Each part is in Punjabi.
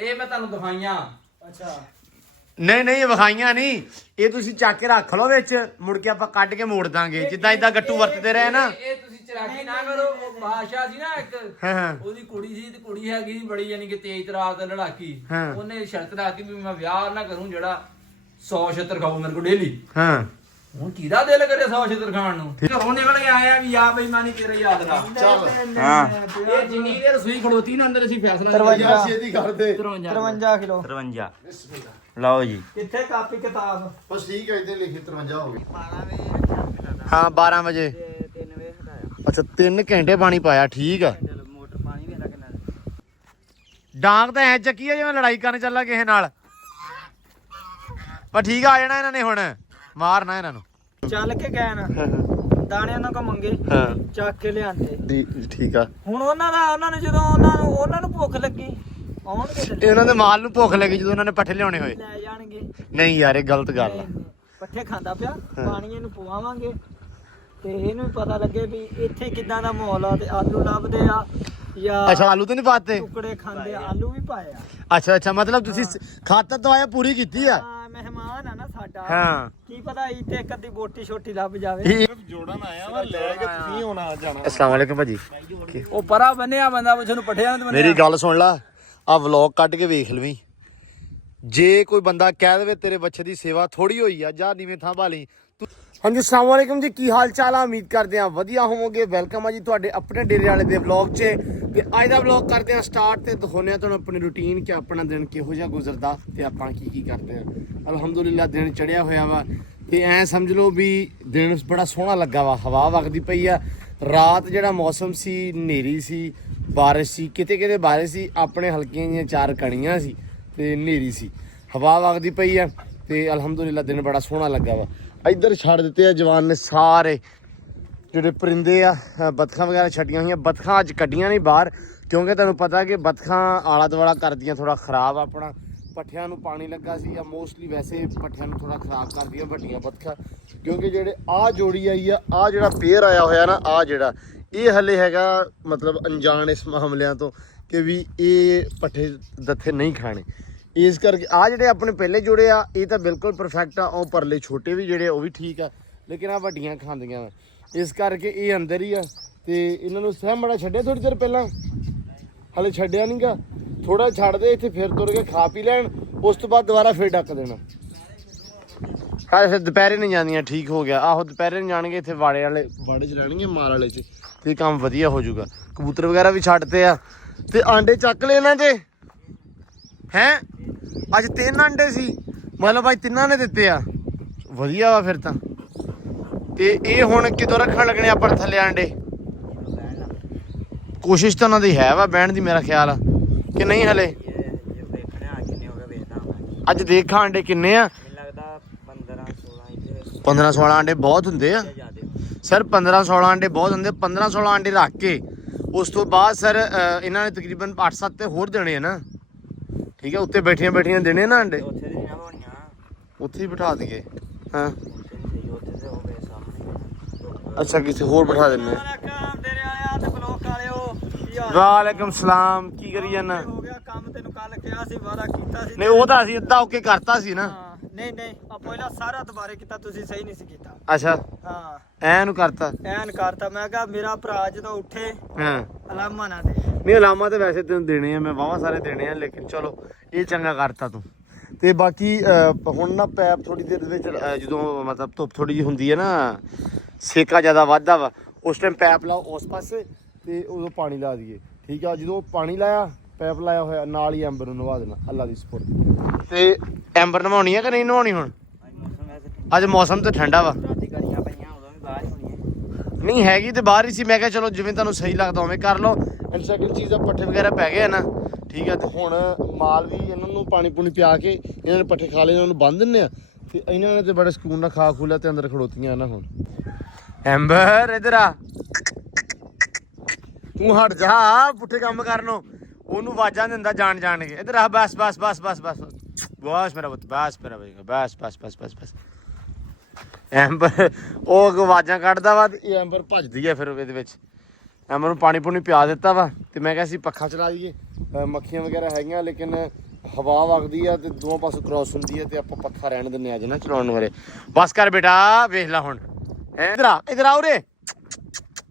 ਇਹ ਮੈਂ ਤੁਹਾਨੂੰ ਦਿਖਾਈਆਂ। ਅੱਛਾ ਨਹੀਂ ਵਿਖਾਈਆਂ ਨਹੀਂ, ਇਹ ਤੁਸੀਂ ਚੱਕ ਕੇ ਰੱਖ ਲਓ ਵਿੱਚ, ਮੁੜ ਕੇ ਆਪਾਂ ਕੱਢ ਕੇ ਮੋੜ ਦਾਂਗੇ ਜਿੱਦਾਂ ਇਦਾਂ ਗੱਟੂ ਵਰਤਦੇ ਰਹੇ ਨਾ। ਇਹ ਤੁਸੀਂ ਚਲਾਕੀ ਨਾ ਕਰੋ। ਉਹ ਬਾਦਸ਼ਾਹ ਸੀ ਨਾ ਇੱਕ, ਹਾਂ ਉਹਦੀ ਕੁੜੀ ਸੀ ਤੇ ਕੁੜੀ ਹੈਗੀ ਸੀ ਬੜੀ ਯਾਨੀ ਕਿ ਤੇਜ਼ ਤਰਾਰ ਦਾ ਲੜਾਕੀ। ਹਾਂ। ਉਹਨੇ ਸ਼ਰਤ ਰੱਖੀ ਵੀ ਮੈਂ ਵਿਆਹ ਨਾ ਕਰੂੰ ਜਿਹੜਾ 100 ਛਿੱਤਰ ਖਾਊ ਮੇਰੇ ਕੋਲ ਡੇਲੀ। ਹਾਂ ਹੁਣ ਕਿਹਦਾ ਦਿਲ ਕਰੇ 100 ਛਿੱਤਰ ਖਾਣ ਨੂੰ? ਘਰੋਂ ਨਿਕਲ ਕੇ ਆਇਆ ਵੀ ਆ ਬੇਈਮਾਨੀ ਤੇਰਾ ਯਾਦ ਰੱਖ। ਚੱਲ ਹਾਂ ਇਹ ਜਿੰਨੀ ਦੇਰ ਰਸੋਈ ਖੜੋਤੀ ਨਾ ਅੰਦਰ ਅਸੀਂ ਫੈਸਲਾ 53 ਛੇਤੀ ਕਰਦੇ 53 ਕਿਲੋ 53 ਲਓ ਜੀ। ਕਿੱਥੇ ਕਾਪੀ ਕਿਤਾਬ? ਬਸ ਠੀਕ ਹੈ, ਇੱਥੇ ਲਿਖੇ 53 ਹੋ ਗਏ। ਹਾਂ 12 ਵਜੇ 3 ਵਜੇ ਹਟਾਇਆ ਅੱਛਾ 3 ਘੰਟੇ ਪਾਣੀ ਪਾਇਆ, ਠੀਕ ਆ। ਮੋਟਰ ਪਾਣੀ ਵੇਲਾ ਕਿੰਨਾ ਡਾਂਗ ਤਾਂ ਐ ਚੱਕੀ ਆ ਜਿਵੇਂ ਲੜਾਈ ਕਰਨ ਚੱਲਾ ਕਿਸੇ ਨਾਲ, ਪਰ ਠੀਕ ਆ ਜਾਣਾ ਇਹਨਾਂ ਨੇ, ਹੁਣ ਮਾਰਨਾ ਇਹਨਾਂ ਨੂੰ। ਚੱਲ ਕੇ ਗਏ ਨਾ ਦਾਣੇ ਉਹਨਾਂ ਕੋ ਮੰਗੇ, ਹਾਂ ਚੱਕ ਕੇ ਲਿਆਂਦੇ। ਠੀਕ ਆ। ਹੁਣ ਉਹਨਾਂ ਨੂੰ ਜਦੋਂ ਉਹਨਾਂ ਨੂੰ ਭੁੱਖ ਲੱਗੀ ਆਉਣਗੇ ਤੇ ਇਹਨਾਂ ਦੇ ਮਾਲ ਨੂੰ ਭੁੱਖ ਲੱਗੀ ਜਦੋਂ ਉਹਨਾਂ ਨੇ ਪੱਠੇ ਲਿਆਉਣੇ ਹੋਏ। ਲੈ ਜਾਣਗੇ। ਨਹੀਂ ਯਾਰ ਇਹ ਗਲਤ ਗੱਲ ਆ। ਪੱਠੇ ਖਾਂਦਾ ਪਿਆ, ਪਾਣੀ ਇਹਨੂੰ ਪਵਾਵਾਂਗੇ ਤੇ ਇਹਨੂੰ ਵੀ ਪਤਾ ਲੱਗੇ ਵੀ ਇੱਥੇ ਕਿਦਾਂ ਦਾ ਮਾਹੌਲ ਆ। ਤੇ ਆਲੂ ਲੱਭਦੇ ਆ ਜਾਂ ਅੱਛਾ ਆਲੂ ਤਾਂ ਨਹੀਂ ਪਾਤੇ? ਟੁਕੜੇ ਖਾਂਦੇ ਆ, ਆਲੂ ਵੀ ਪਾਏ ਆ। ਅੱਛਾ ਮਤਲਬ ਤੁਸੀਂ ਖਾਤਰ ਦਵਾਇਆ ਪੂਰੀ ਕੀਤੀ ਆ। ਹਾਂ ਮਹਿਮਾਨ ਆ ਨਾ ਸਾਡਾ, ਹਾਂ ਕੀ ਪਤਾ ਇੱਥੇ ਇੱਕ ਅੱਧੀ ਬੋਟੀ ਛੋਟੀ ਲੱਭ ਜਾਵੇ। ਜੋੜਨ ਆਇਆ ਵਾ, ਲੈ ਕੇ ਤੁਸੀਂ ਹੋਣਾ ਜਾਣਾ। अस्सलाम वालेकुम ਭਾਜੀ। ਉਹ ਪਰਾ ਬੰਨਿਆ ਬੰਦਾ ਨੂੰ ਪੱਠਿਆਂ ਨੂੰ ਮੇਰੀ ਗੱਲ ਸੁਣ ਲਾ, ਆ ਵਲੌਗ ਕੱਢ ਕੇ ਵੇਖ ਲਵੀਂ। ਜੇ ਕੋਈ ਬੰਦਾ ਕਹਿ ਦੇਵੇ ਤੇਰੇ ਬੱਚੇ ਦੀ ਸੇਵਾ ਥੋੜੀ ਹੋਈ ਆ, ਜਾਂ ਨੀਵੇਂ ਥਾਂ ਭਾਲੀ। ਹਾਂਜੀ अस्सलाम वालेकुम ਜੀ, ਕੀ ਹਾਲ ਚਾਲ ਆ? ਉਮੀਦ ਕਰਦੇ ਆ ਵਧੀਆ ਹੋਵੋਗੇ। ਵੈਲਕਮ ਆ ਜੀ ਤੁਹਾਡੇ ਆਪਣੇ ਡੇਰੇ ਵਾਲੇ ਦੇ ਵਲੌਗ 'ਚ। ਤੇ ਅੱਜ ਦਾ ਵਲੌਗ ਕਰਦੇ ਆ ਸਟਾਰਟ ਤੇ ਦਿਖਾਉਂਦੇ ਆ ਤੁਹਾਨੂੰ ਆਪਣੀ ਰੂਟੀਨ ਕਿ ਆਪਣਾ ਦਿਨ ਕਿਹੋ ਜਿਹਾ ਗੁਜ਼ਰਦਾ ਤੇ ਆਪਾਂ ਕੀ ਕਰਦੇ ਆ। ਅਲਹਮਦੁਲਿਲਾ ਦਿਨ ਚੜਿਆ ਹੋਇਆ ਵਾ ਤੇ ਐ ਸਮਝ ਲਓ ਵੀ ਦਿਨ ਬੜਾ ਸੋਹਣਾ ਲੱਗਾ ਵਾ। ਹਵਾ ਵਗਦੀ ਪਈ ਆ। ਰਾਤ ਜਿਹੜਾ ਮੌਸਮ ਸੀ, ਹਨੇਰੀ ਸੀ, ਬਾਰਿਸ਼ ਸੀ, ਕਿਤੇ ਬਾਰਿਸ਼ ਸੀ, ਆਪਣੇ ਹਲਕੀਆਂ ਜਿਹੀਆਂ 4 ਕਣੀਆਂ ਸੀ ਤੇ ਹਨੇਰੀ ਸੀ, ਹਵਾ ਵਗਦੀ ਪਈ ਆ ਤੇ ਅਲਹਮਦੁਲਿਲਾ ਦਿਨ ਬੜਾ ਸੋਹਣਾ ਲੱਗਾ ਵਾ। ਇੱਧਰ ਛੱਡ ਦਿੱਤੇ ਆ ਜਵਾਨ ਨੇ ਸਾਰੇ ਜਿਹੜੇ ਪਰਿੰਦੇ ਆ, ਬੱਤਖਾਂ ਵਗੈਰਾ ਛੱਡੀਆਂ ਹੋਈਆਂ। ਬੱਤਖਾਂ ਅੱਜ ਕੱਢੀਆਂ ਨਹੀਂ ਬਾਹਰ ਕਿਉਂਕਿ ਤੁਹਾਨੂੰ ਪਤਾ ਕਿ ਬੱਤਖਾਂ ਆਲਾ ਦੁਆਲਾ ਕਰਦੀਆਂ ਥੋੜਾ ਖਰਾਬ। ਆਪਣਾ ਪੱਠਿਆਂ ਨੂੰ ਪਾਣੀ ਲੱਗਾ ਸੀ ਜਾਂ ਮੋਸਟਲੀ ਵੈਸੇ ਪੱਠਿਆਂ ਨੂੰ ਥੋੜਾ ਖਰਾਬ ਕਰਦੀਆਂ ਵੱਡੀਆਂ ਬੱਤਖਾਂ, ਕਿਉਂਕਿ ਜਿਹੜੇ ਆਹ ਜੋੜੀ ਆਈ ਆ, ਆਹ ਜਿਹੜਾ ਪੇਅਰ ਆਇਆ ਹੋਇਆ ਨਾ, ਆਹ ਜਿਹੜਾ ਇਹ ਹਲੇ ਹੈਗਾ ਮਤਲਬ ਅਣਜਾਣ ਇਸ ਮਾਮਲਿਆਂ ਤੋਂ ਕਿ ਵੀ ਇਹ ਪੱਠੇ ਦੱਥੇ ਨਹੀਂ ਖਾਣੇ। ਇਸ ਕਰਕੇ ਆਹ ਜਿਹੜੇ ਆਪਣੇ ਪਹਿਲੇ ਜੋੜੇ ਆ ਇਹ ਤਾਂ ਬਿਲਕੁਲ ਪਰਫੈਕਟ ਆ। ਉਹ ਪਰਲੇ ਛੋਟੇ ਵੀ ਜਿਹੜੇ ਉਹ ਵੀ ਠੀਕ ਆ, ਲੇਕਿਨ ਆ ਵੱਡੀਆਂ ਖਾਂਦੀਆਂ ਵਾ, ਇਸ ਕਰਕੇ ਇਹ ਅੰਦਰ ਹੀ ਆ। ਤੇ ਇਹਨਾਂ ਨੂੰ ਸਹਿ ਮੜਾ ਛੱਡਿਆ ਥੋੜੀ ਦੇਰ ਪਹਿਲਾਂ, ਹਲੇ ਛੱਡਿਆ ਨਹੀਂ ਗਾ, ਥੋੜਾ ਛੱਡ ਦੇ ਇੱਥੇ, ਫਿਰ ਤੁਰ ਕੇ ਖਾ ਪੀ ਲੈਣ, ਉਸ ਤੋਂ ਬਾਅਦ ਦੁਬਾਰਾ ਫਿਰ ਡੱਕ ਦੇਣਾ। ਹਾਂ ਫਿਰ ਦੁਪਹਿਰੇ ਨਹੀਂ ਜਾਂਦੀਆਂ, ਠੀਕ ਹੋ ਗਿਆ। ਆਹੋ ਦੁਪਹਿਰੇ ਨਹੀਂ ਜਾਣਗੇ, ਇੱਥੇ ਵਾੜੇ 'ਚ ਰਹਿਣਗੇ, ਮਾਰ ਵਾਲੇ 'ਚ, ਤੇ ਕੰਮ ਵਧੀਆ ਹੋ ਜਾਊਗਾ। ਕਬੂਤਰ ਵਗੈਰਾ ਵੀ ਛੱਡਤੇ ਆ ਤੇ ਆਂਡੇ ਚੱਕ ਲੈ ਇਹਨਾਂ ਦੇ ਹੈਂ। ਅੱਜ 3 ਆਂਡੇ ਸੀ, ਮਤਲਬ ਅੱਜ 3 ਨੇ ਦਿੱਤੇ ਆ, ਵਧੀਆ ਵਾ ਫਿਰ ਤਾਂ। ਤੇ ਇਹ ਹੁਣ ਕਿਦੋਂ ਰੱਖਣ ਲੱਗਣੇ ਆਪਾਂ ਥੱਲੇ ਆਂਡੇ? ਕੋਸ਼ਿਸ਼ ਤਾਂ ਉਹਨਾਂ ਦੀ ਹੈ ਵਾ ਬਹਿਣ ਦੀ, ਮੇਰਾ ਖਿਆਲ ਆ ਕਿ ਨਹੀਂ ਹਲੇ। ਅੱਜ ਦੇਖਾਂ ਆਂਡੇ ਕਿੰਨੇ ਆ। 15-16 ਆਂਡੇ ਬਹੁਤ ਹੁੰਦੇ ਆ ਸਰ, 15-16 ਆਂਡੇ ਬਹੁਤ ਹੁੰਦੇ। 15-16 ਆਂਡੇ ਰੱਖ ਕੇ ਉਸ ਤੋਂ ਬਾਅਦ ਸਰ ਇਹਨਾਂ ਨੇ ਤਕਰੀਬਨ 8-7 ਤੇ ਹੋਰ ਦੇਣੇ ਆ ਨਾ, ਠੀਕ ਹੈ। ਉੱਤੇ ਬੈਠੀਆਂ ਦੇਣੇ ਨਾ ਆਂਡੇ, ਉੱਥੇ ਹੀ ਬਿਠਾ ਦਈਏ। ਹਾਂ ਅੱਛਾ ਕਿਸੇ ਹੋਰ ਬਿਠਾ ਦਿੰਦੇ ਆ। ਵਾਲੇਕੁਮ ਸਲਾਮ, ਕੀ ਕਰੀ ਜਾਂਦਾ? ਹੋ ਗਿਆ ਕੰਮ, ਤੈਨੂੰ ਕੱਲ ਕਿਹਾ ਸੀ, ਵਾਦਾ ਕੀਤਾ ਸੀ। ਨਹੀਂ ਉਹ ਤਾਂ ਅਸੀਂ ਅੱਧਾ ਓਕੇ ਕਰਤਾ ਸੀ ਨਾ। ਨਹੀਂ ਆ ਪਹਿਲਾਂ ਸਾਰਾ ਦੁਬਾਰੇ ਕੀਤਾ, ਤੁਸੀਂ ਸਹੀ ਨਹੀਂ ਸੀ ਕੀਤਾ। ਅੱਛਾ ਹਾਂ ਐਨ ਕਰਤਾ, ਐਨ ਕਰਤਾ। ਮੈਂ ਕਿਹਾ ਮੇਰਾ ਭਰਾ ਜਦੋਂ ਉੱਠੇ ਹਾਂ ਅਲਾਮਾ ਨਾ ਦੇ। ਨਹੀਂ ਅਲਾਮਾ ਤੇ ਵੈਸੇ ਤੈਨੂੰ ਦੇਣੇ ਆ, ਮੈਂ ਵਾਹਵਾ ਸਾਰੇ ਦੇਣੇ ਆ, ਲੇਕਿਨ ਚਲੋ ਇਹ ਚੰਗਾ ਕਰਤਾ ਤੂੰ। ਤੇ ਬਾਕੀ ਹੁਣ ਨਾ ਪੈਪ ਥੋੜੀ ਦੇਰ ਦੇ ਵਿੱਚ ਜਦੋਂ ਮਤਲਬ ਧੁੱਪ ਥੋੜੀ ਜਿਹੀ ਹੁੰਦੀ ਹੈ ਨਾ, ਸੇਕਾ ਜ਼ਿਆਦਾ ਵੱਧਦਾ ਵਾ, ਉਸ ਟਾਈਮ ਪੈਪ ਲਾਓ ਉਸ ਪਾਸੇ ਤੇ ਉਦੋਂ ਪਾਣੀ ਲਾ ਦਈਏ, ਠੀਕ ਆ। ਜਦੋਂ ਪਾਣੀ ਲਾਇਆ, ਪੈਪ ਲਾਇਆ ਹੋਇਆ, ਨਾਲ ਹੀ ਐਂਬਰ ਨੂੰ ਨਵਾ ਦੇਣਾ, ਅੱਲਾ ਦੀ ਸਪੋਰਟ। ਤੇ ਐਂਬਰ ਨਵਾਉਣੀ ਆ ਕਿ ਨਹੀਂ ਨਵਾਉਣੀ? ਹੁਣ ਅੱਜ ਮੌਸਮ ਤੇ ਠੰਡਾ ਵਾ, ਨਹੀਂ ਹੈਗੀ ਤੇ ਬਾਹਰ ਹੀ ਸੀ। ਮੈਂ ਕਿਹਾ ਚਲੋ ਜਿਵੇਂ ਤੁਹਾਨੂੰ ਸਹੀ ਲੱਗਦਾ ਉਵੇਂ ਕਰ ਲਓ। ਐਂਡ ਸੈਕਿੰਡ ਚੀਜ਼ ਆ, ਪੱਠੇ ਵਗੈਰਾ ਪੈ ਗਏ ਆ ਨਾ, ਠੀਕ ਆ। ਤੇ ਹੁਣ ਮਾਲ ਵੀ ਇਹਨਾਂ ਨੂੰ ਪਾਣੀ ਪੂਣੀ ਪਿਆ ਕੇ ਇਹਨਾਂ ਨੇ ਪੱਠੇ ਖਾ ਲਏ, ਇਹਨਾਂ ਨੂੰ ਬੰਨ ਦਿੰਦੇ ਆ। ਤੇ ਇਹਨਾਂ ਨੇ ਤੇ ਬੜੇ ਸਕੂਨ ਨਾਲ ਖਾ ਖੂ ਲਿਆ ਤੇ ਅੰਦਰ ਖੜੋਤੀਆਂ ਨਾ। ਹੁਣ ਐਂਬਰ ਇੱਧਰ ਆ, ਤੂੰ ਹਟ ਜਾ ਪੁੱਠੇ ਕੰਮ ਕਰਨੋਂ, ਉਹਨੂੰ ਆਵਾਜ਼ਾਂ ਦਿੰਦਾ ਜਾਣ ਕੇ। ਇੱਧਰ ਆ, ਬਸ ਮੇਰਾ ਪੁੱਤ, ਬਸ ਐਂਬਰ ਉਹ ਆਵਾਜ਼ਾਂ ਕੱਢਦਾ ਵਾ ਤੇ ਇਹ ਐਂਬਰ ਭੱਜਦੀ ਆ। ਫਿਰ ਇਹਦੇ ਵਿੱਚ ਐਂਬਰ ਨੂੰ ਪਾਣੀ ਪੂਣੀ ਪਿਆ ਦਿੱਤਾ ਵਾ ਤੇ ਮੈਂ ਕਿਹਾ ਸੀ ਪੱਖਾ ਚਲਾ ਦਈਏ, ਮੱਖੀਆਂ ਵਗੈਰਾ ਹੈਗੀਆਂ, ਲੇਕਿਨ ਹਵਾ ਵਗਦੀ ਆ ਤੇ ਦੋਵਾਂ ਪਾਸੇ ਕ੍ਰਾਸ ਹੁੰਦੀ ਆ ਤੇ ਆਪਾਂ ਪੱਖਾ ਰਹਿਣ ਦਿੰਨੇ ਅੱਜ ਨਾ ਚਲਾਉਣ ਵਾਲੇ। ਬਸ ਕਰ ਬੇਟਾ, ਵੇਖ ਲੈ ਹੁਣ। ਇੱਧਰ ਆ ਉਰੇ,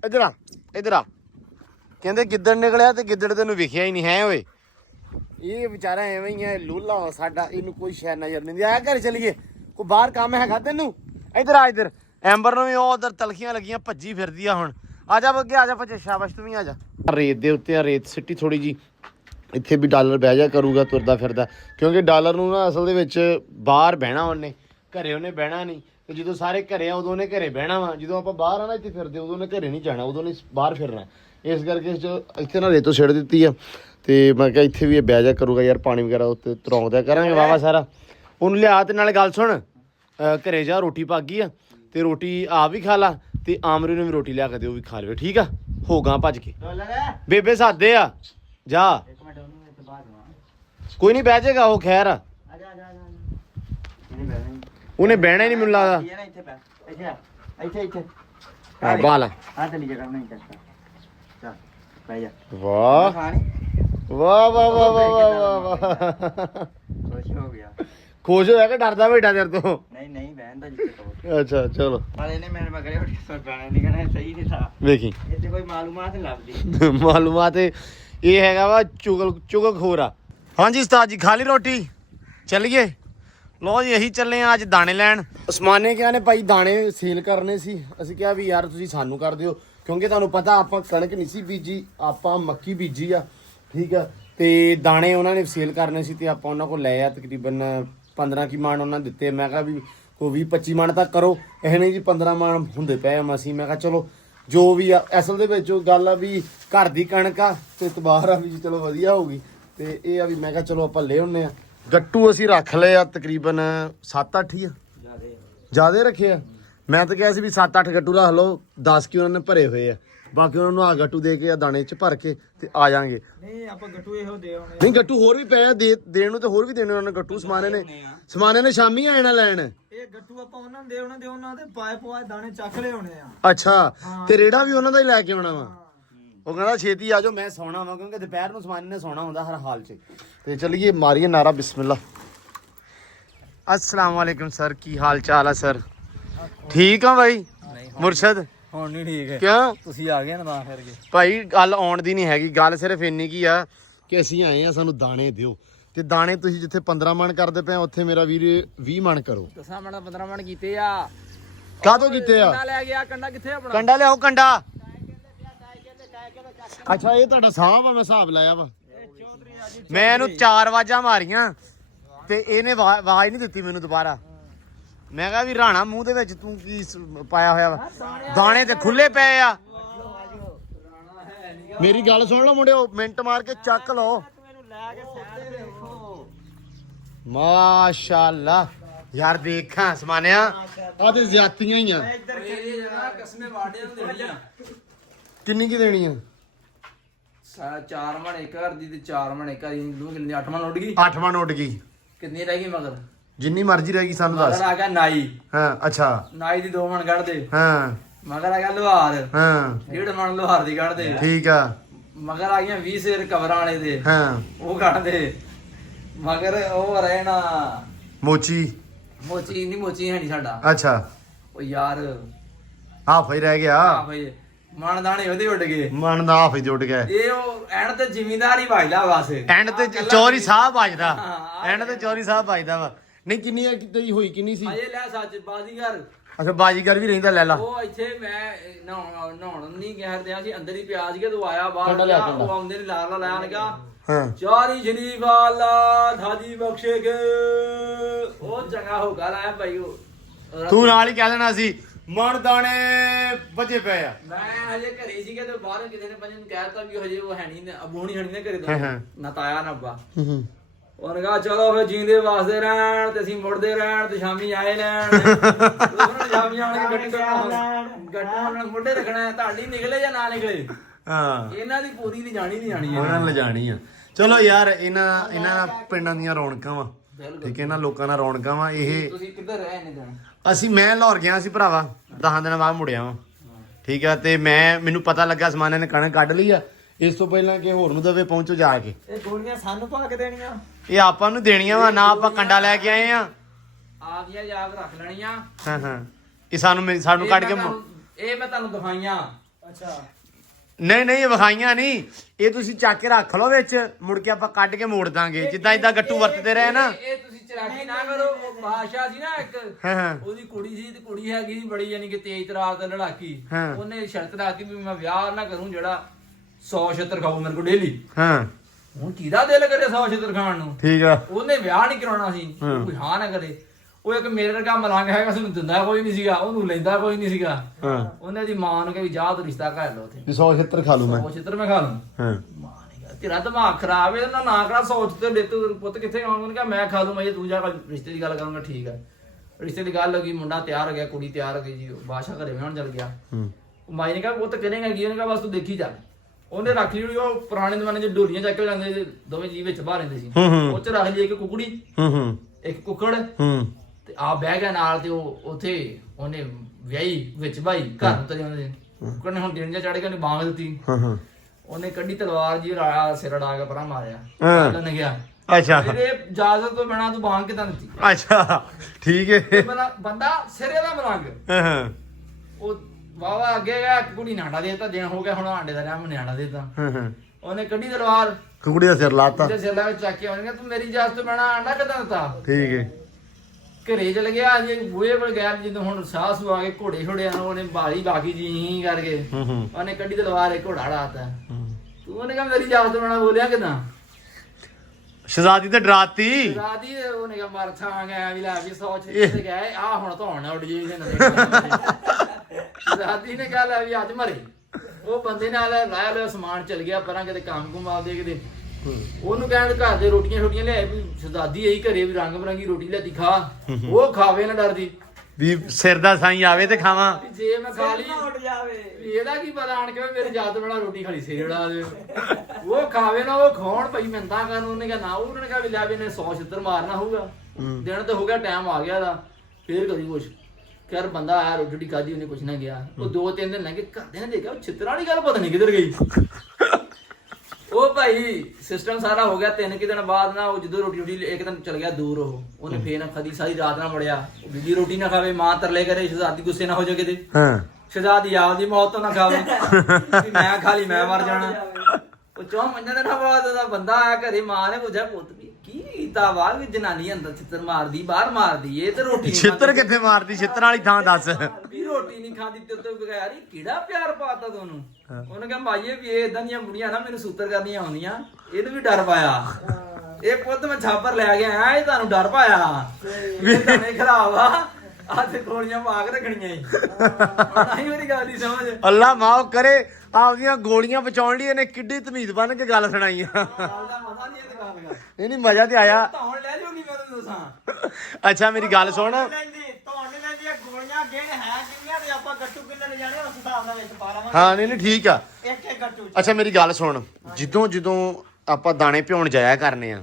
ਇੱਧਰ ਆ। ਕਹਿੰਦੇ ਗਿੱਦੜ ਨਿਕਲਿਆ ਤੇ ਗਿੱਦੜ ਤੈਨੂੰ ਵਿਖਿਆ ਹੀ ਨਹੀਂ ਹੈ ਓਏ। ਇਹ ਵਿਚਾਰਾ ਐਵੇਂ ਹੀ ਹੈ, ਲੂਲਾ ਸਾਡਾ, ਇਹਨੂੰ ਕੋਈ ਸ਼ੈ ਨਜ਼ਰ ਨਹੀਂ ਆਇਆ। ਘਰ ਚਲੀਏ, ਕੋਈ ਬਾਹਰ ਕੰਮ ਹੈਗਾ ਤੈਨੂੰ? ਇੱਧਰ ਆ ਇੱਧਰ। ਐਂਬਰ ਨੂੰ ਵੀ ਉਹ ਉਧਰ ਤਲਖੀਆਂ ਲੱਗੀਆਂ, ਭੱਜੀ ਫਿਰਦੀ ਆ ਹੁਣ। ਆ ਜਾ ਅੱਗੇ, ਆ ਜਾ ਭੱਜੇ, ਸ਼ਾਬਾਸ਼ ਤੂੰ ਵੀ ਆ ਜਾ। ਰੇਤ ਦੇ ਉੱਤੇ ਆ ਰੇਤ ਸਿੱਟੀ ਥੋੜੀ ਜੀ, ਇੱਥੇ ਵੀ ਡਾਲਰ ਬਹਿ ਜਾ ਕਰੂਗਾ ਤੁਰਦਾ ਫਿਰਦਾ, ਕਿਉਂਕਿ ਡਾਲਰ ਨੂੰ ਨਾ ਅਸਲ ਦੇ ਵਿੱਚ ਬਾਹਰ ਬਹਿਣਾ ਉਹਨੇ, ਘਰੇ ਉਹਨੇ ਬਹਿਣਾ ਨਹੀਂ। ਤੇ ਜਦੋਂ ਸਾਰੇ ਘਰੇ ਆ ਉਦੋਂ ਉਹਨੇ ਘਰੇ ਬਹਿਣਾ ਵਾ, ਜਦੋਂ ਆਪਾਂ ਬਾਹਰ ਆ ਨਾ ਇੱਥੇ ਫਿਰਦੇ ਉਦੋਂ ਉਹਨੇ ਘਰੇ ਨਹੀਂ ਜਾਣਾ, ਉਦੋਂ ਉਹਨੇ ਬਾਹਰ ਫਿਰਨਾ। ਇਸ ਕਰਕੇ ਇੱਥੇ ਨਾ ਰੇਤੋਂ ਛੱਡ ਦਿੱਤੀ ਆ ਤੇ ਮੈਂ ਕਿਹਾ ਇੱਥੇ ਵੀ ਇਹ ਬਹਿ ਜਾ ਕਰੂਗਾ ਯਾਰ, ਪਾਣੀ ਵਗੈਰਾ ਉੱਤੇ ਤਰੋਂਕਦਾ ਕਰਾਂਗੇ ਵਾਵਾ ਸਾਰਾ। ਉਹਨੂੰ ਲਿਆ ਤੇ ਨਾਲੇ ਗੱਲ ਸੁਣ, ਘਰੇ ਜਾ, ਰੋਟੀ ਪੱਕ ਗਈ ਆ ਤੇ ਰੋਟੀ ਆਪ ਵੀ ਖਾ ਲਾ ਤੇ ਆਮਰੇ ਨੂੰ ਵੀ ਰੋਟੀ ਲਿਆ ਕੇ ਦੇ, ਉਹ ਵੀ ਖਾ ਲਵੇ, ਠੀਕ ਆ? ਹੋਗਾ ਭੱਜ ਕੇ, ਬੇਬੇ ਸਾਦੇ ਆ, ਜਾ। ਕੋਈ ਨਹੀਂ ਬਹਿ ਜਾਏਗਾ ਉਹ, ਖੈਰ ਆ। ਉਹਨੇ ਬਹਿਣਾ ਹੀ ਨਹੀਂ ਮੈਨੂੰ ਲੱਗਦਾ। ਹਾਂ ਬਾਲਾ ਵਾਹ ਵਾਹ ਵਾਹ ਵਾਹ ਵਾਹ ਵਾਹ। ਖੁਸ਼ ਹੋ ਗਿਆ। ਖੁਸ਼ ਹੋਇਆ ਕਿ ਡਰਦਾ ਬੈਠਾ ਤੇਰੇ ਤੋਂ? ਨਹੀਂ ਬਹਿਣ ਦਾ ਜਿੱਥੇ। ਅੱਛਾ ਚਲੋ। ਪਰ ਇਹਨੇ ਮੇਰੇ ਮਗਰੇ ਉੱਠ ਕੇ ਸੋਚਣਾ ਨਹੀਂ ਕਹਿਣਾ ਸਹੀ ਨਹੀਂ ਥਾ। ਵੇਖੀ ਇੱਥੇ ਕੋਈ ਮਾਲੂਮਾਤ ਨਹੀਂ ਲੱਭਦੀ। ਮਾਲੂਮਾਤ ਇਹ ਹੈਗਾ ਵਾ ਚੁਗਲਖੋਰ ਆ। ਹਾਂਜੀ ਉਸਤਾਦ ਜੀ, ਖਾ ਲਈ ਰੋਟੀ? ਚੱਲੀਏ? ਲੋ ਜੀ ਇਹੀ ਚੱਲੇ ਆ ਅੱਜ ਦਾਣੇ ਲੈਣ। ਉਸਮਾਨੇ ਕਿਹਾ ਨੇ ਭਾਈ ਦਾਣੇ ਸੇਲ ਕਰਨੇ ਸੀ। ਅਸੀਂ ਕਿਹਾ ਵੀ ਯਾਰ ਤੁਸੀਂ ਸਾਨੂੰ ਕਰ ਦਿਓ, ਕਿਉਂਕਿ ਤੁਹਾਨੂੰ ਪਤਾ ਆਪਾਂ ਕਣਕ ਨਹੀਂ ਸੀ ਬੀਜੀ, ਆਪਾਂ ਮੱਕੀ ਬੀਜੀ ਆ, ਠੀਕ ਆ? ਤੇ ਦਾਣੇ ਉਹਨਾਂ ਨੇ ਸੇਲ ਕਰਨੇ ਸੀ ਤੇ ਆਪਾਂ ਉਹਨਾਂ ਕੋਲ ਲਏ ਆ ਤਕਰੀਬਨ 15 ਕੀ ਮਣ ਉਹਨਾਂ ਦਿੱਤੇ। ਮੈਂ ਕਿਹਾ ਵੀ ਕੋਈ 20-25 ਮਣ ਤੱਕ ਕਰੋ। ਇਹ ਨਹੀਂ ਜੀ 15 ਮਣ ਹੁੰਦੇ ਪਏ ਆ ਮਸੀਂ। ਮੈਂ ਕਿਹਾ ਚਲੋ ਜੋ ਵੀ ਆ, ਅਸਲ ਦੇ ਵਿੱਚ ਉਹ ਗੱਲ ਆ ਵੀ ਘਰ ਦੀ ਕਣਕ ਆ ਤੇ ਇਤਬਾਰ ਆ ਵੀ ਚਲੋ ਵਧੀਆ ਹੋਊਗੀ। ਤੇ ਇਹ ਆ ਵੀ ਮੈਂ ਕਿਹਾ ਚਲੋ ਆਪਾਂ ਲੈ ਆਉਂਦੇ ਆ। ਗੱਟੂ ਅਸੀਂ ਰੱਖ ਲਏ ਆ ਤਕਰੀਬਨ 7-8 ਹੀ ਆ, ਜ਼ਿਆਦੇ ਰੱਖੇ ਆ। ਮੈਂ ਤਾਂ ਕਿਹਾ ਸੀ ਵੀ 7-8 ਗੱਟੂ ਰੱਖ ਲਓ, 10 ਕੀ ਉਹਨਾਂ ਨੇ ਭਰੇ ਹੋਏ ਆ, ਬਾਕੀ ਉਹਨਾਂ ਨੂੰ ਆ ਗੱਟੂ ਦੇ ਕੇ ਆ ਦਾਣੇ 'ਚ ਭਰ ਕੇ ਤੇ ਆ ਜਾਾਂਗੇ। ਨਹੀਂ ਆਪਾਂ ਗੱਟੂ ਇਹੋ ਦੇ ਆਉਣੇ। ਨਹੀਂ ਗੱਟੂ ਹੋਰ ਵੀ ਪਏ ਆ ਦੇਣ ਨੂੰ, ਤੇ ਹੋਰ ਵੀ ਦੇਣੇ ਉਹਨਾਂ ਨੇ ਗੱਟੂ। ਸਮਾਨੇ ਨੇ ਸ਼ਾਮੀ ਆ ਜਾਣਾ ਲੈਣ। ਇਹ ਗੱਟੂ ਆਪਾਂ ਉਹਨਾਂ ਨੂੰ ਦੇ ਆਉਣੇ, ਉਹਨਾਂ ਦੇ ਪਾਏ ਪਵਾਏ ਦਾਣੇ ਚੱਕ ਲੈ ਆਉਣੇ ਆ। ਅੱਛਾ, ਤੇ ਰੇੜਾ ਵੀ ਉਹਨਾਂ ਦਾ ਹੀ ਲੈ ਕੇ ਆਉਣਾ ਵਾ। ਉਹ ਕਹਿੰਦਾ ਛੇਤੀ ਆ ਜਾਓ, ਮੈਂ ਸੌਣਾ ਵਾ, ਕਿਉਂਕਿ ਦੁਪਹਿਰ ਨੂੰ ਸਮਾਨੇ ਨੇ ਸੌਣਾ ਹੁੰਦਾ ਹਰ ਹਾਲ 'ਚ। ਤੇ ਚਲੀਏ ਮਾਰੀਏ ਨਾਰਾ ਬਿਸਮਿਲ੍ਲਾ। अस्सलाम वालेकुम सर, की हाल चाल है सर? ठीक हाँ भाई मुरशद? ਹੁਣ ਨਹੀਂ ਠੀਕ ਹੈ। ਕਿਉਂ? ਤੁਸੀਂ ਆ ਗਏ ਨਾ ਤਾਂ ਫਿਰ ਕੇ ਭਾਈ ਗੱਲ ਆਉਣ ਦੀ ਨਹੀਂ ਹੈਗੀ, ਗੱਲ ਸਿਰਫ ਇੰਨੀ ਕੀ ਆ ਕਿ ਅਸੀਂ ਆਏ ਆ, ਸਾਨੂੰ ਦਾਣੇ ਦਿਓ। ਤੇ ਦਾਣੇ ਤੁਸੀਂ ਜਿੱਥੇ 15 ਮਣ ਕਰਦੇ ਪਏ ਉੱਥੇ ਮੇਰਾ ਵੀਰ 20 ਮਣ ਕਰੋ। 10 ਮਣ 15 ਮਣ ਕੀਤੇ ਆ। ਕਾਹਤੋਂ ਕੀਤੇ ਆ? ਕੰਡਾ ਲੈ ਗਿਆ। ਕੰਡਾ ਕਿੱਥੇ ਆਪਣਾ? ਕੰਡਾ ਲਿਆਓ ਕੰਡਾ। ਅੱਛਾ ਇਹ ਤੁਹਾਡਾ ਸਾਹਬ ਆ, ਮੈਂ ਹਿਸਾਬ ਲਾਇਆ ਵਾ। ਮੈਂ ਇਹਨੂੰ 4 ਆਵਾਜ਼ਾਂ ਮਾਰੀਆਂ ਤੇ ਇਹਨੇ ਆਵਾਜ਼ ਨਹੀਂ ਦਿੱਤੀ ਮੈਨੂੰ ਦੁਬਾਰਾ। ਮੈਂ ਕਿਹਾ ਵੀ ਰਾਣਾ ਮੂੰਹ ਦੇ ਵਿੱਚ ਤੂੰ ਕੀ ਪਾਇਆ ਹੋਇਆ ਵਾ? ਦਾਣੇ ਤੇ ਖੁੱਲੇ ਪਏ ਆ। ਮੇਰੀ ਗੱਲ ਸੁਣ ਲਓ ਮੁੰਡਿਓ, ਮਿੰਟ ਮਾਰ ਕੇ ਚੱਕ ਲਓ। ਮਾਸ਼ਾਅੱਲਾ ਯਾਰ, ਦੇਖਾਂ ਸਮਾਨਿਆ ਆ ਤੇ ਜ਼ਿਆਤੀਆਂ ਹੀ ਆ। ਕਿੰਨੀ ਕੀ ਦੇਣੀ ਆ? 4 ਮਣ ਇੱਕ ਘਰ ਦੀ ਤੇ 4 ਮਣ ਇੱਕ ਘਰ ਦੀ, 2 ਕਿੰਨੇ 8 ਮਣ ਉੱਡ ਗਈ। 8 ਮਣ ਉੱਡ ਗਈ। ਕਿੰਨੀ ਰਹਿ ਗਈ ਮਗਰ? ਜਿੰਨੀ ਮਰਜ਼ੀ ਰਹੇਗੀ ਸਾਨੂੰ ਦੱਸ। ਮਗਰ ਆ ਗਿਆ ਨਾਈ। ਹਾਂ ਅੱਛਾ। ਨਾਈ ਦੀ 2 ਮਣ ਕੱਢ ਦੇ। ਹਾਂ ਮਗਰ ਆ ਗਿਆ ਲੋਹਾਰ। ਹਾਂ 1.5 ਮਣ ਲੋਹਾਰ ਦੀ ਕੱਢ ਦੇ। ਠੀਕ ਆ। ਮਗਰ ਆ ਗਈਆਂ 20 ਸੇਰ ਕਵਰਾਂ ਵਾਲੇ ਦੇ। ਹਾਂ ਉਹ ਕੱਢ ਦੇ। ਮਗਰ ਉਹ ਰਹਿਣਾ ਮੋਚੀ। ਮੋਚੀ ਨਹੀਂ, ਮੋਚੀ ਹੈ ਨਹੀਂ ਸਾਡਾ। ਅੱਛਾ ਉਹ ਯਾਰ ਹਾਫ ਹੀ ਰਹਿ ਗਿਆ। ਭਾਈ ਮਣ ਦਾਣੇ ਉਹਦੇ ਉੱਡ ਗਏ। ਮਨ ਦਾ ਹਾਫ ਹੀ ਜੁੜ ਗਿਆ। ਇਹ ਉਹ ਐਂਡ ਤੇ ਜ਼ਿਮੀਂਦਾਰ ਹੀ ਵੱਜਦਾ ਬਸ। ਐਂਡ ਤੇ ਚੌਰੀ ਸਾਹਿਬ ਵੱਜਦਾ। ਐਂਡ ਤੇ ਚੌਰੀ ਸਾਹਿਬ ਵੱਜਦਾ ਵਾ। ਨਹੀਂ ਕਿੰਨੀ ਤੇਰੀ ਹੋਈ ਕਿੰਨੀ ਸੀ? ਅਜੇ ਲੈ ਸੱਚ ਬਾਜ਼ੀਗਰ। ਅੱਛਾ ਬਾਜੀਗਰ ਵੀ ਰਹਿੰਦਾ, ਲੈ ਲਾ। ਉਹ ਇੱਥੇ ਮੈਂ ਨਹਾਉਣ ਨਹੀਂ ਗਿਆ ਦਿਆ ਸੀ, ਅੰਦਰ ਹੀ ਪਿਆ ਸੀਗਾ। ਤੂੰ ਆਇਆ ਬਾਹਰ, ਕੰਡਾ ਲਿਆ, ਕੰਡਾ। ਉਹ ਆਉਂਦੇ ਨੇ ਲਾਲ ਲਾਇਆ ਲਗਾ ਹਾਂ ਚਾਰੀ ਜਨੀ ਵਾਲਾ ਧਾਜੀ ਬਖਸ਼ੇ ਕੇ। ਉਹ ਚੰਗਾ ਹੋ ਗਿਆ ਲਾਇਆ ਭਾਈ। ਉਹ ਤੂੰ ਨਾਲ ਹੀ ਕਹਿ ਦੇਣਾ ਸੀ ਮਣ ਦਾਣੇ ਵੱਜੇ ਪਏ ਆ। ਮੈਂ ਹਜੇ ਘਰੇ ਸੀਗਾ ਤੇ ਬਾਹਰ ਕਿਸੇ ਨੇ ਪੰਜ ਨੂੰ ਕਹਿਤਾ ਵੀ ਹਜੇ ਉਹ ਹੈ ਨਹੀਂ, ਅਬੂਣੀ ਹਣੀ ਨੇ ਘਰੇ ਹਾਂ, ਤੋਂ ਹਾਂ। ਨਾ ਤਾਇਆ ਨਾ ਅੱਬਾ। ਉਹਨੇ ਕਹਾ ਚਲੋ ਫਿਰ ਜੀਂਦੇ ਵਾਸਦੇ ਰਹਿਣ ਤੇ ਅਸੀਂ ਮੁੜਦੇ ਰਹਿਣ ਤੇ ਸ਼ਾਮੀ ਆਏ ਲੈਣ। ਉਹਨਾਂ ਨੇ ਸ਼ਾਮੀ ਆਣ ਕੇ ਗੱਟੂ ਨਾਲ ਮੁੰਡੇ ਰੱਖਣਾ, ਤੁਹਾਡੀ ਨਿਕਲੇ ਜਾਂ ਨਾ ਨਿਕਲੇ। ਹਾਂ ਇਹਨਾਂ ਦੀ ਪੂਰੀ ਦੀ ਜਾਣੀ ਨਹੀਂ ਜਾਣੀ। ਉਹਨਾਂ ਨੇ ਜਾਣੀ ਆ। ਚਲੋ ਯਾਰ ਇਹਨਾਂ ਪਿੰਡਾਂ ਦੀਆਂ ਰੌਣਕਾਂ ਵਾ, ਠੀਕ ਹੈ ਨਾ, ਲੋਕਾਂ ਨਾਲ ਰੌਣਕਾਂ ਵਾ ਇਹ। ਤੁਸੀਂ ਕਿੱਧਰ ਰਹੇ ਨੇ ਦਿਨ? ਮੈਂ ਲਾਹੌਰ ਗਿਆ ਸੀ ਭਰਾਵਾ, 10 ਦਿਨਾਂ ਬਾਅਦ ਮੁੜਿਆ ਵਾਂ, ਠੀਕ ਆ। ਤੇ ਮੈਨੂੰ ਪਤਾ ਲੱਗਾ ਸਮਾਨੇ ਨੇ ਕਣਕ ਕੱਢ ਲਈ ਆ। ਇਸ ਤੋਂ ਪਹਿਲਾਂ ਕਿ ਹੋਰ ਨੂੰ ਦਵੇ ਪਹੁੰਚੋ ਜਾ ਕੇ। ਇਹ ਗੋਲੀਆਂ ਸਾਨੂੰ ਪਾ ਕੇ ਦੇਣੀਆਂ? ਇਹ ਆਪਾਂ ਨੂੰ ਦੇਣੀਆਂ ਵਾ ਨਾ, ਆਪਾਂ ਕੰਡਾ ਲੈ ਕੇ ਆਏ ਆ। ਆਪਦੀਆਂ ਯਾਦ ਰੱਖ ਲੈਣੀਆਂ। ਹਾਂ ਇਹ ਸਾਨੂੰ ਕੱਢ ਕੇ ਇਹ ਮੈਂ ਤੁਹਾਨੂੰ ਦਿਖਾਈਆਂ। ਅੱਛਾ ਨਹੀਂ ਵਿਖਾਈਆਂ ਨਹੀਂ, ਇਹ ਤੁਸੀਂ ਚੱਕ ਕੇ ਰੱਖ ਲਓ ਵਿੱਚ, ਮੁੜ ਕੇ ਆਪਾਂ ਕੱਢ ਕੇ ਮੋੜ ਦਾਂਗੇ ਜਿੱਦਾਂ ਇਦਾਂ ਗੱਟੂ ਵਰਤਦੇ ਰਹੇ ਨਾ। ਇਹ ਤੁਸੀਂ ਚਲਾਕੀ ਨਾ ਕਰੋ। ਉਹ ਬਾਦਸ਼ਾਹ ਸੀ ਨਾ ਇੱਕ, ਹਾਂ ਉਹਦੀ ਕੁੜੀ ਸੀ ਤੇ ਕੁੜੀ ਹੈਗੀ ਸੀ ਬੜੀ ਯਾਨੀ ਕਿ ਤੇਜ਼ ਤਰਾਰ ਤੇ ਲੜਾਕੀ। ਹਾਂ। ਉਹਨੇ ਸ਼ਰਤ ਰੱਖੀ ਵੀ ਮੈਂ ਵਿਆਹ ਨਾ ਕਰੂੰ ਜਿਹੜਾ 100 ਛਿੱਤਰ ਖਾਊ ਮੇਰੇ ਕੋਲ ਡੇਲੀ। ਹਾਂ ਹੁਣ ਕਿਹਦਾ ਦਿਲ ਕਰੇ 100 ਛਿੱਤਰ ਖਾਣ ਨੂੰ? ਠੀਕ ਆ। ਉਹਨੇ ਵਿਆਹ ਨਹੀਂ ਕਰਾਉਣਾ ਸੀ, ਕੋਈ ਹਾਂ ਨਾ ਕਰੇ। ਉਹ ਇੱਕ ਮੇਰੇ ਵਰਗਾ ਮਲੰਗ ਹੈਗਾ, ਸਾਨੂੰ ਦਿੰਦਾ ਕੋਈ ਨਹੀਂ ਸੀਗਾ, ਉਹਨੂੰ ਲੈਂਦਾ ਕੋਈ ਨਹੀਂ ਸੀਗਾ। ਹਾਂ ਉਹਨੇ ਦੀ ਮਾਂ ਨੂੰ ਕਿਹਾ ਵੀ ਜਾ ਤੂੰ ਰਿਸ਼ਤਾ ਕਰ ਲਓ ਉੱਥੇ, 100 ਛਿੱਤਰ ਖਾ ਲੂ ਮੈਂ। 100 ਛਿੱਤਰ ਮੈਂ ਖਾ ਲੂੰ। ਹਾਂ ਮਾਂ ਨੇ ਕਿਹਾ ਤੇਰਾ ਦਿਮਾਗ ਖਰਾਬ ਹੈ, ਇਹਨਾਂ ਨਾ ਕਰਾ 100 ਛਿੱਤਰ ਦੇ ਤੂੰ ਪੁੱਤ ਕਿੱਥੇ ਖਾਵਾਂਗਾ? ਉਹਨੇ ਕਿਹਾ ਮੈਂ ਖਾ ਲੂੰ, ਮੈਂ ਤੂੰ ਜਾ ਰਿਸ਼ਤੇ ਦੀ ਗੱਲ ਕਰੂੰਗਾ। ਠੀਕ ਹੈ, ਰਿਸ਼ਤੇ ਦੀ ਗੱਲ ਹੋ ਗਈ, ਮੁੰਡਾ ਤਿਆਰ ਹੋ ਗਿਆ, ਕੁੜੀ ਤਿਆਰ ਹੋ ਗਈ ਜੀ, ਬਾਦਸ਼ਾਹ ਘਰੇ ਵਿਆਹਣ ਚੱਲ ਗਿਆ। ਉਹ ਮਾਈ ਨੇ ਕਿਹਾ ਪੁੱਤ ਕਰੇਗਾ ਕੀ? ਉਹਨੇ ਕਿਹਾ ਬਸ ਤੂੰ ਦੇਖੀ ਜਾ। ਉਹਨੇ ਰੱਖ ਲਈ ਉਹ ਪੁਰਾਣੇ ਜ਼ਮਾਨੇ 'ਚ ਡੋਲੀਆਂ ਚੱਕ ਕੇ ਜਾਂਦੇ ਦੋਵੇਂ ਜੀ ਵਿੱਚ ਬਾਹਰ ਰਹਿੰਦੇ ਸੀ, ਉਹ 'ਚ ਰੱਖ ਲਈ ਇੱਕ ਕੁਕੜੀ ਇੱਕ ਕੁੱਕੜ ਤੇ ਆ ਬਹਿ ਗਿਆ ਨਾਲ। ਤੇ ਉਹ ਉੱਥੇ ਉਹਨੇ ਵਿਆਹੀ ਵਿੱਚ ਭਾਈ ਘਰ ਨੂੰ ਤਰੇ ਉਹਨੇ ਕੁੱਕੜ ਨੇ ਹੁਣ ਦਿਨ ਜਾ ਚੜ ਕੇ ਉਹਨੇ ਬਾਂਗ ਦਿੱਤੀ। ਉਹਨੇ ਕੱਢੀ ਤਲਵਾਰ ਜੀ ਸਿਰ ਅੜਾ ਕੇ ਪਰਾਂ ਮਾਰਿਆ। ਉਹਨੇ ਗਿਆ ਅੱਛਾ ਮੇਰੇ ਇਜਾਜ਼ਤ ਤੋਂ ਬਿਨਾਂ ਤੂੰ ਬਾਂਗ ਕਿਦਾਂ ਦਿੱਤੀ? ਅੱਛਾ ਠੀਕ ਹੈ। ਬੰਦਾ ਸਿਰੇ ਦਾ ਮਲੰਗ। ਉਹ ਵਾਵਾ ਅੱਗੇ ਗਿਆ, ਕੁੜੀ ਨੇ ਆਂਡਾ ਦੇਤਾ, ਦਿਨ ਹੋ ਗਿਆ, ਹੁਣ ਆਂਡੇ ਦਾ ਟਾਈਮ, ਆਂਡਾ ਦੇਤਾ। ਉਹਨੇ ਕੱਢੀ ਤਲਵਾਰ, ਕੁਕੜੀ ਦਾ ਸਿਰ ਲਾਤਾ। ਸਿਰ ਲਾ ਕੇ ਚੱਕ ਕੇ ਉਹਨੇ ਕਿਹਾ ਤੂੰ ਮੇਰੀ ਇਜਾਜ਼ਤ ਤੋਂ ਬਿਨਾਂ ਆਂਡਾ ਕਿਦਾਂ ਦਿੱਤਾ? ਠੀਕ ਹੈ। ਘਰੇ ਚਲ ਗਿਆ ਜੀ, ਬੂਹੇ ਕੋਲ ਗਿਆ, ਜਦੋਂ ਹੁਣ ਸਾਹ ਸੂ ਆ ਕੇ ਘੋੜੇ ਛੋੜਿਆ ਉਹਨੇ ਬਾਲੀ ਬਾਕੀ ਜੀ ਕਰਕੇ ਉਹਨੇ ਕੱਢੀ ਤਲਵਾਰ, ਇੱਕ ਘੋੜਾ ੜਾਤਾ। ਤੂੰ ਉਹਨੇ ਕਿਹਾ ਮੇਰੀ ਇਜਾਜ਼ਤ ਤੋਂ ਬਿਨਾਂ ਬੋਲਿਆ ਕਿਦਾਂ? ਸ਼ਹਜ਼ਾਦੀ ਤੇ ਡਰਾਤੀ। ਰਾਦੀ ਉਹਨੇ ਕਿਹਾ ਮਰ ਥਾਂਗਾ ਵੀ ਲੈ ਵੀ ਸੋਚ ਤੇ ਗਏ ਆ ਹੁਣ ਧੌਣ ਨਾ ਉੱਡ ਜੇ ਰਾਦੀ ਨੇ ਕਿਹਾ ਲੈ ਵੀ ਅੱਜ ਮਰੇ। ਉਹ ਬੰਦੇ ਨਾਲ ਲਾਇਆ ਲਿਆ ਸਮਾਨ ਚਲ ਗਿਆ ਪਰਾਂ, ਕਿਤੇ ਕੰਮ ਕੁਮ ਆਪਦੇ ਕਿਤੇ। ਉਹਨੂੰ ਕਹਿਣ ਘਰ ਦੇ ਰੋਟੀਆਂ ਛੋਟੀਆਂ ਲਿਆਏ ਵੀ ਸ਼ਹਜ਼ਾਦੀ ਆਈ ਘਰੇ ਵੀ ਰੰਗ ਬਰੰਗੀ ਰੋਟੀ ਲਿਆਦੀ ਖਾ, ਉਹ ਖਾਵੇ ਨਾ ਡਰਦੀ ਵੀ ਸਿਰ ਦਾ ਸਾਈਂ ਆਵੇ ਤੇ ਖਾਵਾਂ। ਜੇ ਮੈਂ ਖਾ ਲਈ ਉੱਡ ਜਾਵੇ, ਇਹਦਾ ਕੀ ਪਤਾ ਆਣ ਕੇ ਮੇਰੀ ਜਾਤ ਬਣਾ ਰੋਟੀ ਖਾਲੀ ਸਿਰ ਉਡਾ ਦੇ। ਉਹ ਖਾਵੇ ਨਾ, ਉਹ ਖਾਣ ਪਈ ਮਿੰਤਾ ਕਰਨ। ਉਹਨੇ ਕਿਹਾ ਨਾ, ਉਹਨੇ ਕਿਹਾ ਵੀ ਲੈ ਵੀ ਇਹਨੇ 100 ਛਿੱਤਰ ਮਾਰਨਾ ਹੋਊਗਾ, ਦਿਨ ਤਾਂ ਹੋ ਗਿਆ, ਟਾਈਮ ਆ ਗਿਆ ਦਾ, ਫੇਰ ਕਦੀ ਕੁਛ ਯਾਰ ਬੰਦਾ ਆਇਆ, ਰੋਟੀ ਖਾਦੀ, ਉਹਨੇ ਕੁਛ ਨਾ ਗਿਆ। ਉਹ 2-3 ਦਿਨ ਲੰਘੇ, ਘਰਦੇ ਨੇ ਦੇਖਿਆ ਉਹ ਛਿੱਤਰਾਂ ਵਾਲੀ ਗੱਲ ਪਤਾ ਨਹੀਂ ਕਿੱਧਰ ਗਈ। ਉਹ ਭਾਈ ਸਿਸਟਮ ਸਾਰਾ ਹੋ ਗਿਆ। 3 ਦਿਨ ਬਾਅਦ ਨਾ ਉਹ ਜਦੋਂ ਰੋਟੀ ਇੱਕ ਦਿਨ ਚਲ ਗਿਆ ਦੂਰ, ਉਹਨੇ ਫੇਰ ਕਦੀ ਸਾਰੀ ਰਾਤ ਨਾ ਮੁੜਿਆ। ਬੀਬੀ ਰੋਟੀ ਨਾ ਖਾਵੇ, ਮਾਂ ਤਰਲੇ ਕਰੇ, ਸ਼ਹਜ਼ਾਦੀ ਗੁੱਸੇ ਨਾ ਹੋ ਜਾਏ ਕਿਤੇ, ਸ਼ਹਜ਼ਾਦੀ ਆਪਦੀ ਮੌਤ ਤੋਂ ਨਾ ਖਾਵੇ ਵੀ ਮੈਂ ਖਾ ਲਈ ਮੈਂ ਮਰ ਜਾਣਾ। ਉਹ 4 ਮਹੀਨੇ ਦਿਨਾਂ ਬਾਅਦ ਉਹਦਾ ਬੰਦਾ ਆਇਆ ਘਰੇ, ਮਾਂ ਨੇ ਪੁੱਛਿਆ ਪੁੱਤ ਵੀ ਕੀ ਕੀਤਾ ਬਾਹਰ ਵੀ ਜਨਾਨੀ ਅੰਦਰ ਛਿੱਤਰ ਮਾਰਦੀ, ਬਾਹਰ ਮਾਰਦੀ, ਇਹ ਤੇ ਰੋਟੀ ਛਿੱਤਰ ਕਿੱਥੇ ਮਾਰਦੀ? ਛਿੱਤਰ ਵਾਲੀ ਥਾਂ ਦੱਸ। ਵੀ ਰੋਟੀ ਨਹੀਂ ਖਾਦੀ ਤੇਰੇ ਤੋਂ ਬਗੈਰ ਹੀ ਕਿਹੜਾ ਪਿਆਰ ਪਾਤਾ ਤੁਹਾਨੂੰ? ਉਹਨੇ ਕਿਹਾ ਮਾਈਏ ਵੀ ਇਹ ਇਦਾਂ ਦੀਆਂ ਬੁੜੀਆਂ ਨਾ ਮੈਨੂੰ ਸੂਤਰ ਕਰਨੀਆਂ ਆਉਂਦੀਆਂ, ਇਹਨੂੰ ਵੀ ਡਰ ਪਾਇਆ। ਇਹ ਪੁੱਤ ਮੈਂ ਛਾਪਰ ਲੈ ਗਿਆ, ਇਹ ਤੁਹਾਨੂੰ ਡਰ ਪਾਇਆ ਵੀ ਤੁਹਾਨੂੰ ਖਰਾਬ ਆ, ਆਹ ਤੇ ਗੋਲੀਆਂ ਪਾ ਕੇ ਰੱਖਣੀਆਂ ਹੀ। ਨਹੀਂ ਮੇਰੀ ਗੱਲ ਦੀ ਸਮਝ। ਅੱਲਾ ਮਾਫ ਕਰੇ, ਆਪਦੀਆਂ ਗੋਲੀਆਂ ਬਚਾਉਣ ਲਈ ਇਹਨੇ ਕਿੱਡੀ ਤਮੀਜ਼ ਬਣ ਕੇ ਗੱਲ ਸੁਣਾਈ ਆ। ਨਹੀਂ ਮਜ਼ਾ ਤੇ ਆਇਆ। ਧੌਣ ਲੈ ਜਾਓਗੀ ਮੈਂ ਤੈਨੂੰ ਦੱਸਾਂ। ਅੱਛਾ ਮੇਰੀ ਗੱਲ ਸੁਣ, ਧੌਣ ਨਹੀਂ ਲੈਂਦੀ, ਗੋਲੀਆਂ ਗਿਣ ਹੈ ਕਿੰਨੀਆਂ ਤੇ ਆਪਾਂ ਗੱਟੂ ਕਿੰਨੇ ਲੈ ਜਾਣੇ ਉਸ ਹਿਸਾਬ ਨਾਲ ਵਿੱਚ ਪਾ ਲਵਾਂਗੇ। ਹਾਂ ਨਹੀਂ ਠੀਕ ਆ। ਇੱਕ ਗੱਟੂ। ਅੱਛਾ ਮੇਰੀ ਗੱਲ ਸੁਣ, ਜਦੋਂ ਆਪਾਂ ਦਾਣੇ ਭਿਉਣ ਜਾਇਆ ਕਰਨੇ ਆ,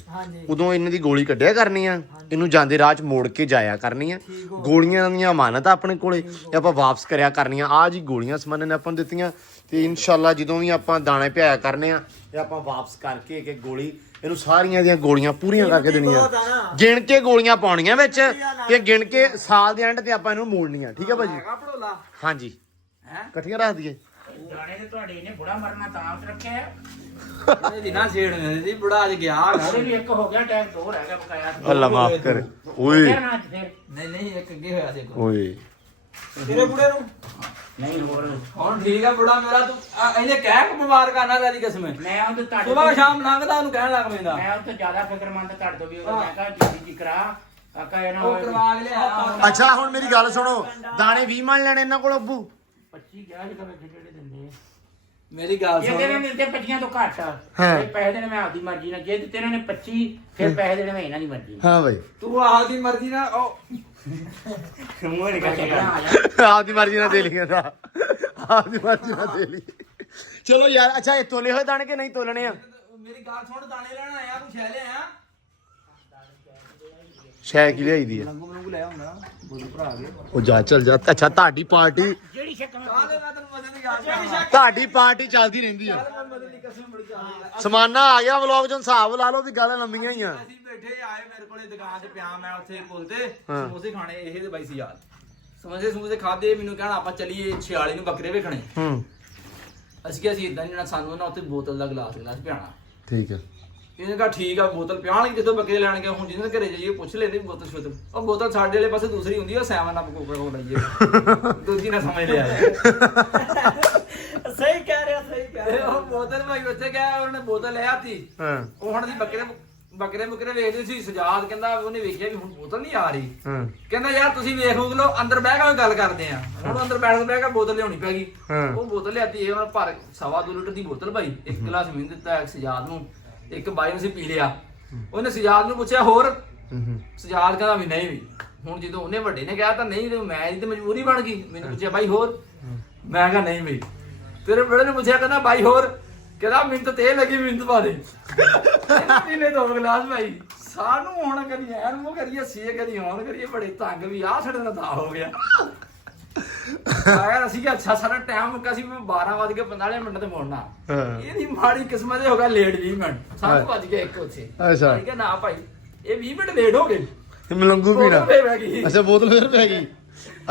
ਉਦੋਂ ਇਹਨਾਂ ਦੀ ਗੋਲੀ ਕੱਢਿਆ ਕਰਨੀ ਆ, ਇਹਨੂੰ ਜਾਂਦੇ ਰਾਹ ਚ ਮੋੜ ਕੇ ਜਾਇਆ ਕਰਨੀ ਆ। ਗੋਲੀਆਂ ਦੀਆਂ ਅਮਾਨਤ ਆਪਣੇ ਕੋਲੇ, ਇਹ ਆਪਾਂ ਵਾਪਸ ਕਰਿਆ ਕਰਨੀਆਂ। ਆ ਜੀ ਗੋਲੀਆਂ ਸਮਾਨ ਨੇ ਆਪਾਂ ਨੂੰ ਦਿੱਤੀਆਂ, ਤੇ ਇਨਸ਼ਾਅੱਲਾ ਜਦੋਂ ਵੀ ਆਪਾਂ ਦਾਣੇ ਭਿਆਇਆ ਕਰਨੇ ਆ, ਇਹ ਆਪਾਂ ਵਾਪਸ ਕਰਕੇ ਇੱਕ ਗੋਲੀ ਇਹਨੂੰ ਸਾਰੀਆਂ ਦੀਆਂ ਗੋਲੀਆਂ ਪੂਰੀਆਂ ਕਰਕੇ ਦੇਣੀਆਂ, ਗਿਣ ਕੇ ਗੋਲੀਆਂ ਪਾਉਣੀਆਂ ਵਿੱਚ, ਤੇ ਗਿਣ ਕੇ ਸਾਲ ਦੇ ਐਂਡ ਤੇ ਆਪਾਂ ਇਹਨੂੰ ਮੋੜਨੀਆਂ। ਠੀਕ ਹੈ ਭਾਜੀ? ਹਾਂਜੀ ਇਕੱਠੀਆਂ ਰੱਖ ਦਈਏ। ਦਾਣੇ ਤੇ ਤੁਹਾਡੇ ਨੇ ਬੁੜਾ ਮਰਨਾ ਤਾਂ ਉੱਤੇ ਰੱਖਿਆ। ਇਹਦੀ ਨਾ ਛੇੜਨੇ ਸੀ, ਬੁੜਾ ਅੱਜ ਗਿਆ ਉਹਦੇ ਵੀ ਇੱਕ ਹੋ ਗਿਆ, ਟੈਗ 2 ਰਹਿ ਗਿਆ ਬਕਾਇਆ। ਅੱਲਾ ਮਾਫ ਕਰੇ। ਓਏ ਨਹੀਂ ਇੱਕ ਅੱਗੇ ਹੋਇਆ ਦੇਖੋ। ਓਏ ਤੇਰੇ ਬੁੜੇ ਨੂੰ ਨਹੀਂ ਹੋਰ ਹੁਣ ਠੀਕ ਆ ਬੁੜਾ ਮੇਰਾ, ਤੂੰ ਇਹਨੇ ਕਹਿ ਕੇ ਬਿਮਾਰ ਕਰਨਾ ਤੇਰੀ ਕਸਮ। ਮੈਂ ਉਹਦੇ ਤੁਹਾਡੇ ਸੁਬਾਹ ਸ਼ਾਮ ਲੰਘਦਾ ਉਹਨੂੰ ਕਹਿਣ ਲੱਗ ਪੈਂਦਾ ਮੈਂ ਉਹ ਤੋਂ ਜ਼ਿਆਦਾ ਫਿਕਰਮੰਦ ਤੁਹਾਡੇ ਤੋਂ ਵੀ ਉਹ ਮੈਂ ਕਹਾ ਜੀ ਕਰਾ ਕਾਕਾ ਇਹਨਾਂ ਉਹ ਕਰਵਾ ਕੇ ਲਿਆ। ਅੱਛਾ ਹੁਣ ਮੇਰੀ ਗੱਲ ਸੁਣੋ, ਦਾਣੇ 20 ਮਣ ਲੈਣੇ ਇਹਨਾਂ ਕੋਲ ਅੱਬੂ? 25 ਗਿਆ ਜਦੋਂ ਜਿਹੜੇ ਦਿੰਦੇ ਮੇਰੀ ਗੱਲ ਜੇ ਤੇਰੇ ਸੁਣ, ਮਿਲਦੇ 25 ਤੋਂ ਘੱਟ ਹਾਂ। ਇਹ ਪੈਸੇ ਦੇਣੇ ਮੈਂ ਆਪਦੀ ਮਰਜ਼ੀ ਨਾਲ, ਜੇ ਤੇਰੇ ਨੇ 25 ਫਿਰ ਪੈਸੇ ਦੇਣੇ ਮੈਂ ਇਹਨਾਂ ਦੀ ਮਰਜ਼ੀ ਹਾਂ ਬਾਈ ਤੂੰ ਆਪਦੀ ਮਰਜ਼ੀ ਨਾਲ ਉਹ ਮੂੰਹ ਨਹੀਂ ਕੱਢਿਆ। ਆਪਦੀ ਮਰਜ਼ੀ ਨਾਲ ਦੇ ਲਈ ਕਹਿੰਦਾ, ਆਪਦੀ ਮਰਜ਼ੀ ਨਾਲ ਦੇ ਲਈ। ਚਲੋ ਯਾਰ, ਅੱਛਾ ਇਹ ਤੋਲੇ ਹੋਏ ਦਾਣੇ ਕਿ ਨਹੀਂ ਤੋਲਣੇ ਆ? ਮੇਰੀ ਗੱਲ ਸੁਣ, ਦਾਣੇ ਲੈਣ ਆਇਆ ਤੂੰ ਛੈ ਲਿਆ? ਸ਼ੈ ਕੀ ਲਿਆਈ ਦੀ ਆ ਲੰਗੂ ਮਲੰਗੂ ਲੈ ਆਉਂਦਾ ਬੋਲੂ ਭਰਾ ਕੇ ਉਹ ਜਾ ਚੱਲ ਜਾ ਅੱਛਾ ਤੁਹਾਡੀ ਪਾਰਟੀ ਜਿਹੜੀ ਸ਼ਕਲ ਕਾਹਦੇ ਮੈਂ ਤੈਨੂੰ ਮਦਦ ਦੀ ਗੱਲ ਤੁਹਾਡੀ ਪਾਰਟੀ ਚੱਲਦੀ ਰਹਿੰਦੀ ਆ ਮੈਂ ਮਦਦ ਦੀ ਕਸਮ ਬੜੀ ਚਾਹੀ ਸਮਾਨਾ ਆ ਗਿਆ ਵਲੌਗ ਚੋਂ ਹਿਸਾਬ ਲਾ ਲਓ ਵੀ ਗੱਲ ਲੰਮੀਆਂ ਹੀ ਆ ਅਸੀਂ ਬੈਠੇ ਆਏ ਮੇਰੇ ਕੋਲੇ ਦੁਕਾਨ 'ਚ ਪਿਆ ਮੈਂ ਉੱਥੇ ਪੁੱਲ ਤੇ ਸਮੋਸੇ ਖਾਣੇ ਇਹ ਤੇ ਬਾਈ ਸੀ ਯਾਰ ਸਮੋਸੇ ਖਾਦੇ ਮੈਨੂੰ ਕਹਿਣਾ ਆਪਾਂ ਚੱਲੀਏ 46 ਨੂੰ ਬੱਕਰੇ ਵੇਖਣੇ ਅਸੀਂ ਕਿਹਾ ਸੀ ਇਦਾਂ ਨਹੀਂ ਨਾ ਸਾਨੂੰ ਨਾ ਉੱਥੇ ਬੋਤਲ ਦਾ ਗਲਾਸ ਪਿਆਣਾ ਠੀਕ ਹੈ ਇਹਨੇ ਕਹਾ ਠੀਕ ਆ ਬੋਤਲ ਪਿਆਣਗੇ ਜਦੋਂ ਬੱਕਰੇ ਲੈਣ ਗਏ ਹੁਣ ਜਿਹਨਾਂ ਦੇ ਘਰੇ ਜਾਈਏ ਪੁੱਛ ਲੈਂਦੇ ਬੋਤਲ ਸ਼ੁੱਧ ਉਹ ਬੋਤਲ ਸਾਡੇ ਵਾਲੇ ਪਾਸੇ ਦੂਸਰੀ ਹੁੰਦੀ ਆ 7 ਅਪ ਕੋਕਾ ਕੋਲਾ ਲਈਏ ਦੂਜੀ ਨਾ ਸਮਝ ਲਿਆ ਸਹੀ ਕਹਿ ਰਿਹਾ ਉਹ ਬੋਤਲ ਭਾਈ ਉੱਥੇ ਗਿਆ ਉਹਨੇ ਬੋਤਲ ਲੈ ਆਤੀ ਉਹ ਹੁਣ ਦੀ ਬੱਕਰੇ ਵੇਖਦੇ ਸੀ ਸਜਾਦ ਕਹਿੰਦਾ ਉਹਨੇ ਵੇਖਿਆ ਵੀ ਹੁਣ ਬੋਤਲ ਨਹੀਂ ਆ ਰਹੀ ਕਹਿੰਦਾ ਯਾਰ ਤੁਸੀਂ ਵੇਖ ਲਓ ਅੰਦਰ ਬਹਿ ਕੇ ਗੱਲ ਕਰਦੇ ਆ ਹੁਣ ਅੰਦਰ ਬਹਿ ਕੇ ਬੋਤਲ ਲਿਆਉਣੀ ਪੈ ਗਈ ਉਹ ਬੋਤਲ ਲਿਆਤੀ ਇਹ ਉਹਨਾਂ ਭਰ 2.5 ਲੀਟਰ ਦੀ ਬੋਤਲ ਭਾਈ ਇੱਕ ਗਲਾਸ ਮੈਨੂੰ ਦਿੱਤਾ ਇੱਕ ਸਜਾਦ ਨੂੰ ਇੱਕ ਬਾਈ ਨੂੰ ਸੀ ਪੀ ਲਿਆ ਉਹਨੇ ਸਜਾਦ ਨੂੰ ਪੁੱਛਿਆ ਹੋਰ ਸਜਾਦ ਕਹਿੰਦਾ ਵੀ ਨਹੀਂ ਵੀ ਹੁਣ ਜਦੋਂ ਉਹਨੇ ਵੱਡੇ ਨੇ ਕਿਹਾ ਤਾਂ ਨਹੀਂ ਤੇ ਮੈਂ ਇਹਦੀ ਤੇ ਮਜਬੂਰੀ ਬਣ ਗਈ ਮੈਨੂੰ ਪੁੱਛਿਆ ਬਾਈ ਹੋਰ ਮੈਂ ਕਿਹਾ ਨਹੀਂ ਬਈ ਤੇਰੇ ਬੜੇ ਨੇ ਪੁੱਛਿਆ ਕਹਿੰਦਾ ਬਾਈ ਹੋਰ ਕਹਿੰਦਾ ਮੈਨੂੰ ਤਾਂ ਤੇਲ ਲੱਗੀ ਮੈਨੂੰ ਪਾ ਦੇ ਇਹਨੇ 2 ਗਲਾਸ ਭਾਈ ਸਾਨੂੰ ਹੁਣ ਕਰੀ ਐਨ ਮੂੰਹ ਕਰੀਏ ਸੀ ਕਰੀ ਹੁਣ ਕਰੀਏ ਬੜੇ ਤੰਗ ਵੀ ਆਹ ਸਾਡੇ ਨਾਲ ਤਾਂ ਹੋ ਗਿਆ ਆਇਆ ਅਸੀਂ ਕਿ ਅੱਛਾ ਸਾਰਾ ਟਾਈਮ ਮੁੱਕਾ ਸੀ ਮੈਂ 12:45 ਮਿੰਟ ਤੇ ਮੁੜਨਾ ਇਹਦੀ ਮਾੜੀ ਕਿਸਮਤ ਇਹ ਹੋ ਗਿਆ ਲੇਟ 20 ਮਿੰਟ 7 ਵੱਜ ਗਏ ਇੱਕ ਉੱਥੇ ਅੱਛਾ ਠੀਕ ਹੈ ਨਾ ਭਾਈ ਇਹ 20 ਮਿੰਟ ਲੇਟ ਹੋ ਗਏ ਮਲੰਗੂ ਪੀਣਾ ਬੋਤਲ ਪੈ ਗਈ। ਅੱਛਾ ਬੋਤਲ ਫੇਰ ਪੈ ਗਈ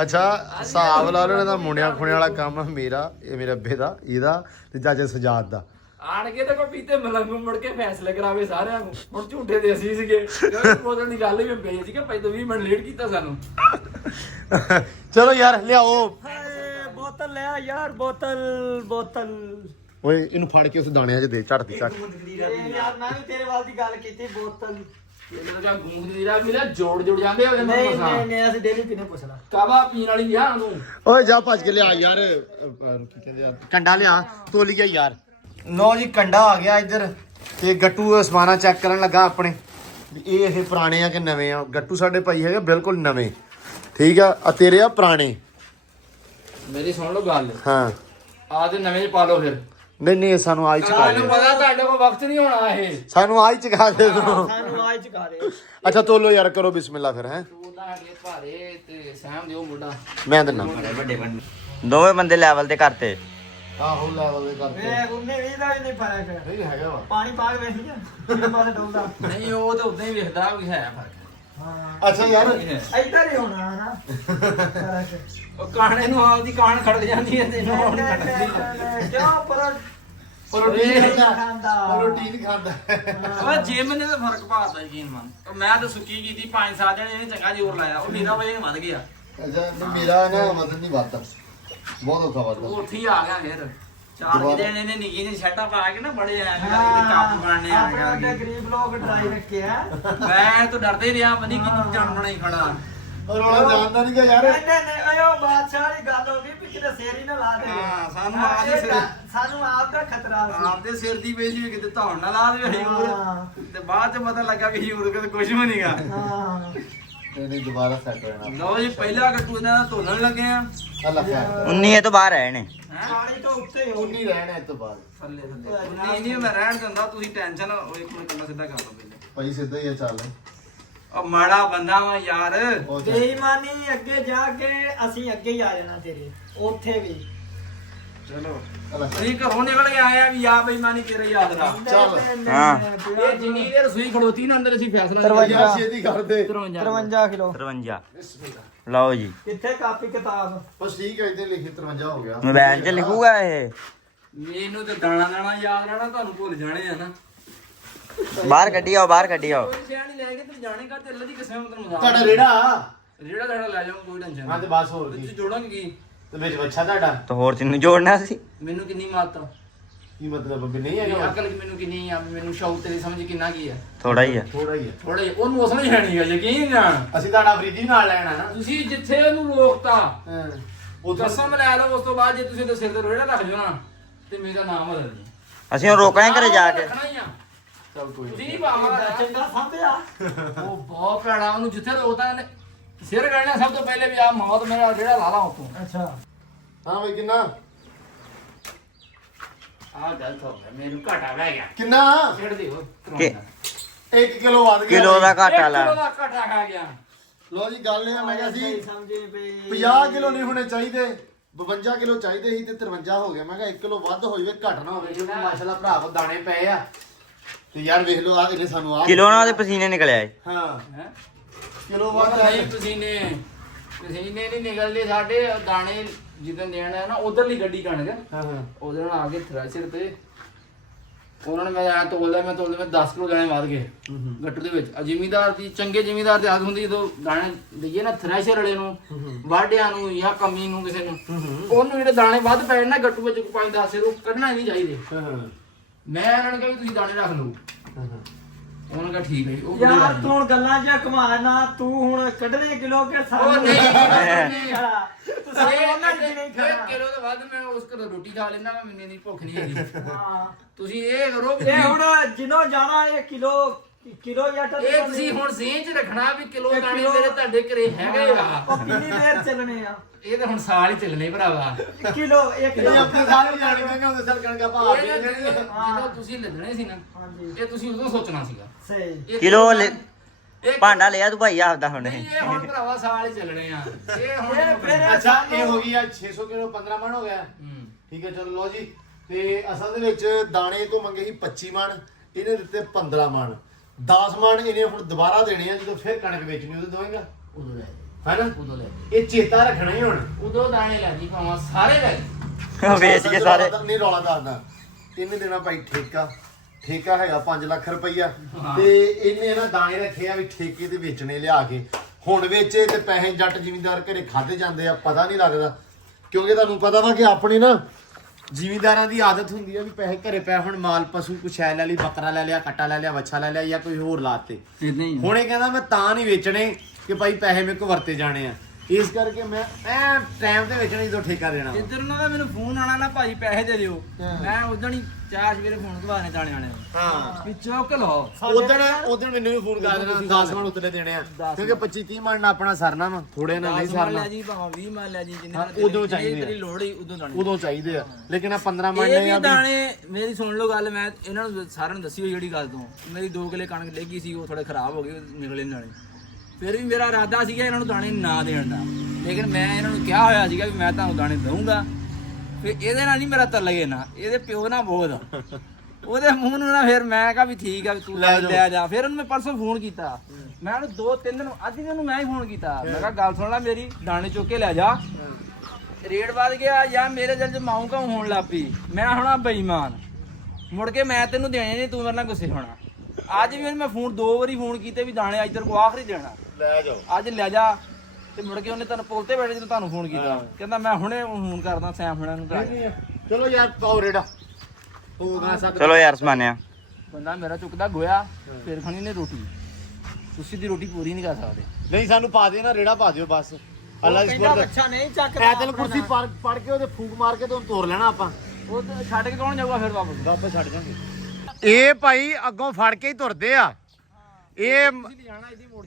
ਅੱਛਾ ਹਿਸਾਬ ਲਾ ਲਓ ਇਹਨਾਂ ਦਾ ਮੁੰਡਿਆਂ ਖੁਣੇ ਵਾਲਾ ਕੰਮ ਮੇਰਾ ਇਹ ਮੇਰੇ ਅੱਬੇ ਦਾ ਇਹਦਾ ਤੇ ਚਾਚੇ ਸਜਾਦ ਦਾ ਆਣ ਕੇ ਤੇ ਕੋ ਪੀਤੇ ਮਲੰਗੂ ਮੁੜ ਕੇ ਫੈਸਲੇ ਕਰਾਵੇ ਸਾਰਿਆਂ ਨੂੰ ਹੁਣ ਝੂਠੇ ਦੇ ਅਸੀਂ ਸੀਗੇ ਕਿਉਂਕਿ ਬੋਤਲ ਦੀ ਗੱਲ ਵੀ ਪਈ ਸੀ ਕਿ ਭਾਈ ਤੂੰ 20 ਮਿੰਟ ਲੇਟ ਕੀਤਾ ਸਾਨੂੰ ਚਲੋ ਯਾਰ ਲਿਆਓ ਬੋਤਲ ਲਿਆ ਯਾਰ ਬੋਤਲ ਓਏ ਇਹਨੂੰ ਫੜ ਕੇ ਉਸ ਦਾਣਿਆਂ 'ਚ ਦੇ ਝੜਦੀ ਝੜ ਯਾਰ ਮੈਂ ਵੀ ਤੇਰੇ ਵੱਲ ਦੀ ਗੱਲ ਕੀਤੀ ਬੋਤਲ ਇਹਨਾਂ ਦਾ ਗੂੰਦ ਦੀ ਰਾ ਮੇਰਾ ਜੋੜ ਜਾਂਦੇ ਹੋ ਜਾਂਦੇ ਨਹੀਂ ਅਸੀਂ ਡੇਲੀ ਪੀਨੇ ਪੁੱਛਣਾ ਕਾਵਾ ਪੀਣ ਵਾਲੀ ਆ ਨੂੰ ਓਏ ਜਾ ਭੱਜ ਕੇ ਲਿਆ ਯਾਰ ਕੀ ਕਹਿੰਦੇ ਯਾਰ ਕੰਡਾ ਲਿਆ ਤੋਲੀ ਗਿਆ ਯਾਰ ਲੋ ਜੀ ਕੰਡਾ ਆ ਗਿਆ ਇੱਧਰ ਤੇ ਗੱਟੂ ਸਮਾਨਾ ਚੈੱਕ ਕਰਨ ਲੱਗਾ ਆਪਣੇ ਵੀ ਇਹ ਪੁਰਾਣੇ ਆ ਕਿ ਨਵੇਂ ਆ ਗੱਟੂ ਸਾਡੇ ਭਾਈ ਹੈਗੇ ਬਿਲਕੁਲ ਨਵੇਂ ਠੀਕ ਆ ਤੇਰੇ ਆ ਪੁਰਾਣੇ ਮੇਰੀ ਸੁਣ ਲਓ ਗੱਲ ਹਾਂ ਆ ਤੇ ਨਵੇਂ ਚ ਪਾ ਲਓ ਫਿਰ ਨਹੀਂ ਸਾਨੂੰ ਆਈ ਚਕਾ ਤੁਹਾਨੂੰ ਦੇ ਪਤਾ ਤੁਹਾਡੇ ਕੋਲ ਵਕਤ ਨਹੀਂ ਹੋਣਾ ਇਹ ਸਾਨੂੰ ਆਈ ਚਕਾ ਦੇ ਦੋ ਸਾਨੂੰ ਆਜ ਚਕਾ ਦੇ ਅੱਛਾ ਤੋਲੋ ਯਾਰ ਕਰੋ ਬਿਸਮਿਲ੍ਲਾ ਫਿਰ ਹੈ ਤੂੰ ਨਾ ਅਗੇ ਭਾਰੇ ਤੇ ਸਹਿਮ ਦਿਓ ਮੁੰਡਾ ਮੈਂ ਦਿੰਨਾ ਦੋਵੇਂ ਬੰਦੇ ਲੈਵਲ ਤੇ ਕਰਤੇ ਆਹੋ ਲੈਵਲ ਦੇ ਕਰਕੇ ਵੇ ਉਹਨੇ ਵੀ ਦਾ ਨਹੀਂ ਫਰਕ ਨਹੀਂ ਹੈਗਾ ਵਾ ਪਾਣੀ ਪਾ ਕੇ ਵੇਖੀ ਜਾ ਕਿੰਨੇ ਬਾਰੇ ਡੋਲਦਾ ਨਹੀਂ ਉਹ ਤਾਂ ਉਦਾਂ ਹੀ ਵੇਖਦਾ ਵੀ ਹੈ ਫਰਕ ਹਾਂ ਅੱਛਾ ਯਾਰ ਇੱਧਰ ਹੀ ਹੋਣਾ ਹੈ ਨਾ ਫਰਕ ਉਹ ਕਾਣੇ ਨੂੰ ਆਪਦੀ ਕਾਣ ਖੜਕ ਜਾਂਦੀ ਹੈ ਤੇ ਇਹਨੂੰ ਹੁਣ ਖੜਕਦੀ ਹੈ ਕਿਉਂ ਪਰ ਪ੍ਰੋਟੀਨ ਖਾਂਦਾ ਪ੍ਰੋਟੀਨ ਖਾਂਦਾ ਉਹ ਜਿਮ ਨੇ ਤਾਂ ਫਰਕ ਪਾਤਾ ਯਕੀਨ ਮੰਨ ਉਹ ਮੈਂ ਤਾਂ ਸੁੱਕੀ ਕੀਤੀ 5-7 ਜਣੇ ਇਹਨੇ ਚੰਗਾ ਜ਼ੋਰ ਲਾਇਆ ਉਹ ਮੇਰਾ ਵਜਨ ਵੱਧ ਗਿਆ ਅੱਛਾ ਤੇ ਮੇਰਾ ਨਾ ਮਦਦ ਨਹੀਂ ਵੱਧਦਾ ਬਹੁਤ ਔਖਾ ਉਹ ਵੱਧਦਾ ਉੱਥੇ ਹੀ ਆ ਗਿਆ ਫਿਰ 4 ਦਿਨ ਇਹਨੇ ਨਿੱਕੀ ਜਿਹੀ ਸ਼ਰਟਾਂ ਪਾ ਕੇ ਨਾ ਬੜੇ ਐਂ ਕਰਕੇ ਕੱਪ ਬਣਨੇ ਆ ਆਪਣੇ ਗਰੀਬ ਲੋਕ ਡਰਾਈ ਰੱਖਿਆ ਮੈਂ ਤਾਂ ਡਰਦਾ ਹੀ ਰਿਹਾ ਬੰਦੀ ਕਿੰਨੂੰ ਜਾਣਨਾ ਹੀ ਖੜਾ ਰੋਲਾ ਜਾਣਦਾ ਨਹੀਂ ਗਾ ਯਾਰ ਨਹੀਂ ਓਏ ਬਾਦਸ਼ਾਹ ਵਾਲੀ ਗੱਲ ਹੋ ਗਈ ਵੀ ਕਿਤੇ ਸਿਰ ਹੀ ਨਾ ਲਾ ਦੇ ਹਾਂ, ਸਾਨੂੰ ਆਪ ਦੇ ਸਿਰ- ਸਾਨੂੰ ਆਪ ਦਾ ਖਤਰਾ ਸੀ ਆਪਦੇ ਸਿਰ ਦੀ ਵੇਚ ਵੀ ਕਿਤੇ ਧੌਣ ਨਾ ਲਾ ਦੇਵੇ ਹਯੂਰ ਹਾਂ। ਤੇ ਬਾਅਦ ਚ ਪਤਾ ਲੱਗਾ ਵੀ ਹਯੂਰ ਕਿਤੇ ਕੁਝ ਵੀ ਨਹੀਂਗਾ ਹਾਂ ਨਹੀਂ ਦੁਬਾਰਾ ਸੈੱਟ ਹੋ ਜਾਣਾ ਲਓ ਜੀ ਪਹਿਲਾ ਗੱਟੂ ਇਹਨਾਂ ਦਾ ਧੋਲਣ ਲੱਗੇ ਆ ਅੱਲਾ ਖੈਰ 19 ਇਹ ਤੋਂ ਬਾਹਰ ਆਏ ਨੇ ਹੈ 40 ਤੋਂ ਉੱਤੇ ਹੋ ਉਨੀ ਰਹਿਣਾ ਇਸ ਤੋਂ ਬਾਅਦ ਥੱਲੇ ਥੱਲੇ ਨਹੀਂ ਮੈਂ ਰਹਿਣ ਦਿੰਦਾ ਤੁਸੀਂ ਟੈਨਸ਼ਨ ਉਹ ਇੱਕ ਮਿੰਟ ਕੰਨਾ ਸਿੱਧਾ ਕਰ ਲਓ ਪਹਿਲੇ ਭਾਈ ਸਿੱਧਾ ਹੀ ਆ ਚੱਲ ਉਹ ਮਾੜਾ ਬੰਦਾ ਵਾ ਯਾਰ ਉਹ ਚੱਲ। ਬੇਈਮਾਨੀ ਅੱਗੇ ਜਾ ਕੇ ਅਸੀਂ ਅੱਗੇ ਹੀ ਆ ਜਾਣਾ ਤੇਰੇ ਉੱਥੇ ਵੀ ਚਲੋ ਅੱਲਾ ਖੈਰ। ਤੁਸੀਂ ਘਰੋਂ ਨਿਕਲ ਕੇ ਆਇਆ ਵੀ ਆ ਬੇਈਮਾਨੀ ਤੇਰੇ ਯਾਦ ਦਾ ਚੱਲ। ਹਾਂ। ਇਹ ਜਿੰਨੀ ਦੇਰ ਰਸੋਈ ਖੜੋਤੀ ਨਾ ਅੰਦਰ ਅਸੀਂ ਫੈਸਲਾ ਯਾਰ ਛੇਤੀ ਕਰ ਦੇ 53 ਕਿਲੋ 53 ਲਓ ਜੀ ਕਿੱਥੇ ਕਾਪੀ ਕਿਤਾਬ ਬਸ ਠੀਕ ਹੈ ਇੱਥੇ ਲਿਖੀ 53 ਹੋ ਗਿਆ ਮੋਬਾਈਲ 'ਚ ਲਿਖੂਗਾ ਇਹ ਮੈਨੂੰ ਤੇ ਦਾਣਾ ਦਾਣਾ ਯਾਦ ਰਹਿਣਾ ਤੁਹਾਨੂੰ ਭੁੱਲ ਜਾਣੇ ਆ ਨਾ ਬਾਹਰ ਕੱਢੀ ਆਓ ਬਾਹਰ ਕੱਢੀ ਆਓ ਕੋਈ ਸਿਆਣੀ ਲੈ ਕੇ ਤੇ ਜਾਣੇ ਕਰ ਤੇ ਅੱਲਾ ਦੀ ਕਿਸਮ ਤੈਨੂੰ ਮਜ਼ਾਕ ਤੁਹਾਡਾ ਰੇੜਾ ਜਿਹੜਾ ਤੁਹਾਡਾ ਲੈ ਜਾਊਂ ਕੋਈ ਟੈਨਸ਼ਨ ਹਾਂ ਤੇ ਬਸ ਹੋਰ ਵਿੱਚ ਕੀ ਜੋੜਾਂਗੇ ਕੀ ਤੇ ਵਿੱਚ ਬੱਚਾ ਤੁਹਾਡਾ ਤਾਂ ਹੋਰ ਤੈਨੂੰ ਜੋੜਨਾ ਸੀ ਮੈਨੂੰ ਕਿੰਨੀ ਮਾਤ ਆ ਕੀ ਮਤਲਬ ਵੀ ਨਹੀਂ ਇਹ ਹੈਗਾ ਅਕਲ ਮੈਨੂੰ ਕਿੰਨੀ ਆ ਮੈਨੂੰ ਸ਼ੌਕ ਤੇਰੀ ਸਮਝ ਕਿੰਨਾ ਕੀ ਆ ਥੋੜਾ ਹੀ ਆ ਥੋੜਾ ਹੀ ਹੈ ਥੋੜਾ ਜਿਹਾ ਉਹਨੂੰ ਉਸ ਨਹੀਂ ਹੈਣੀ ਗਾ ਯਕੀਨ ਨਾ ਅਸੀਂ ਤੁਹਾਡਾ ਫਰੀਜੀ ਨਾਲ ਲੈਣਾ ਨਾ ਤੁਸੀਂ ਜਿੱਥੇ ਉਹਨੂੰ ਰੋਕਤਾ ਉਹ ਕਸਮ ਲੈ ਲਓ ਉਸ ਤੋਂ ਬਾਅਦ ਜੇ ਤੁਸੀਂ ਤੇ ਸਿਰ ਤੇ ਰੋੜਾ ਰੱਖ ਜਾਓ ਨਾ ਤੇ ਮੇਰਾ ਨਾਮ ਬਦਲ ਜੀ ਅਸੀਂ ਹੁਣ ਰੋਕਾਂਗੇ ਘਰੇ ਜਾ ਕੇ ਰੱਖਣਾ ਹੀ ਆ ਚੱਲ ਕੋਈ ਤੁਸੀਂ ਨਹੀਂ ਪਾਵਾਂਗਾ ਚੰਗਾ ਸਾਂਭਿਆ ਉਹ ਬਹੁਤ ਭੈੜਾ ਉਹਨੂੰ ਜਿੱਥੇ ਰੋਕਦਾ ਨੇ ਸਿਰ ਗੜਨਾ ਸਭ ਤੋਂ ਪਹਿਲੇ ਵੀ ਆ ਮੌਤ ਮੇਰਾ ਜਿਹੜਾ ਲਾ ਲਾ ਉਤੋਂ ਅੱਛਾ ਹਾਂ ਬਈ ਕਿੰਨਾ ਆ ਗਲਤ ਹੋ ਗਿਆ ਮੈਨੂੰ ਘਾਟਾ ਪੈ ਗਿਆ ਕਿੰਨਾ ਛੱਡ ਦਿਓ ਕਿ 1 ਕਿਲੋ ਵੱਧ ਗਿਆ ਕਿਲੋ ਦਾ ਘਾਟਾ ਕਿਲੋ ਲਾ ਦਾ ਘਟਾ ਖਾ ਗਿਆ। ਲੋ ਜੀ ਗੱਲ ਇਹ ਆ, ਮੈਂ ਕਿਹਾ ਸੀ ਸਮਝੇ ਵੀ 50 ਕਿਲੋ ਨਹੀਂ ਹੋਣੇ ਚਾਹੀਦੇ, 52 ਕਿਲੋ ਚਾਹੀਦੇ ਸੀ ਤੇ 53 ਹੋ ਗਿਆ। ਮੈਂ ਕਿਹਾ 1 ਕਿਲੋ ਵੱਧ ਹੋ ਜਾਵੇ, ਘੱਟ ਨਾ ਹੋਵੇ, ਕਿਉਂਕਿ ਮਾਸ਼ਾਅੱਲਾ ਭਰਾ ਕੋ ਦਾਣੇ ਪਏ ਆ। ਤੇ ਯਾਰ ਵੇਖ ਲਓ ਆ ਇਹਨੇ ਸਾਨੂੰ ਆ ਕਿਲੋ ਨਾਲ ਦੇ ਪਸੀਨੇ ਨਿਕਲਿਆ ਏ। ਹਾਂ ਹੈ ਕਿਲੋ ਉਹ ਵੱਧ ਨਹੀਂ ਪਸੀਨੇ ਨਹੀਂ ਨਿਕਲਦੇ ਸਾਡੇ ਦਾਣੇ ਜਿੱਦਣ ਦੇਣਾ ਹੈ ਨਾ ਉਧਰਲੀ ਗੱਡੀ ਕਣਕ ਹਾਂ ਹਾਂ ਉਹਦੇ ਨਾਲ ਆ ਕੇ ਥ੍ਰੈਸ਼ਰ ਤੇ ਉਹਨਾਂ ਨੇ ਮੈਂ ਤੋਲਦਾ ਮੈਂ 10 ਕਿਲੋ ਦਾਣੇ ਵੱਧ ਗਏ ਗੱਟੂ ਦੇ ਵਿੱਚ। ਜ਼ਿਮੀਦਾਰ ਦੀ ਚੰਗੇ ਜ਼ਿਮੀਦਾਰ ਦੀ ਆਦਤ ਹੁੰਦੀ ਜਦੋਂ ਦਾਣੇ ਦਈਏ ਨਾ ਥ੍ਰੈਸ਼ਰ ਵਾਲੇ ਨੂੰ ਵਾਢਿਆਂ ਨੂੰ ਜਾਂ ਕਮੀ ਨੂੰ ਕਿਸੇ ਨੂੰ ਉਹਨੂੰ ਜਿਹੜੇ ਦਾਣੇ ਵੱਧ ਪੈ ਨਾ ਗੱਟੂ ਵਿੱਚ 5-10 ਉਹ ਕੱਢਣਾ ਨਹੀਂ ਚਾਹੀਦੇ। ਹਾਂ ਮੈਂ ਇਹਨਾਂ ਨੂੰ ਕਿਹਾ ਵੀ ਤੁਸੀਂ ਦਾਣੇ ਰੱਖ ਲਓ, ਉਹਨਾਂ ਕਿਹਾ ਠੀਕ ਹੈ ਜੀ। ਉਹ ਯਾਰ ਤੂੰ ਹੁਣ ਗੱਲਾਂ ਜਿਹਾ ਕਮਾਣਾ, ਤੂੰ ਹੁਣ ਕੱਢਣੇ ਕਿਲੋ ਕੇ ਉਹ ਸਾਨੂੰ ਨਹੀਂ ਤੂੰ ਸਾਰੇ ਉਹਨਾਂ ਚ ਨਹੀਂ ਖਾਣਾ। ਕਿਲੋ ਤੋਂ ਵੱਧ ਮੈਂ ਉਸ ਘਰੋਂ ਰੋਟੀ ਖਾ ਲੈਣਾ, ਮੈਨੂੰ ਇੰਨੀ ਭੁੱਖ ਨਹੀਂ ਹੈਗੀ। ਹਾਂ ਤੁਸੀਂ ਇਹ ਕਰੋ ਵੀ ਇਹ ਹੁਣ ਜਿਨੋਂ ਜਾਣਾ ਇਹ ਕਿਲੋ ਜਾਂ ਤਾਂ ਇਹ ਤੁਸੀਂ ਹੁਣ ਜ਼ੇਨ ਚ ਰੱਖਣਾ ਵੀ ਕਿਲੋ ਇੱਕ ਦਾਣੇ ਕਿਲੋ- ਮੇਰੇ ਤੁਹਾਡੇ ਘਰੇ ਹੈਗੇ ਵਾ। ਉਹ ਕਿੰਨੀ ਦੇਰ ਚੱਲਣੇ ਆ? ਇਹ ਤਾਂ ਹੁਣ ਸਾਲ ਹੀ ਚੱਲਣੇ ਭਰਾਵਾ। ਕਿਲੋ 1 ਇਹ ਆਪਣੇ ਸਾਰੇ ਜਾਣਗੇ ਉਹਦੇ ਸਰ ਕਣਕਾ ਭਾਅ ਇਹ ਨਾ ਦੇ ਜਦੋਂ ਤੁਸੀਂ ਲੱਦਣੇ ਸੀ ਨਾ ਹਾਂਜੀ ਇਹ ਤੁਸੀਂ ਉਦੋਂ ਸੋਚਣਾ ਸੀਗਾ। ਸਹੀ ਇਹ ਕਿਲੋ ਲੈ- ਇਹ ਭਾਂਡਾ ਲਿਆ ਤੂੰ ਭਾਈ ਆਪਦਾ ਹੁਣ ਨਹੀਂ, ਇਹ ਹੁਣ ਭਰਾਵਾ ਸਾਲ ਹੀ ਚੱਲਣੇ ਆ। ਇਹ ਹੁਣ ਇਹ ਫਿਰ ਅੱਛਾ ਇਹ ਹੋ ਗਈ ਆ 600 ਕਿਲੋ 15 ਮਣ ਹੋ ਗਿਆ। ਹੂੰ। ਠੀਕ ਹੈ ਚਲੋ ਲੋ ਜੀ। ਤੇ ਅਸਲ ਦੇ ਵਿੱਚ ਦਾਣੇ ਤੋਂ ਮੰਗੇ ਸੀ 25 ਮਣ, ਇਹਨੇ ਦਿੱਤੇ 15 ਮਣ। 10 ਮਣ ਇਹਨੇ ਹੁਣ ਦੁਬਾਰਾ ਦੇਣੇ ਆ ਜਦੋਂ ਫਿਰ ਕਣਕ ਵੇਚਣੀ ਉਦੋਂ ਦੋਏਗਾ, ਉਦੋਂ ਲੈ ਹੈਨਾ? ਉਦੋਂ ਲੈ ਇਹ ਚੇਤਾ ਰੱਖਣਾ ਹੀ ਹੁਣ। ਉਦੋਂ ਦਾਣੇ ਲੈ ਜੀ ਭਾਵਾਂ ਸਾਰੇ ਲੈ ਜੀ। ਵੇਚ ਕੇ ਸਾਰੇ। ਨਹੀਂ ਰੌਲਾ ਦੱਸਦਾ, ਇਹਨੇ ਦੇਣਾ ਭਾਈ ਠੇਕਾ ਹੈਗਾ 5 ਲੱਖ ਰੁਪਈਆ। ਤੇ ਇਹਨੇ ਨਾ ਦਾਣੇ ਰੱਖੇ ਆ ਵੀ ਠੇਕੇ ਤੇ ਵੇਚਣੇ ਲਿਆ ਕੇ। ਹੁਣ ਵੇਚੇ ਤੇ ਪੈਸੇ ਜੱਟ ਜ਼ਿਮੀਂਦਾਰ ਘਰੇ ਖਾਦੇ ਜਾਂਦੇ ਆ, ਪਤਾ ਨਹੀਂ ਲੱਗਦਾ। ਕਿਉਂਕਿ ਤੁਹਾਨੂੰ ਪਤਾ ਵਾ ਕਿ ਆਪਣੇ ਨਾ ਜ਼ਿਮੀਂਦਾਰਾਂ ਦੀ ਆਦਤ ਹੁੰਦੀ ਆ ਵੀ ਪੈਸੇ ਘਰੇ ਪਏ, ਹੁਣ ਮਾਲ ਪਸ਼ੂ ਕੁਛ ਐ ਲੈ ਲਈ, ਬੱਕਰਾ ਲੈ ਲਿਆ, ਕੱਟਾ ਲੈ ਲਿਆ, ਵੱਛਾ ਲੈ ਲਿਆ ਜਾਂ ਕੋਈ ਹੋਰ ਲਾਤੇ। ਇਦਾਂ ਹੀ ਹੁਣ ਇਹ ਕਹਿੰਦਾ ਮੈਂ ਤਾਂ ਨਹੀਂ ਵੇਚਣੇ ਕਿ ਭਾਈ ਪੈਸੇ ਮੇਰੇ ਕੋ ਵਰਤੇ ਜਾਣੇ ਆ, ਇਸ ਕਰਕੇ ਮੈਂ ਟਾਈਮ ਤੇ ਵੇਚਣੇ ਜਦੋਂ ਠੇਕਾ ਦੇਣਾ ਵਾ। ਇੱਧਰ ਉਹਨਾਂ ਦਾ ਮੈਨੂੰ ਫੋਨ ਆਣਾ ਨਾ ਭਾਜੀ ਪੈਸੇ ਦੇ ਦਿਓ। ਮੈਂ ਉਦੋਂ ਹੀ ਚਾਰ ਸਵੇਰੇ ਫੋਨ ਦਵਾਣੇ ਦਾਣੇ ਆਣੇ ਹਾਂ ਵੀ ਚੁੱਕ ਲਓ। ਉਦੋਂ ਮੈਨੂੰ ਵੀ ਫੋਨ ਕਰ ਦੇਣਾ 10 ਮਣ ਉਤਲੇ ਦੇਣੇ ਆ, ਕਿਉਂਕਿ 25-30 ਮਣ ਨਾਲ ਆਪਣਾ ਸਰਨਾ ਵਾ, ਥੋੜੇ ਨਾਲ ਨਹੀਂ ਸਰਨਾ। ਲੈ ਜੀ ਭਾਵੇਂ 20 ਮਾਲ ਲੈ ਜੀ ਜਿੰਨੇ ਹਾਂ, ਉਦੋਂ ਚਾਹੀਦੇ ਆ। ਤੇਰੀ ਲੋੜ ਹੀ ਉਦੋਂ ਦਾਣੇ ਉਦੋਂ ਚਾਹੀਦੇ ਆ, ਲੇਕਿਨ ਆ 15 ਮਣ ਇਹ ਨੇ ਆ ਵੀ ਦਾਣੇ ਮੇਰੀ ਸੁਣ ਲਓ ਗੱਲ, ਮੈਂ ਇਹਨਾਂ ਨੂੰ ਸਾਰਿਆਂ ਨੂੰ ਦੱਸੀ ਹੋਈ ਜਿਹੜੀ ਗੱਲ ਤੋਂ। ਮੇਰੀ 2 ਕਿਲੇ ਕਣਕ ਡੇਗੀ ਸੀ, ਉਹ ਥੋੜੇ ਖਰਾਬ ਹੋ ਗਏ ਨਿਕਲੇ ਨਾਲੇ। ਫਿਰ ਵੀ ਮੇਰਾ ਇਰਾਦਾ ਸੀਗਾ ਇਹਨਾਂ ਨੂੰ ਦਾਣੇ ਨਾ ਦੇਣ ਦਾ, ਲੇਕਿਨ ਮੈਂ ਇਹਨਾਂ ਨੂੰ ਕਿਹਾ ਹੋਇਆ ਸੀਗਾ ਵੀ ਮੈਂ ਤੁਹਾਨੂੰ ਦਾਣੇ ਦਊਂਗਾ। ਫਿਰ ਇਹਦੇ ਨਾਲ ਨਹੀਂ ਮੇਰਾ ਤਰਲੇ ਨਾ, ਇਹਦੇ ਪਿਓ ਨਾਲ ਬਹੁਤ ਉਹਦੇ ਮੂੰਹ ਨੂੰ ਨਾ। ਫਿਰ ਮੈਂ ਕਿਹਾ ਵੀ ਠੀਕ ਆ ਵੀ ਤੂੰ ਲੈ ਜਾ। ਫਿਰ ਉਹਨੂੰ ਮੈਂ ਪਰਸੋਂ ਫੋਨ ਕੀਤਾ, ਮੈਂ ਉਹਨੂੰ 2-3 ਦਿਨ ਅੱਜ ਦਿਨ ਨੂੰ ਮੈਂ ਹੀ ਫੋਨ ਕੀਤਾ। ਮੈਂ ਕਿਹਾ ਗੱਲ ਸੁਣ ਲੈ ਮੇਰੀ, ਦਾਣੇ ਚੁੱਕ ਕੇ ਲੈ ਜਾ। ਰੇਟ ਵੱਧ ਗਿਆ ਜਾਂ ਮੇਰੇ ਦਿਲ 'ਚ ਮਾਊ ਕਾਊ ਹੋਣ ਲੱਗ ਪਈ, ਮੈਂ ਹੋਣਾ ਬੇਈਮਾਨ, ਮੁੜ ਕੇ ਮੈਂ ਤੈਨੂੰ ਦੇਣੇ ਨਹੀਂ, ਤੂੰ ਮੇਰੇ ਨਾਲ ਗੁੱਸੇ ਹੋਣਾ। ਅੱਜ ਵੀ ਮੈਂ 2 ਵਾਰੀ ਫੋਨ ਕੀਤੇ ਵੀ ਦਾਣੇ ਅੱਜ ਤੇਰੇ ਕੋ ਆਖਰੀ ਦੇਣਾ, ਲੈ ਜਾਓ। ਅੱਜ ਲੈ ਜਾ। ਤੇ ਮੁੜ ਕੇ ਉਹਨੇ ਤੈਨੂੰ ਪੁੱਲ ਤੇ ਬੈਠੇ ਜਦੋਂ ਤੁਹਾਨੂੰ ਫੋਨ ਕੀਤਾ, ਕਹਿੰਦਾ ਮੈਂ ਹੁਣੇ ਫੋਨ ਕਰਦਾ ਸੈਮ ਹੁਣਾਂ ਨੂੰ ਕਰਾ। ਚਲੋ ਯਾਰ ਪਾਓ ਰੇੜਾ ਹੋਗਾ ਸਕ। ਚਲੋ ਯਾਰ ਸਮਾਨਿਆ ਬੰਦਾ ਮੇਰਾ ਚੁੱਕਦਾ ਗੋਇਆ, ਫਿਰ ਖਾਣੀ ਨੇ ਰੋਟੀ। ਤੁਸੀਂ ਦੀ ਰੋਟੀ ਪੂਰੀ ਨਹੀਂ ਕਰ ਸਕਦੇ। ਨਹੀਂ ਸਾਨੂੰ ਪਾ ਦੇ ਨਾ, ਰੇੜਾ ਪਾ ਦਿਓ ਬਸ। ਅੱਲਾ ਦੀ ਕਹਿੰਦਾ ਸੁਪਰ ਬੱਚਾ ਨਹੀਂ ਚੱਕਦਾ। ਐਤਲ ਕੁਰਸੀ ਪੜ ਕੇ ਉਹਦੇ ਫੂਕ ਮਾਰ ਕੇ ਤੁਹਾਨੂੰ ਤੋੜ ਲੈਣਾ ਆਪਾਂ। ਉਹ ਤੇ ਛੱਡ ਕੇ ਕੌਣ ਜਾਊਗਾ ਫਿਰ ਵਾਪਸ? ਵਾਪਸ ਛੱਡ ਜਾਾਂਗੇ। ਇਹ ਭਾਈ ਅੱਗੋਂ ਫੜ ਕੇ ਹੀ ਤੁਰਦੇ ਆ, ਇਹ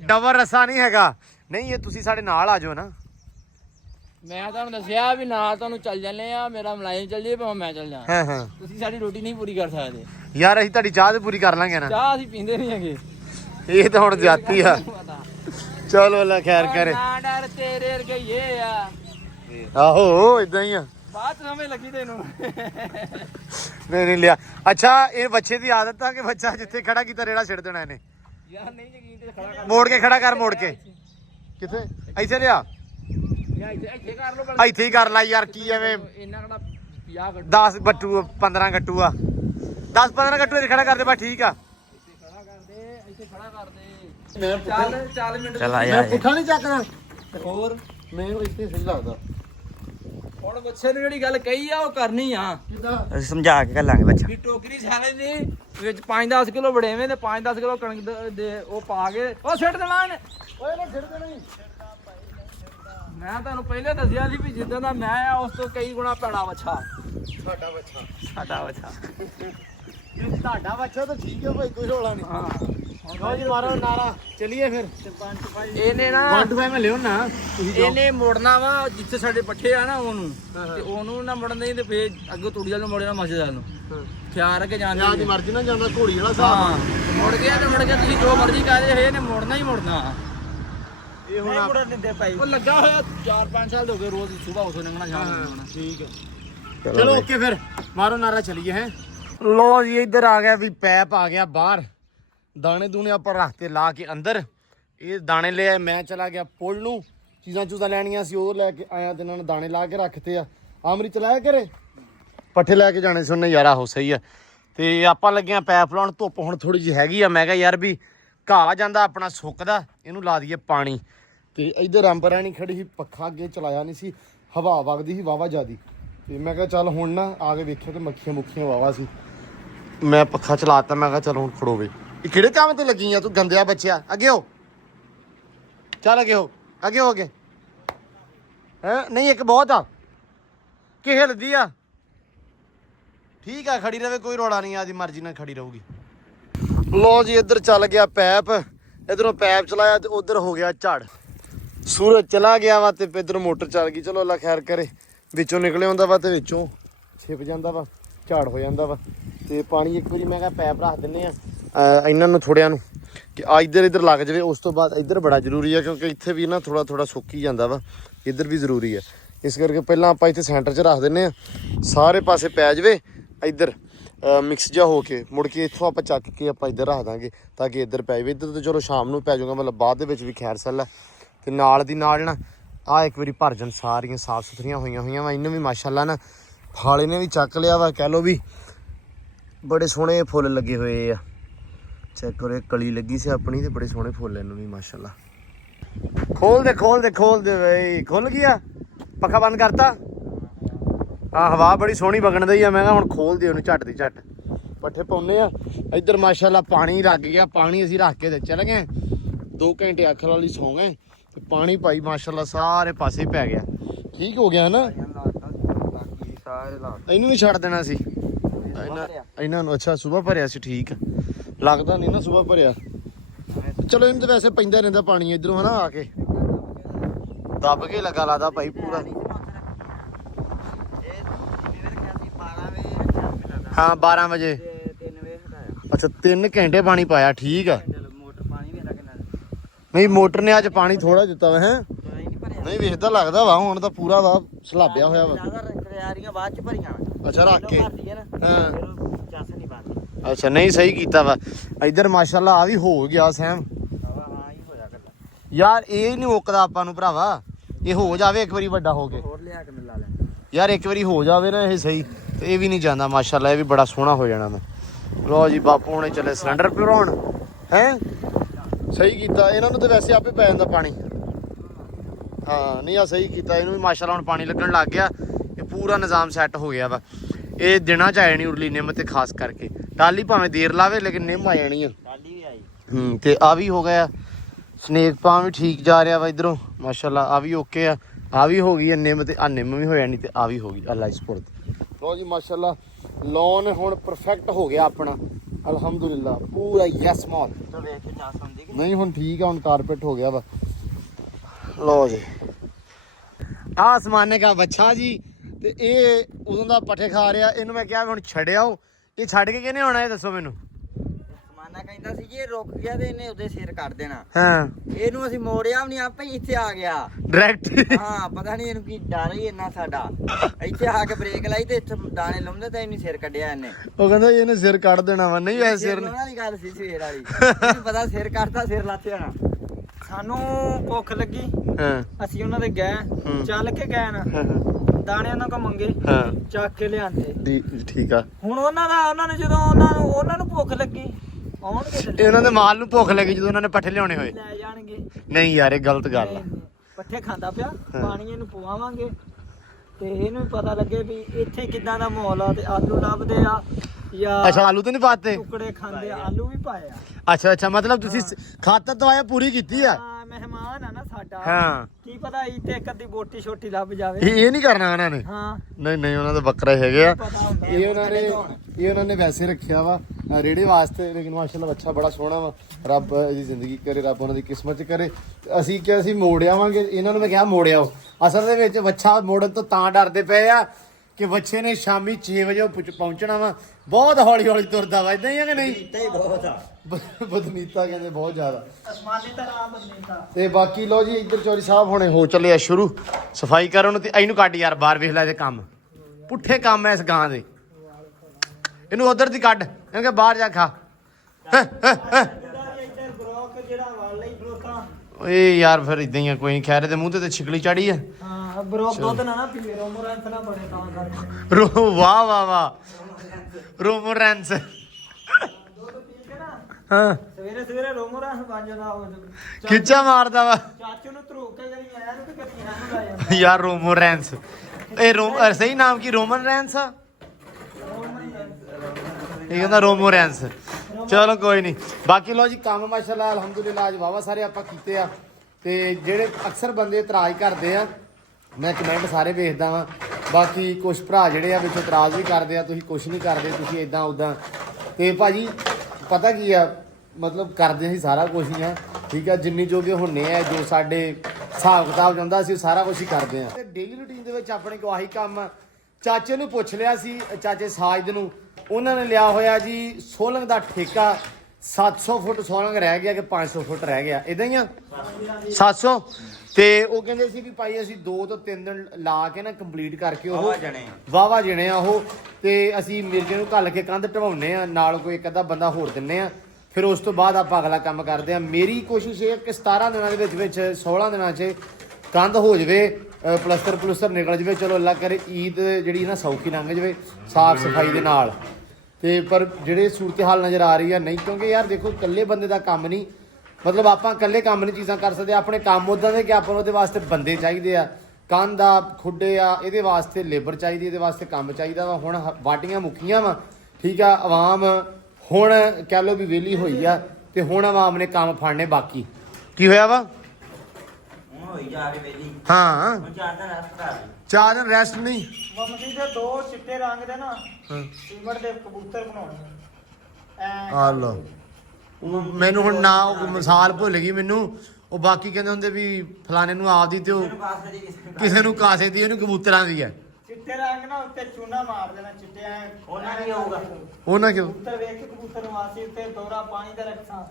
ਡਬਲ ਰਸਾ ਨਹੀਂ ਹੈਗਾ। ਨਹੀਂ ਇਹ ਤੁਸੀਂ ਸਾਡੇ ਨਾਲ ਆ ਜਾਓ ਨਾ। ਮੈਂ ਤੁਹਾਨੂੰ ਦੱਸਿਆ ਵੀ ਨਾਲ ਤੁਹਾਨੂੰ ਚੱਲ ਜਾਂਦੇ ਆ, ਮੇਰਾ ਮਲਾਈ ਚੱਲ ਜੇ ਭਾਵੇਂ ਮੈਂ ਚੱਲ ਜਾ। ਹਾਂ ਹਾਂ ਤੁਸੀਂ ਸਾਡੀ ਰੋਟੀ ਨਹੀਂ ਪੂਰੀ ਕਰ ਸਕਦੇ। ਯਾਰ ਅਸੀਂ ਤੁਹਾਡੀ ਚਾਹ ਤੇ ਪੂਰੀ ਕਰ ਲਾਂਗੇ ਨਾ। ਚਾਹ ਅਸੀਂ ਪੀਂਦੇ ਨਹੀਂ ਹੈਗੇ। ਇਹ ਤਾਂ ਹੁਣ ਜਾਤੀ ਆ। ਚਲੋ ਅੱਲਾ ਖੈਰ ਕਰੇ। ਨਾ ਡਰ ਤੇਰੇ ਵਰਗੇ ਇਹ ਆ, ਆਹੋ ਇਦਾਂ ਹੀ ਆ। ਬਾਅਦ ਚ ਸਮਝ ਲੱਗੀ ਤੈਨੂੰ। ਨਹੀਂ ਲਿਆ। ਅੱਛਾ ਇਹ ਬੱਚੇ ਦੀ ਆਦਤ ਆ ਕਿ ਬੱਚਾ ਜਿੱਥੇ ਖੜਾ ਕੀਤਾ ਰੇੜਾ ਛੱਡ ਦੇਣਾ ਇਹਨੇ। ਯਾਰ ਨਹੀਂ ਯਕੀਨ ਤੇ ਖੜਾ ਕਰ। ਮੋੜ ਕੇ ਖੜਾ ਕਰ, ਮੋੜ ਕੇ। ਕਿੱਥੇ? ਇੱਥੇ ਲਿਆ, ਯਾਰ ਇੱਥੇ ਕਰ ਲੋ। ਇੱਥੇ ਹੀ ਕਰ ਲੈ ਯਾਰ, ਕੀ ਐਵੇਂ ਇੰਨਾ ਕਿਹੜਾ 50 ਗੱਡ 10 ਬੱਟੂ 15 ਗੱਟੂ ਆ, 10-15 ਗੱਟੂ ਇੱਥੇ ਖੜਾ ਕਰ ਦੇ ਬਸ। ਠੀਕ ਆ, ਖੜਾ ਕਰ ਦੇ, ਇੱਥੇ ਖੜਾ ਕਰ ਦੇ। ਮੈਂ ਚੱਲ ਮਿੰਟ ਚਲ ਆ ਜਾ ਪੁੱਠਾ ਨਹੀਂ ਚੱਕਦਾ। ਹੋਰ ਮੈਨੂੰ ਇੱਥੇ ਸਹੀ ਲੱਗਦਾ। ਹੁਣ ਬੱਚੇ ਨੂੰ ਜਿਹੜੀ ਗੱਲ ਕਹੀ ਆ ਉਹ ਕਰਨੀ ਆ। ਕਿੱਦਾਂ? ਅਸੀਂ ਸਮਝਾ ਕੇ ਘੱਲਾਂਗੇ ਬੱਚਾ। ਵੀ ਟੋਕਰੀ ਸਾਲੇ ਦੀ ਵਿੱਚ 5-10 ਕਿਲੋ ਵੜੇਵੇਂ ਤੇ 5-10 ਕਿਲੋ ਕਣਕ ਦੇ ਉਹ ਪਾ ਕੇ ਉਹ ਸਿੱਟ ਦੇਣਾ ਇਹਨੇ। ਓਏ ਨਾ ਛੱਡ ਦੇਣਾ ਹੀ। ਮੈਂ ਤੁਹਾਨੂੰ ਪਹਿਲੇ ਦੱਸਿਆ ਸੀ ਵੀ ਜਿੱਦਾਂ ਦਾ ਮੈਂ ਆ ਉਸ ਤੋਂ ਕਈ ਗੁਣਾ ਭੈੜਾ ਵੱਛਾ ਸਾਡਾ ਬੱਚਾ, ਸਾਡਾ ਵੱਛਾ। ਤੁਹਾਡਾ ਬੱਚਾ ਤਾਂ ਠੀਕ ਹੈ ਭਾਈ, ਕੋਈ ਰੋਲਾ ਨਹੀਂ। ਹਾਂ ਲਓ ਜੀ ਮਾਰੋ ਨਾਰਾ, ਚਲਿਏ ਫਿਰ। ਇਹਨੇ ਨਾ 1-5 ਮੈਂ ਲਿਓ ਨਾ ਤੁਸੀਂ ਜਾਓ। ਇਹਨੇ ਮੁੜਨਾ ਵਾ ਜਿੱਥੇ ਸਾਡੇ ਪੱਠੇ ਆ ਨਾ ਉਹਨੂੰ, ਤੇ ਉਹਨੂੰ ਨਾ ਮੁੜਨ ਨਹੀਂ ਤੇ ਫੇਰ ਅੱਗੋਂ ਤੂੜੀ ਵਾਲ ਨੂੰ ਮੁੜਨਾ ਮਸਜਿਦ ਵਾਲ ਨੂੰ। ਖਿਆਲ ਰੱਖ ਕੇ ਜਾਂਦੇ ਆਪਦੀ ਮਰਜ਼ੀ ਨਾਲ ਜਾਂਦਾ ਘੋੜੀ ਵਾਲਾ ਹਿਸਾਬ ਹਾਂ ਮੁੜ ਗਿਆ ਤੇ ਮੁੜ ਗਿਆ ਤੁਸੀਂ ਜੋ ਮਰਜ਼ੀ ਕਹਦੇ ਇਹਨੇ ਮੁੜਨਾ ਹੀ ਮੁੜਨਾ ਇਹ ਹੁਣ ਨਹੀਂ ਮੁੜਨ ਦਿੰਦੇ ਭਾਈ ਉਹ ਲੱਗਾ ਹੋਇਆ 4-5 ਸਾਲ ਹੋ ਗਏ ਰੋਜ਼ ਸਵੇਰ ਉਥੋਂ ਲੰਘਣਾ ਸ਼ਾਮ ਨੂੰ ਲੰਘਣਾ ਠੀਕ ਹੈ ਚਲੋ ਓਕੇ ਫਿਰ ਮਾਰੋ ਨਾਰਾ ਚਲੀਏ ਹੈ ਲੋ ਜੀ ਇੱਧਰ ਆ ਗਿਆ ਵੀ ਪੈਪ ਆ ਗਿਆ ਬਾਹਰ ਦਾਣੇ ਦੂਣੇ ਆਪਾਂ ਰੱਖਤੇ ਲਾ ਕੇ ਅੰਦਰ ਇਹ ਦਾਣੇ ਲੈ ਆਏ ਮੈਂ ਚਲਾ ਗਿਆ ਪੁੱਲ ਨੂੰ ਚੀਜ਼ਾਂ ਚੂਜ਼ਾਂ ਲੈਣੀਆਂ ਸੀ ਉਹ ਲੈ ਕੇ ਆਇਆ ਤੇ ਇਹਨਾਂ ਨੇ ਦਾਣੇ ਲਾ ਕੇ ਰੱਖਤੇ ਆ ਆਮਰੀ ਚਲਾਇਆ ਕਰੇ ਪੱਠੇ ਲੈ ਕੇ ਜਾਣੇ ਸੀ ਉਹਨੇ ਯਾਰਾ ਹੋ ਸਹੀ ਆ ਤੇ ਆਪਾਂ ਲੱਗਿਆ ਪੈਪ ਲਾਉਣ ਧੁੱਪ ਹੁਣ ਥੋੜੀ ਜਿਹੀ ਹੈਗੀ ਆ ਮੈਂ ਕਿਹਾ ਯਾਰ ਵੀ ਘਾਹ ਜਾਂਦਾ ਆਪਣਾ ਸੁੱਕਦਾ ਇਹਨੂੰ ਲਾ ਦਈਏ ਪਾਣੀ ਤੇ ਇੱਧਰ ਅੰਬਰਾਣੀ ਖੜੀ ਸੀ ਪੱਖਾ ਅੱਗੇ ਚਲਾਇਆ ਨਹੀਂ ਸੀ ਹਵਾ ਵਗਦੀ ਸੀ ਵਾਵਾ ਜ਼ਿਆਦੀ ਤੇ ਮੈਂ ਕਿਹਾ ਚੱਲ ਹੁਣ ਨਾ ਆ ਕੇ ਵੇਖਿਆ ਤੇ ਮੱਖੀਆਂ ਮੁੱਖੀਆਂ ਵਾਵਾ ਸੀ ਮੈਂ ਪੱਖਾ ਚਲਾਤਾ ਮੈਂ ਕਿਹਾ ਚੱਲ ਹੁਣ ਖੜੋਵੇ ਇਹ ਕਿਹੜੇ ਕੰਮ ਤੇ ਲੱਗੀ ਆ ਤੂੰ ਗੰਦਿਆ ਬੱਚਿਆ ਅੱਗੇ ਹੋ ਚੱਲ ਅੱਗੇ ਹੋ ਅੱਗੇ ਹੈ ਨਹੀਂ ਇੱਕ ਬਹੁਤ ਆ ਕਿ ਹਿਲਦੀ ਆ ਠੀਕ ਆ ਖੜੀ ਰਵੇ ਕੋਈ ਰੋੜਾ ਨਹੀਂ ਆਦੀ ਮਰਜ਼ੀ ਨਾਲ ਖੜੀ ਰਹੂਗੀ ਲੋ ਜੀ ਇੱਧਰ ਚੱਲ ਗਿਆ ਪੈਪ ਇਧਰੋਂ ਪੈਪ ਚਲਾਇਆ ਤੇ ਉਧਰ ਹੋ ਗਿਆ ਝੜ ਸੂਰਜ ਚਲਾ ਗਿਆ ਵਾ ਤੇ ਇਧਰ ਮੋਟਰ ਚੱਲ ਗਈ ਚਲੋ ਅੱਲਾ ਖੈਰ ਕਰੇ ਵਿੱਚੋਂ ਨਿਕਲੇ ਹੁੰਦਾ ਵਾ ਤੇ ਵਿੱਚੋਂ ਛਿਪ ਜਾਂਦਾ ਵਾ ਝਾੜ ਹੋ ਜਾਂਦਾ ਵਾ ਤੇ ਪਾਣੀ ਇੱਕ ਵਾਰੀ ਮੈਂ ਕਿਹਾ ਪੈਪ ਰੱਖ ਦਿੰਨੇ ਆ ਇਹਨਾਂ ਨੂੰ ਥੋੜਿਆਂ ਨੂੰ ਕਿ ਆ ਇੱਧਰ ਲੱਗ ਜਾਵੇ ਉਸ ਤੋਂ ਬਾਅਦ ਇੱਧਰ ਬੜਾ ਜ਼ਰੂਰੀ ਆ ਕਿਉਂਕਿ ਇੱਥੇ ਵੀ ਨਾ ਥੋੜਾ ਸੁੱਕ ਹੀ ਜਾਂਦਾ ਵਾ ਇੱਧਰ ਵੀ ਜ਼ਰੂਰੀ ਆ ਇਸ ਕਰਕੇ ਪਹਿਲਾਂ ਆਪਾਂ ਇੱਥੇ ਸੈਂਟਰ 'ਚ ਰੱਖ ਦਿੰਨੇ ਆ ਸਾਰੇ ਪਾਸੇ ਪੈ ਜਾਵੇ ਇੱਧਰ ਮਿਕਸ ਜਿਹਾ ਹੋ ਕੇ ਮੁੜ ਕੇ ਇੱਥੋਂ ਆਪਾਂ ਚੱਕ ਕੇ ਆਪਾਂ ਇੱਧਰ ਰੱਖ ਦਾਂਗੇ ਤਾਂ ਕਿ ਇੱਧਰ ਪੈ ਜਾਵੇ ਇੱਧਰ ਤਾਂ ਚਲੋ ਸ਼ਾਮ ਨੂੰ ਪੈ ਜਾਊਗਾ ਮਤਲਬ ਬਾਅਦ ਦੇ ਵਿੱਚ ਵੀ ਖੈਰ ਸੱਲ ਹੈ ਤੇ ਨਾਲ ਦੀ ਨਾਲ ਨਾ ਆਹ ਇੱਕ ਵਾਰੀ ਭਰ ਜਾਣ ਸਾਰੀਆਂ ਸਾਫ ਸੁਥਰੀਆਂ ਹੋਈਆਂ ਵਾ ਇਹਨੂੰ ਵੀ ਮਾਸ਼ਾਅੱਲਾ ਨਾ ਫਾਲੇ ਨੇ ਵੀ ਚੱਕ ਲਿਆ ਵਾ ਕਹਿ ਲਓ ਵੀ ਬੜੇ ਸੋਹਣੇ ਫੁੱਲ ਲੱਗੇ ਹੋਏ ਆ ਚੈੱਕ ਕਰੋ ਕਲੀ ਲੱਗੀ ਸੀ ਆਪਣੀ ਤੇ ਬੜੇ ਸੋਹਣੇ ਫੁੱਲ ਇਹਨੂੰ ਵੀ ਮਾਸ਼ਾਅੱਲਾ ਖੋਲ ਦੇ ਬਈ ਖੁੱਲ ਗਿਆ ਪੱਖਾ ਬੰਦ ਕਰਤਾ ਆ ਹਵਾ ਬੜੀ ਸੋਹਣੀ ਵਗਣ ਦੀ ਆ ਮੈਂ ਕਿਹਾ ਹੁਣ ਖੋਲ ਦੇ ਉਹਨੂੰ ਝੱਟ ਦੀ ਝੱਟ ਪੱਠੇ ਪਾਉਨੇ ਆ ਇੱਧਰ ਮਾਸ਼ਾਅੱਲਾ ਪਾਣੀ ਲੱਗ ਗਿਆ ਪਾਣੀ ਅਸੀਂ ਰੱਖ ਕੇ ਤੇ ਚੱਲ ਗਏ 2 ਘੰਟੇ ਅੱਖ ਵਾਲੀ ਸੌਂ ਗਏ ਤੇ ਪਾਣੀ ਭਾਈ ਮਾਸ਼ਾਅੱਲਾ ਸਾਰੇ ਪਾਸੇ ਪੈ ਗਿਆ ਠੀਕ ਹੋ ਗਿਆ ਨਾ ਇਹਨੂੰ ਵੀ ਛੱਡ ਦੇਣਾ ਸੀ ਇਹਨਾਂ ਨੂੰ ਅੱਛਾ ਸਵੇਰ ਭਰਿਆ ਸੀ ਠੀਕ ਲੱਗਦਾ ਨਹੀਂ ਨਾ ਸਵੇਰ ਭਰਿਆ ਚਲੋ ਇਹਨੂੰ ਤਾਂ ਵੈਸੇ ਪੈਂਦਾ ਰਹਿੰਦਾ ਪਾਣੀ ਇਧਰੋਂ ਹਨਾ ਆ ਕੇ ਦੱਬ ਕੇ ਲੱਗਾ ਲਾਦਾ ਭਾਈ ਪੂਰਾ ਹਾਂ 12 ਵਜੇ ਅੱਛਾ 3 ਘੰਟੇ ਪਾਣੀ ਪਾਇਆ ਠੀਕ ਆ ਨਹੀਂ ਮੋਟਰ ਨੇ ਅੱਜ ਪਾਣੀ ਥੋੜਾ ਦਿੱਤਾ ਵਾ ਹੈ ਨਹੀਂ ਵੇਖਦਾ ਲੱਗਦਾ ਵਾ ਹੁਣ ਤਾਂ ਪੂਰਾ ਵਾ ਸਲਾਬਿਆ ਹੋਇਆ ਵਾ ਬਾਅਦ ਚ ਭਰੀਆਂ ਅੱਛਾ ਰੱਖ ਕੇ ਹਾਂ ਜੱਸ ਨਹੀਂ ਬੰਦੀ ਅੱਛਾ ਨਹੀਂ ਸਹੀ ਕੀਤਾ ਵਾ ਇੱਧਰ ਮਾਸ਼ਾਅੱਲਾ ਆ ਵੀ ਹੋ ਗਿਆ ਸਹਿਮ ਯਾਰ ਇਹ ਨਹੀਂ ਮੁੱਕਦਾ ਆਪਾਂ ਨੂੰ ਭਰਾਵਾ ਇਹ ਹੋ ਜਾਵੇ ਇੱਕ ਵਾਰੀ ਵੱਡਾ ਹੋ ਕੇ ਹੋਰ ਲਿਆ ਕੇ ਮਿਲਾ ਲੈ ਯਾਰ ਇੱਕ ਵਾਰੀ ਹੋ ਜਾਵੇ ਨਾ ਇਹ ਸਹੀ ਤੇ ਇਹ ਵੀ ਨਹੀਂ ਜਾਂਦਾ ਮਾਸ਼ਾਅੱਲਾ ਇਹ ਵੀ ਬੜਾ ਸੋਹਣਾ ਹੋ ਜਾਣਾ ਮੈਂ ਲੋ ਜੀ ਬਾਪੂ ਹੁਣੇ ਚੱਲੇ ਸਿਲੰਡਰ ਭਰਾਉਣ ਹੈ ਸਹੀ ਕੀਤਾ ਇਹਨਾਂ ਨੂੰ ਤਾਂ ਵੈਸੇ ਆਪੇ ਪੈ ਜਾਂਦਾ ਪਾਣੀ ਹਾਂ ਨਹੀਂ ਆ ਸਹੀ ਕੀਤਾ ਇਹਨੂੰ ਵੀ ਮਾਸ਼ਾਅੱਲਾ ਹੁਣ ਪਾਣੀ ਲੱਗਣ ਲੱਗ ਗਿਆ ਇਹ ਪੂਰਾ ਨਿਜ਼ਾਮ ਸੈੱਟ ਹੋ ਗਿਆ ਵਾ ਇਹ ਦਿਨਾਂ ਚ ਆਏ ਨਹੀਂ ਉਰਲੀ ਨਿੰਮ ਤੇ ਖਾਸ ਕਰਕੇ ਟਾਲੀ ਭਾਵੇਂ ਦੇਰ ਲਾਵੇ ਲੇਕਿਨ ਨਿੰਮ ਆ ਜਾਣੀ ਆ ਟਾਲੀ ਵੀ ਆਈ ਤੇ ਆ ਵੀ ਹੋ ਗਿਆ ਸਨੇਕ ਪਾਮ ਵੀ ਠੀਕ ਜਾ ਰਿਹਾ ਵਾ ਇਧਰੋਂ ਮਾਸ਼ਾਅੱਲਾ ਆ ਵੀ ਓਕੇ ਆ ਵੀ ਹੋ ਗਈ ਨਿੰਮ ਤੇ ਆ ਨਿੰਮ ਵੀ ਹੋ ਜਾਣੀ ਤੇ ਆ ਵੀ ਹੋ ਗਈ ਅੱਲਾ ਸਪੁਰਦ ਲੋ ਜੀ ਮਾਸ਼ਾਅੱਲਾ ਲੋਨ ਹੁਣ ਪਰਫੈਕਟ ਹੋ ਗਿਆ ਆਪਣਾ ਅਲਹਮਦੁਲਿਲਾ ਪੂਰਾ ਯੈਸ ਮਾਲ ਨਹੀਂ ਹੁਣ ਠੀਕ ਆ ਹੁਣ ਕਾਰਪੇਟ ਹੋ ਗਿਆ ਵਾ ਲੋ ਜੀ ਆ ਸਮਾਨੇ ਕਾ ਬੱਚਾ ਜੀ ਤੇ ਇਹ ਉਦੋਂ ਦਾ ਪੱਠੇ ਖਾ ਰਿਹਾ ਇਹਨੂੰ ਮੈਂ ਕਿਹਾ ਹੁਣ ਛੱਡਿਆਓ ਇਹ ਛੱਡ ਕੇ ਕਿਹਨੇ ਆਉਣਾ ਇਹ ਦੱਸੋ ਮੈਨੂੰ ਸਮਾਨਾ ਕਹਿੰਦਾ ਸੀ ਜੀ ਇਹ ਰੁਕ ਗਿਆ ਤੇ ਇਹਨੇ ਉਹਦੇ ਸਿਰ ਕੱਢ ਦੇਣਾ ਹਾਂ ਇਹਨੂੰ ਅਸੀਂ ਮੋੜਿਆ ਵੀ ਨਹੀਂ ਆਪੇ ਹੀ ਇੱਥੇ ਆ ਗਿਆ ਡਾਇਰੈਕਟ ਹਾਂ ਪਤਾ ਨਹੀਂ ਇਹਨੂੰ ਕੀ ਡਰ ਹੀ ਇੰਨਾ ਸਾਡਾ ਇੱਥੇ ਆ ਕੇ ਬ੍ਰੇਕ ਲਾਈ ਤੇ ਇੱਥੇ ਦਾਣੇ ਲਾਉਂਦੇ ਤੇ ਇਹਨੇ ਸਿਰ ਕੱਢਿਆ ਇਹਨੇ ਉਹ ਕਹਿੰਦਾ ਇਹਨੇ ਸਿਰ ਕੱਢ ਦੇਣਾ ਵਾ ਨਹੀਂ ਵੈਸੇ ਸਿਰ ਵਾਲੀ ਗੱਲ ਸੀ ਸਵੇਰ ਵਾਲੀ ਇਹਨੂੰ ਪਤਾ ਸਿਰ ਕੱਢਦਾ ਸਿਰ ਲੱਥ ਜਾਣਾ ਸਾਨੂੰ ਭੁੱਖ ਲੱਗੀ ਹਾਂ ਅਸੀਂ ਉਹਨਾਂ ਦੇ ਗਏ ਚੱਲ ਕੇ ਗਏ ਨਾ ਦਾਣੇ ਉਹਨਾਂ ਕੋ ਮੰਗੇ ਹਾਂ ਚੱਕ ਕੇ ਲਿਆਂਦੇ ਠੀਕ ਆ ਹੁਣ ਉਹਨਾਂ ਨੂੰ ਜਦੋਂ ਉਹਨਾਂ ਨੂੰ ਭੁੱਖ ਲੱਗੀ ਆਉਣਗੇ ਇਹ ਉਹਨਾਂ ਦੇ ਮਾਲ ਨੂੰ ਭੁੱਖ ਲੱਗੀ ਜਦੋਂ ਉਹਨਾਂ ਨੇ ਪੱਠੇ ਲਿਆਉਣੇ ਹੋਏ ਲੈ ਜਾਣਗੇ ਨਹੀਂ ਯਾਰ ਇਹ ਗਲਤ ਗੱਲ ਆ ਪੱਠੇ ਖਾਂਦਾ ਪਿਆ ਪਾਣੀ ਇਹਨੂੰ ਪਵਾਵਾਂਗੇ ਤੇ ਇਹਨੂੰ ਵੀ ਪਤਾ ਲੱਗੇ ਵੀ ਇੱਥੇ ਕਿੱਦਾਂ ਦਾ ਮਾਹੌਲ ਆ ਤੇ ਆਲੂ ਲੱਭਦੇ ਆ ਜਾਂ ਅੱਛਾ ਆਲੂ ਤੇ ਨਹੀਂ ਪਾਤੇ ਟੁਕੜੇ ਖਾਂਦੇ ਆ ਆਲੂ ਵੀ ਪਾਏ ਆ ਅੱਛਾ ਮਤਲਬ ਤੁਸੀਂ ਖਾਤਰ ਦਵਾਇਆ ਪੂਰੀ ਕੀਤੀ ਆ ਹਾਂ ਮਹਿਮਾਨ ਆ ਨਾ ਸਾਡਾ ਹਾਂ ਕੀ ਪਤਾ ਇੱਥੇ ਇੱਕ ਅੱਧੀ ਬੋਟੀ ਛੋਟੀ ਲੱਭ ਜਾਵੇ ਇਹ ਨਹੀਂ ਕਰਨਾ ਉਹਨਾਂ ਨੇ ਹਾਂ ਨਹੀਂ ਉਹਨਾਂ ਦੇ ਬੱਕਰੇ ਹੈਗੇ ਆ ਪਤਾ ਹੁੰਦਾ ਇਹ ਉਹਨਾਂ ਨੇ ਵੈਸੇ ਰੱਖਿਆ ਵਾ ਰੇੜੇ ਵਾਸਤੇ ਲੇਕਿਨ ਮਾਸ਼ਾਅੱਲਾ ਬੱਚਾ ਬੜਾ ਸੋਹਣਾ ਵਾ ਰੱਬ ਇਹਦੀ ਜ਼ਿੰਦਗੀ ਕਰੇ ਰੱਬ ਉਹਨਾਂ ਦੀ ਕਿਸਮਤ ਚ ਕਰੇ ਅਸੀਂ ਅਸੀਂ ਮੋੜ ਆਵਾਂਗੇ ਇਹਨਾਂ ਨੂੰ ਮੈਂ ਕਿਹਾ ਮੋੜ ਆਓ ਅਸਲ ਦੇ ਵਿੱਚ ਬੱਚਾ ਮੋੜਨ ਤੋਂ ਤਾਂ ਡਰਦੇ ਪਏ ਆ ਕਿ ਬੱਚੇ ਨੇ ਸ਼ਾਮੀ 6 ਵਜੇ ਪਹੁੰਚਣਾ ਵਾ। ਬਹੁਤ ਹੌਲੀ ਹੌਲੀ ਤੁਰਦਾ ਵਾ, ਇਦਾਂ ਹੀ ਆ ਕਿ ਨਹੀਂ? ਤੇ ਹੀ ਬਹੁਤ ਆ ਬਦਨੀਤਾ ਕਹਿੰਦੇ ਬਹੁਤ ਜ਼ਿਆਦਾ। ਅਸਮਾਨੀ ਤਰ੍ਹਾਂ ਬੰਨੇਤਾ। ਤੇ ਬਾਕੀ ਲੋ ਜੀ ਇੱਧਰ ਚੌਰੀ ਸਾਹਿਬ ਹੁਣੇ ਹੋ ਚੱਲੇ ਆ ਸ਼ੁਰੂ ਸਫਾਈ ਕਰਨ ਨੂੰ। ਤੇ ਇਹਨੂੰ ਕੱਢ ਯਾਰ ਬਾਹਰ, ਵੇਖ ਲੈ ਇਹਦੇ ਕੰਮ ਪੁੱਠੇ ਕੰਮ ਐ ਇਸ ਗਾਂ ਦੇ। ਇਹਨੂੰ ਉਧਰ ਦੀ ਕੱਢ, ਇਹਨੂੰ ਕਿ ਬਾਹਰ ਜਾ ਖਾ। ਇੱਧਰ ਬਰੋਕ ਜਿਹੜਾ ਵਾਲ ਲਈ ਬਰੋਕਾਂ। ਓਏ ਯਾਰ ਫਿਰ ਇਦਾਂ ਹੀ ਆ, ਕੋਈ ਨਹੀਂ। ਖੈਰ ਦੇ ਮੂੰਹ ਤੇ ਛਿਕਲੀ ਚੜੀ ਆ। ਹਾਂ ਬਰੋਕ ਦੁੱਧ ਨਾ ਪੀਵੇ, ਰੋਮੋਰੈਂਸ ਨਾ ਬਣੇ ਤਾਂ ਕਰਕੇ। ਵਾਹ ਵਾਹ ਵਾਹ ਰੋਮੋਰੈਂਸ। ਦੁੱਧ ਪੀ ਕੇ ਨਾ ਹਾਂ ਸਵੇਰੇ ਸਵੇਰੇ ਰੋਮੋਰੈਂਸ ਬਣ ਜਾਂਦਾ ਉਹ। ਖਿੱਚਾ ਮਾਰਦਾ ਵਾ ਚਾਚੂ ਨੂੰ ਧਰੋ ਕੇ ਕਦੀ ਆਇਆ ਨੂੰ ਤੇ ਕਦੀ ਇਹਨੂੰ ਲਾ ਜਾਂਦਾ। ਯਾਰ ਰੋਮੋਰੈਂਸ। ਇਹ ਸਹੀ ਨਾਮ ਕੀ ਰੋਮਨ ਰੈਂਸ ਆ? ਇਹ ਕਹਿੰਦਾ ਰੋਮੋਰੈਂਸ। ਚਲੋ ਕੋਈ ਨਹੀਂ। ਬਾਕੀ ਲੋ ਜੀ ਕੰਮ ਮਾਸ਼ਾਅੱਲਾ ਅਲਹਮਦੁਲਿਲਾ ਅੱਜ ਵਾਵਾ ਸਾਰੇ ਆਪਾਂ ਕੀਤੇ ਆ। ਤੇ ਜਿਹੜੇ ਅਕਸਰ ਬੰਦੇ ਇਤਰਾਜ਼ ਕਰਦੇ ਆ, ਮੈਂ ਕਮੈਂਟ ਸਾਰੇ ਵੇਖਦਾ ਵਾਂ। ਬਾਕੀ ਕੁਝ ਭਰਾ ਜਿਹੜੇ ਆ ਵਿੱਚ ਇਤਰਾਜ਼ ਵੀ ਕਰਦੇ ਆ, ਤੁਸੀਂ ਕੁਝ ਨਹੀਂ ਕਰਦੇ, ਤੁਸੀਂ ਇਦਾਂ ਉਦਾਂ। ਤੇ ਭਾਜੀ ਪਤਾ ਕੀ ਆ, ਮਤਲਬ ਕਰਦੇ ਅਸੀਂ ਸਾਰਾ ਕੁਝ ਹੀ ਆ, ਠੀਕ ਆ। ਜਿੰਨੀ ਜੋਗੇ ਹੁੰਨੇ ਆ, ਜੋ ਸਾਡੇ ਹਿਸਾਬ ਕਿਤਾਬ ਜਾਂਦਾ ਅਸੀਂ ਸਾਰਾ ਕੁਝ ਹੀ ਕਰਦੇ ਆ। ਤੇ ਡੇਲੀ ਰੂਟੀਨ ਦੇ ਵਿੱਚ ਆਪਣੇ ਕੋ ਆਹੀ ਕੰਮ ਆ। ਚਾਚੇ ਨੂੰ ਪੁੱਛ ਲਿਆ ਸੀ, ਚਾਚੇ ਸਾਜਦ ਨੂੰ, ਉਹਨਾਂ ਨੇ ਲਿਆ ਹੋਇਆ ਜੀ ਸੋਲੰਗ ਦਾ ਠੇਕਾ। 700 ਫੁੱਟ ਸੋਲੰਗ ਰਹਿ ਗਿਆ ਕਿ 500 ਫੁੱਟ ਰਹਿ ਗਿਆ, ਇਦਾਂ ਹੀ ਆ 700। ਤੇ ਉਹ ਕਹਿੰਦੇ ਸੀ ਵੀ ਭਾਈ ਅਸੀਂ 2 ਤੋਂ 3 ਦਿਨ ਲਾ ਕੇ ਨਾ ਕੰਪਲੀਟ ਕਰਕੇ ਉਹ ਵਾਵਾ ਜਣੇ ਆ ਉਹ। ਤੇ ਅਸੀਂ ਮਿਰਜੇ ਨੂੰ ਘੱਲ ਕੇ ਕੰਧ ਢਵਾਉਨੇ ਆ, ਨਾਲ ਕੋਈ ਇੱਕ ਅੱਧਾ ਬੰਦਾ ਹੋਰ ਦਿੰਨੇ ਆ। ਫਿਰ ਉਸ ਤੋਂ ਬਾਅਦ ਆਪਾਂ ਅਗਲਾ ਕੰਮ ਕਰਦੇ ਆ। ਮੇਰੀ ਕੋਸ਼ਿਸ਼ ਇਹ ਕਿ 17 ਦਿਨਾਂ ਦੇ ਵਿੱਚ 16 ਦਿਨਾਂ 'ਚ ਕੰਧ ਹੋ ਜਾਵੇ, ਪਲਸਤਰ ਨਿਕਲ ਜਾਵੇ। ਚਲੋ ਅੱਲਾ ਕਰੇ ਈਦ ਜਿਹੜੀ ਨਾ ਸੌਖੀ ਲੰਘ ਜਾਵੇ ਸਾਫ ਸਫਾਈ ਦੇ ਨਾਲ। ਤੇ ਪਰ ਜਿਹੜੇ ਸੂਰਤ ਹਾਲ ਨਜ਼ਰ ਆ ਰਹੀ ਆ ਨਹੀਂ, ਕਿਉਂਕਿ ਯਾਰ ਦੇਖੋ ਇਕੱਲੇ ਬੰਦੇ ਦਾ ਕੰਮ ਨਹੀਂ, ਮਤਲਬ ਆਪਾਂ ਇਕੱਲੇ ਕੰਮ ਨਹੀਂ ਚੀਜ਼ਾਂ ਕਰ ਸਕਦੇ। ਆਪਣੇ ਕੰਮ ਉੱਦਾਂ ਦੇ ਕਿ ਆਪਾਂ ਨੂੰ ਉਹਦੇ ਵਾਸਤੇ ਬੰਦੇ ਚਾਹੀਦੇ ਆ, ਕੰਧ ਆ, ਖੁੱਡੇ ਆ, ਇਹਦੇ ਵਾਸਤੇ ਲੇਬਰ ਚਾਹੀਦੀ, ਇਹਦੇ ਵਾਸਤੇ ਕੰਮ ਚਾਹੀਦਾ ਵਾ। ਹੁਣ ਵਾਟੀਆਂ ਮੁੱਕੀਆਂ ਵਾ, ਠੀਕ ਆ। ਆਵਾਮ ਹੁਣ ਕਹਿ ਲਓ ਵੀ ਵਿਹਲੀ ਹੋਈ ਆ, ਤੇ ਹੁਣ ਆਵਾਮ ਨੇ ਕੰਮ ਫੜਨੇ ਬਾਕੀ। ਕੀ ਹੋਇਆ ਵਾ? ਹੋਈ ਜਾ ਕੇ ਵੇਲੀ ਹਾਂ ਹੁਣ 4 ਦਿਨ ਰੈਸਟ ਕਰ ਲਈ। 4 ਦਿਨ ਰੈਸਟ ਨਹੀਂ। ਮਮਤੀ ਦੇ 2 ਚਿੱਟੇ ਰੰਗ ਦੇ ਨਾ ਸੀਮਟ ਦੇ ਕਬੂਤਰ ਬਣਾਉਣੇ ਆ ਲਓ। ਉਹ ਮੈਨੂੰ ਹੁਣ ਨਾ ਉਹ ਮਿਸਾਲ ਭੁੱਲ ਗਈ ਮੈਨੂੰ। ਉਹ ਬਾਕੀ ਕਹਿੰਦੇ ਹੁੰਦੇ ਵੀ ਫਲਾਣੇ ਨੂੰ ਆਪਦੀ ਤੇ ਉਹ ਕਿਸੇ ਨੂੰ ਕਾਸੇ ਦੀ, ਇਹਨੂੰ ਕਬੂਤਰਾਂ ਦੀ ਹੈ। ਚਿੱਟੇ ਰੰਗ ਨਾ ਉੱਤੇ ਚੂਨਾ ਮਾਰ ਦੇਣਾ ਚਿੱਟੇ ਐ। ਉਹਨਾਂ ਕੀ ਹੋਊਗਾ? ਉਹਨਾਂ ਕਿਉਂ? ਕਬੂਤਰ ਵੇਖ ਕੇ ਕਬੂਤਰ ਨੂੰ ਆਸੀ ਉੱਤੇ ਦੋਰਾ ਪਾਣੀ ਦਾ ਰੱਖਾਂ।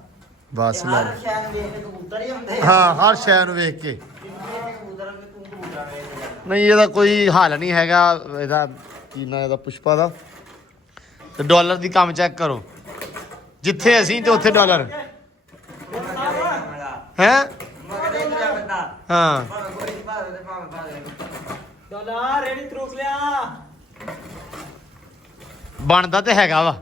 ਬਸ ਲੈ ਹਰ ਸ਼ਹਿਰ ਨੂੰ ਵੇਖ ਕੇ ਕਬੂਤਰ ਹੀ ਹੁੰਦੇ ਆ। ਹਾਂ ਹਰ ਸ਼ੈ ਨੂੰ ਵੇਖ ਕੇ। ਕਬੂਤਰ ਵੀ ਤੂੰ ਕਬੂਤਰ ਵੇਖ। ਨਹੀਂ ਇਹਦਾ ਕੋਈ ਹੱਲ ਨਹੀਂ ਹੈਗਾ। ਇਹਦਾ ਕੀ ਨਾਂ ਇਹਦਾ, ਪੁਸ਼ਪਾ ਦਾ। ਤੇ ਡਾਲਰ ਦੀ ਕੰਮ ਚੈੱਕ ਕਰੋ, ਜਿੱਥੇ ਅਸੀਂ ਤੇ ਉੱਥੇ ਡਾਲਰ ਹੈ। ਮਗਦੇ ਨੂੰ ਜਾ ਬੰਦਾ ਹਾਂ ਭਾਵੇਂ ਗੋਲੀ ਪਾ ਦੇ ਤੇ ਭਾਵੇਂ ਪਾ ਦੇ। ਡੋਲਾ ਰੇੜੀ ਤਰੋਕ ਲਿਆ ਬਣਦਾ ਤੇ ਹੈਗਾ ਵਾ।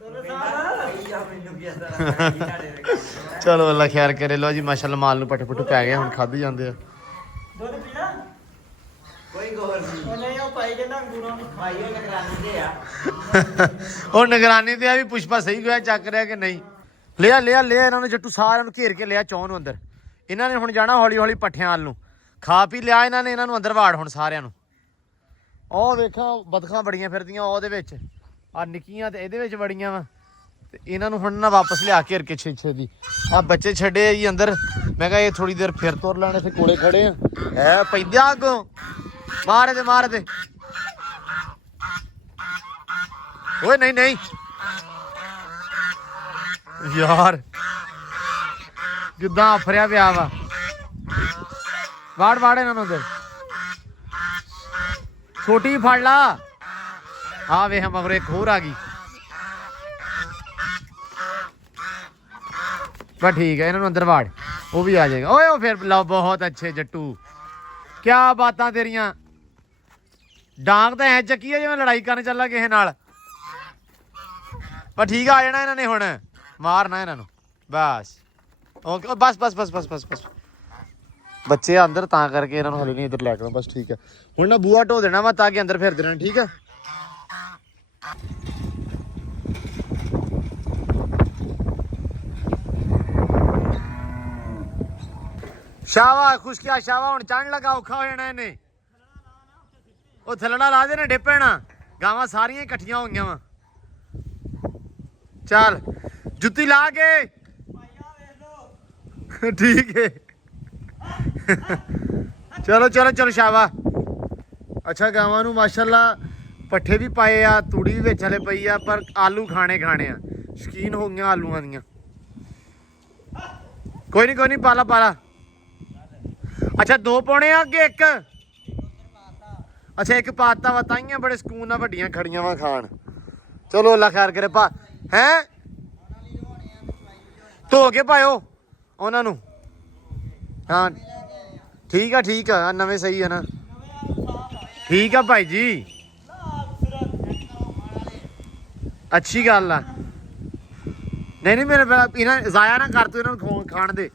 ਡੋਲਾ ਸਾਹਿਬ ਜਾ ਮੈਨੂੰ ਕੀ ਅਸਰ ਚਲੋ ਅੱਲਾ ਖੈਰ ਕਰੇ। ਲੋ ਜੀ ਮਾਸ਼ਾਅੱਲਾ ਮਾਲ ਨੂੰ ਪੱਠੇ ਪੁੱਠੇ ਪੈ ਗਏ, ਹੁਣ ਖਾਧੇ ਜਾਂਦੇ ਆ। ਦੁੱਧ ਪੀਣਾ ਕੋਈ ਗੌਰ ਨਹੀਂ। ਉਹ ਨਹੀਂ ਉਹ ਪਾਈ ਕਹਿੰਦਾ ਅੰਗੂਰਾਂ ਨੂੰ ਭਾਈ ਉਹ ਨਿਗਰਾਨੀ ਦੇ ਆ। ਉਹ ਨਿਗਰਾਨੀ ਤੇ ਆ ਵੀ ਪੁਸ਼ਪਾ ਸਹੀ ਗਿਆ ਚੱਕ ਰਿਹਾ ਕਿ ਨਹੀਂ। ਲਿਆ ਇਹਨਾਂ ਨੂੰ ਜੱਟੂ ਸਾਰਿਆਂ ਨੂੰ ਘੇਰ ਕੇ ਲਿਆ ਚੌਂ ਨੂੰ ਅੰਦਰ। ਇਹਨਾਂ ਨੇ ਹੁਣ ਜਾਣਾ ਹੌਲੀ ਹੌਲੀ ਪੱਠਿਆਂ ਵੱਲ ਨੂੰ। ਖਾ ਪੀ ਲਿਆ ਇਹਨਾਂ ਨੇ, ਇਹਨਾਂ ਨੂੰ ਅੰਦਰ ਵਾੜ ਹੁਣ ਸਾਰਿਆਂ ਨੂੰ। ਉਹ ਵੇਖਾਂ ਬਦਖਾਂ ਬੜੀਆਂ ਫਿਰਦੀਆਂ ਉਹਦੇ ਵਿੱਚ, ਆ ਨਿੱਕੀਆਂ ਤੇ ਇਹਦੇ ਵਿੱਚ ਬੜੀਆਂ ਵਾ। ਤੇ ਇਹਨਾਂ ਨੂੰ ਹੁਣ ਨਾ ਵਾਪਸ ਲਿਆ ਘੇਰ ਕੇ ਛੇ ਦੀ। ਆ ਬੱਚੇ ਛੱਡੇ ਜੀ ਅੰਦਰ। ਮੈਂ ਕਿਹਾ ਇਹ ਥੋੜੀ ਦੇਰ ਫਿਰ ਤੁਰ ਲੈਣੇ, ਇੱਥੇ ਕੋਲੇ ਖੜੇ ਆ। ਹੈ ਪੈਂਦਾ ਅੱਗੋਂ ਮਾਰ ਦੇ ਓਏ ਨਹੀਂ ਯਾਰ ਕਿੱਦਾਂ ਆਫਰਿਆ ਪਿਆ ਵਾ। ਵਾੜ ਇਹਨਾਂ ਨੂੰ ਅੰਦਰ। ਛੋਟੀ ਫੜ ਲਾ। ਆ ਵੇਖ ਮਗਰ ਇੱਕ ਹੋਰ ਆ ਗਈ। ਬਸ ਠੀਕ ਹੈ, ਇਹਨਾਂ ਨੂੰ ਅੰਦਰ ਵਾੜ, ਉਹ ਵੀ ਆ ਜਾਏਗਾ। ਓਏ ਉਹ ਫਿਰ ਲਓ, ਬਹੁਤ ਅੱਛੇ ਜੱਟੂ, ਕਿਆ ਬਾਤਾਂ ਤੇਰੀਆਂ। ਡਾਂਗ ਤਾਂ ਐ ਚੱਕੀ ਆ ਜਿਵੇਂ ਲੜਾਈ ਕਰਨ ਚੱਲਾ ਕਿਸੇ ਨਾਲ। ਪਰ ਠੀਕ ਆ ਜਾਣਾ ਇਹਨਾਂ ਨੇ, ਹੁਣ ਮਾਰਨਾ ਇਹਨਾਂ ਨੂੰ ਬਸ। ਓਕੇ ਬਸ ਬੱਚੇ ਆ ਅੰਦਰ, ਤਾਂ ਕਰਕੇ ਇਹਨਾਂ ਨੂੰ ਹਲੇ ਨਹੀਂ ਇੱਧਰ ਲੈ ਕੇ ਆਉਣਾ। ਬਸ ਠੀਕ ਹੈ, ਹੁਣ ਨਾ ਬੂਹਾ ਢੋ ਦੇਣਾ ਵਾ ਤਾਂ ਕਿ ਅੰਦਰ ਫਿਰਦੇ ਰਹਿਣ। ਠੀਕ ਆ। ਸ਼ਾਵਾ ਖੁਸ਼ਕਿਆ ਸ਼ਾਵਾ ਹੁਣ ਚੜ੍ਹਨ ਲੱਗਾ, ਔਖਾ ਹੋ ਜਾਣਾ ਇਹਨੇ। ਉਹ ਥੱਲੜਾ ਲਾ ਦੇਣਾ, ਡਿੱਗ ਪੈਣਾ। ਗਾਵਾਂ ਸਾਰੀਆਂ ਇਕੱਠੀਆਂ ਹੋਈਆਂ ਵਾ। ਚੱਲ ਜੁੱਤੀ ਲਾ ਕੇ ਠੀਕ ਹੈ। ਚਲੋ ਸ਼ਾਵਾ। ਅੱਛਾ ਗਾਵਾਂ ਨੂੰ ਮਾਸ਼ਾਅੱਲਾ ਪੱਠੇ ਵੀ ਪਾਏ ਆ, ਤੂੜੀ ਵੀ ਵਿੱਚ ਹਲੇ ਪਈ ਆ, ਪਰ ਆਲੂ ਖਾਣੇ ਆ। ਸ਼ੌਕੀਨ ਹੋ ਗਈਆਂ ਆਲੂਆਂ ਦੀਆਂ। ਕੋਈ ਨਹੀਂ ਪਾਲਾ। ਅੱਛਾ 2 ਪਾਉਣੇ ਆ ਅੱਗੇ 1। ਅੱਛਾ 1 ਪਾਤਾ ਵਾ, ਤਾਈਆਂ ਬੜੇ ਸਕੂਨ ਨਾਲ ਵੱਡੀਆਂ ਖੜੀਆਂ ਵਾ ਖਾਣ। ਚਲੋ ਅੱਲਾ ਖੈਰ ਕਰੇ ਪਾ ਹੈ। ਧੋ ਕੇ ਪਾਇਓ ਉਹਨਾਂ ਨੂੰ। ਹਾਂ ਠੀਕ ਆ ਨਵੇਂ ਸਹੀ ਆ ਨਾ। ਠੀਕ ਆ ਭਾਈ ਜੀ, ਅੱਛੀ ਗੱਲ ਆ। ਨਹੀਂ ਮੇਰੇ ਇਹਨਾਂ ਜ਼ਾਇਆ ਨਾ ਕਰ ਤੂੰ, ਇਹਨਾਂ ਨੂੰ ਖਾਣ ਦੇ।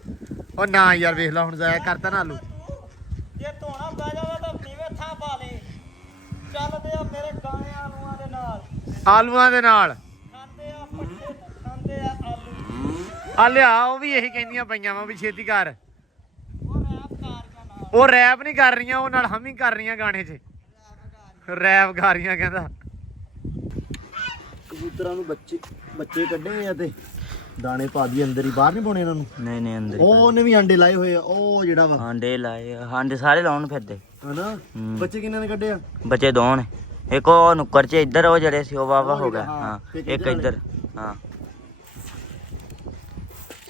ਉਹ ਨਾ ਯਾਰ ਵੇਖ ਲਾ ਹੁਣ ਜ਼ਾਇਆ ਕਰਤਾ ਨਾ ਆਲੂ। ਜੇ ਧੋਣਾ ਪੈ ਜਾਵੇ ਤਾਂ ਨੀਵੇਂ ਥਾਂ ਪਾ ਲੈ। ਚੱਲਦੇ ਆ ਮੇਰੇ ਗਾਣੇ ਆਲੂਆਂ ਦੇ ਨਾਲ ਖਾਂਦੇ ਆ ਪੱਠੇ, ਖਾਂਦੇ ਆ ਆਲੂ। ਆ ਲਿਆ, ਉਹ ਵੀ ਇਹੀ ਕਹਿੰਦੀਆਂ ਪਈਆਂ ਵਾ ਵੀ ਛੇਤੀ ਕਰ। ਉਹ ਰੈਪ ਕਰ ਨਾਲ, ਉਹ ਰੈਪ ਨਹੀਂ ਕਰ ਰਹੀਆਂ, ਉਹ ਨਾਲ ਹਮਿੰਗ ਕਰ ਰਹੀਆਂ ਗਾਣੇ 'ਚ। ਰੈਪ ਗਾ ਰਹੀਆਂ ਕਹਿੰਦਾ। ਕਬੂਤਰਾਂ ਨੂੰ ਬੱਚੇ ਕੱਢੇ ਆ ਤੇ ਦਾਣੇ ਪਾ ਦੀ ਅੰਦਰ ਹੀ, ਬਾਹਰ ਨਹੀਂ ਪਾਉਣੇ ਇਹਨਾਂ ਨੂੰ। ਨਹੀਂ ਅੰਦਰ ਉਹਨੇ ਵੀ ਅੰਡੇ ਲਾਏ ਹੋਏ ਆ, ਉਹ ਜਿਹੜਾ ਵਾ ਆਂਡੇ ਲਾਏ, ਆਂਡੇ ਸਾਰੇ ਲਾਉਣ ਫਿਰਦੇ। ਹਨਾ। ਬੱਚੇ ਕਿੰਨਾਂ ਨੇ ਕੱਢੇ ਆ? ਬੱਚੇ 2 ਨੇ। ਇੱਕ ਉਹ ਨੁੱਕਰ 'ਚ ਇੱਧਰ, ਉਹ ਜਿਹੜੇ ਸੀ ਉਹ ਵਾਵਾ ਹੋ ਗਿਆ। ਹਾਂ ਇੱਕ ਇੱਧਰ। ਹਾਂ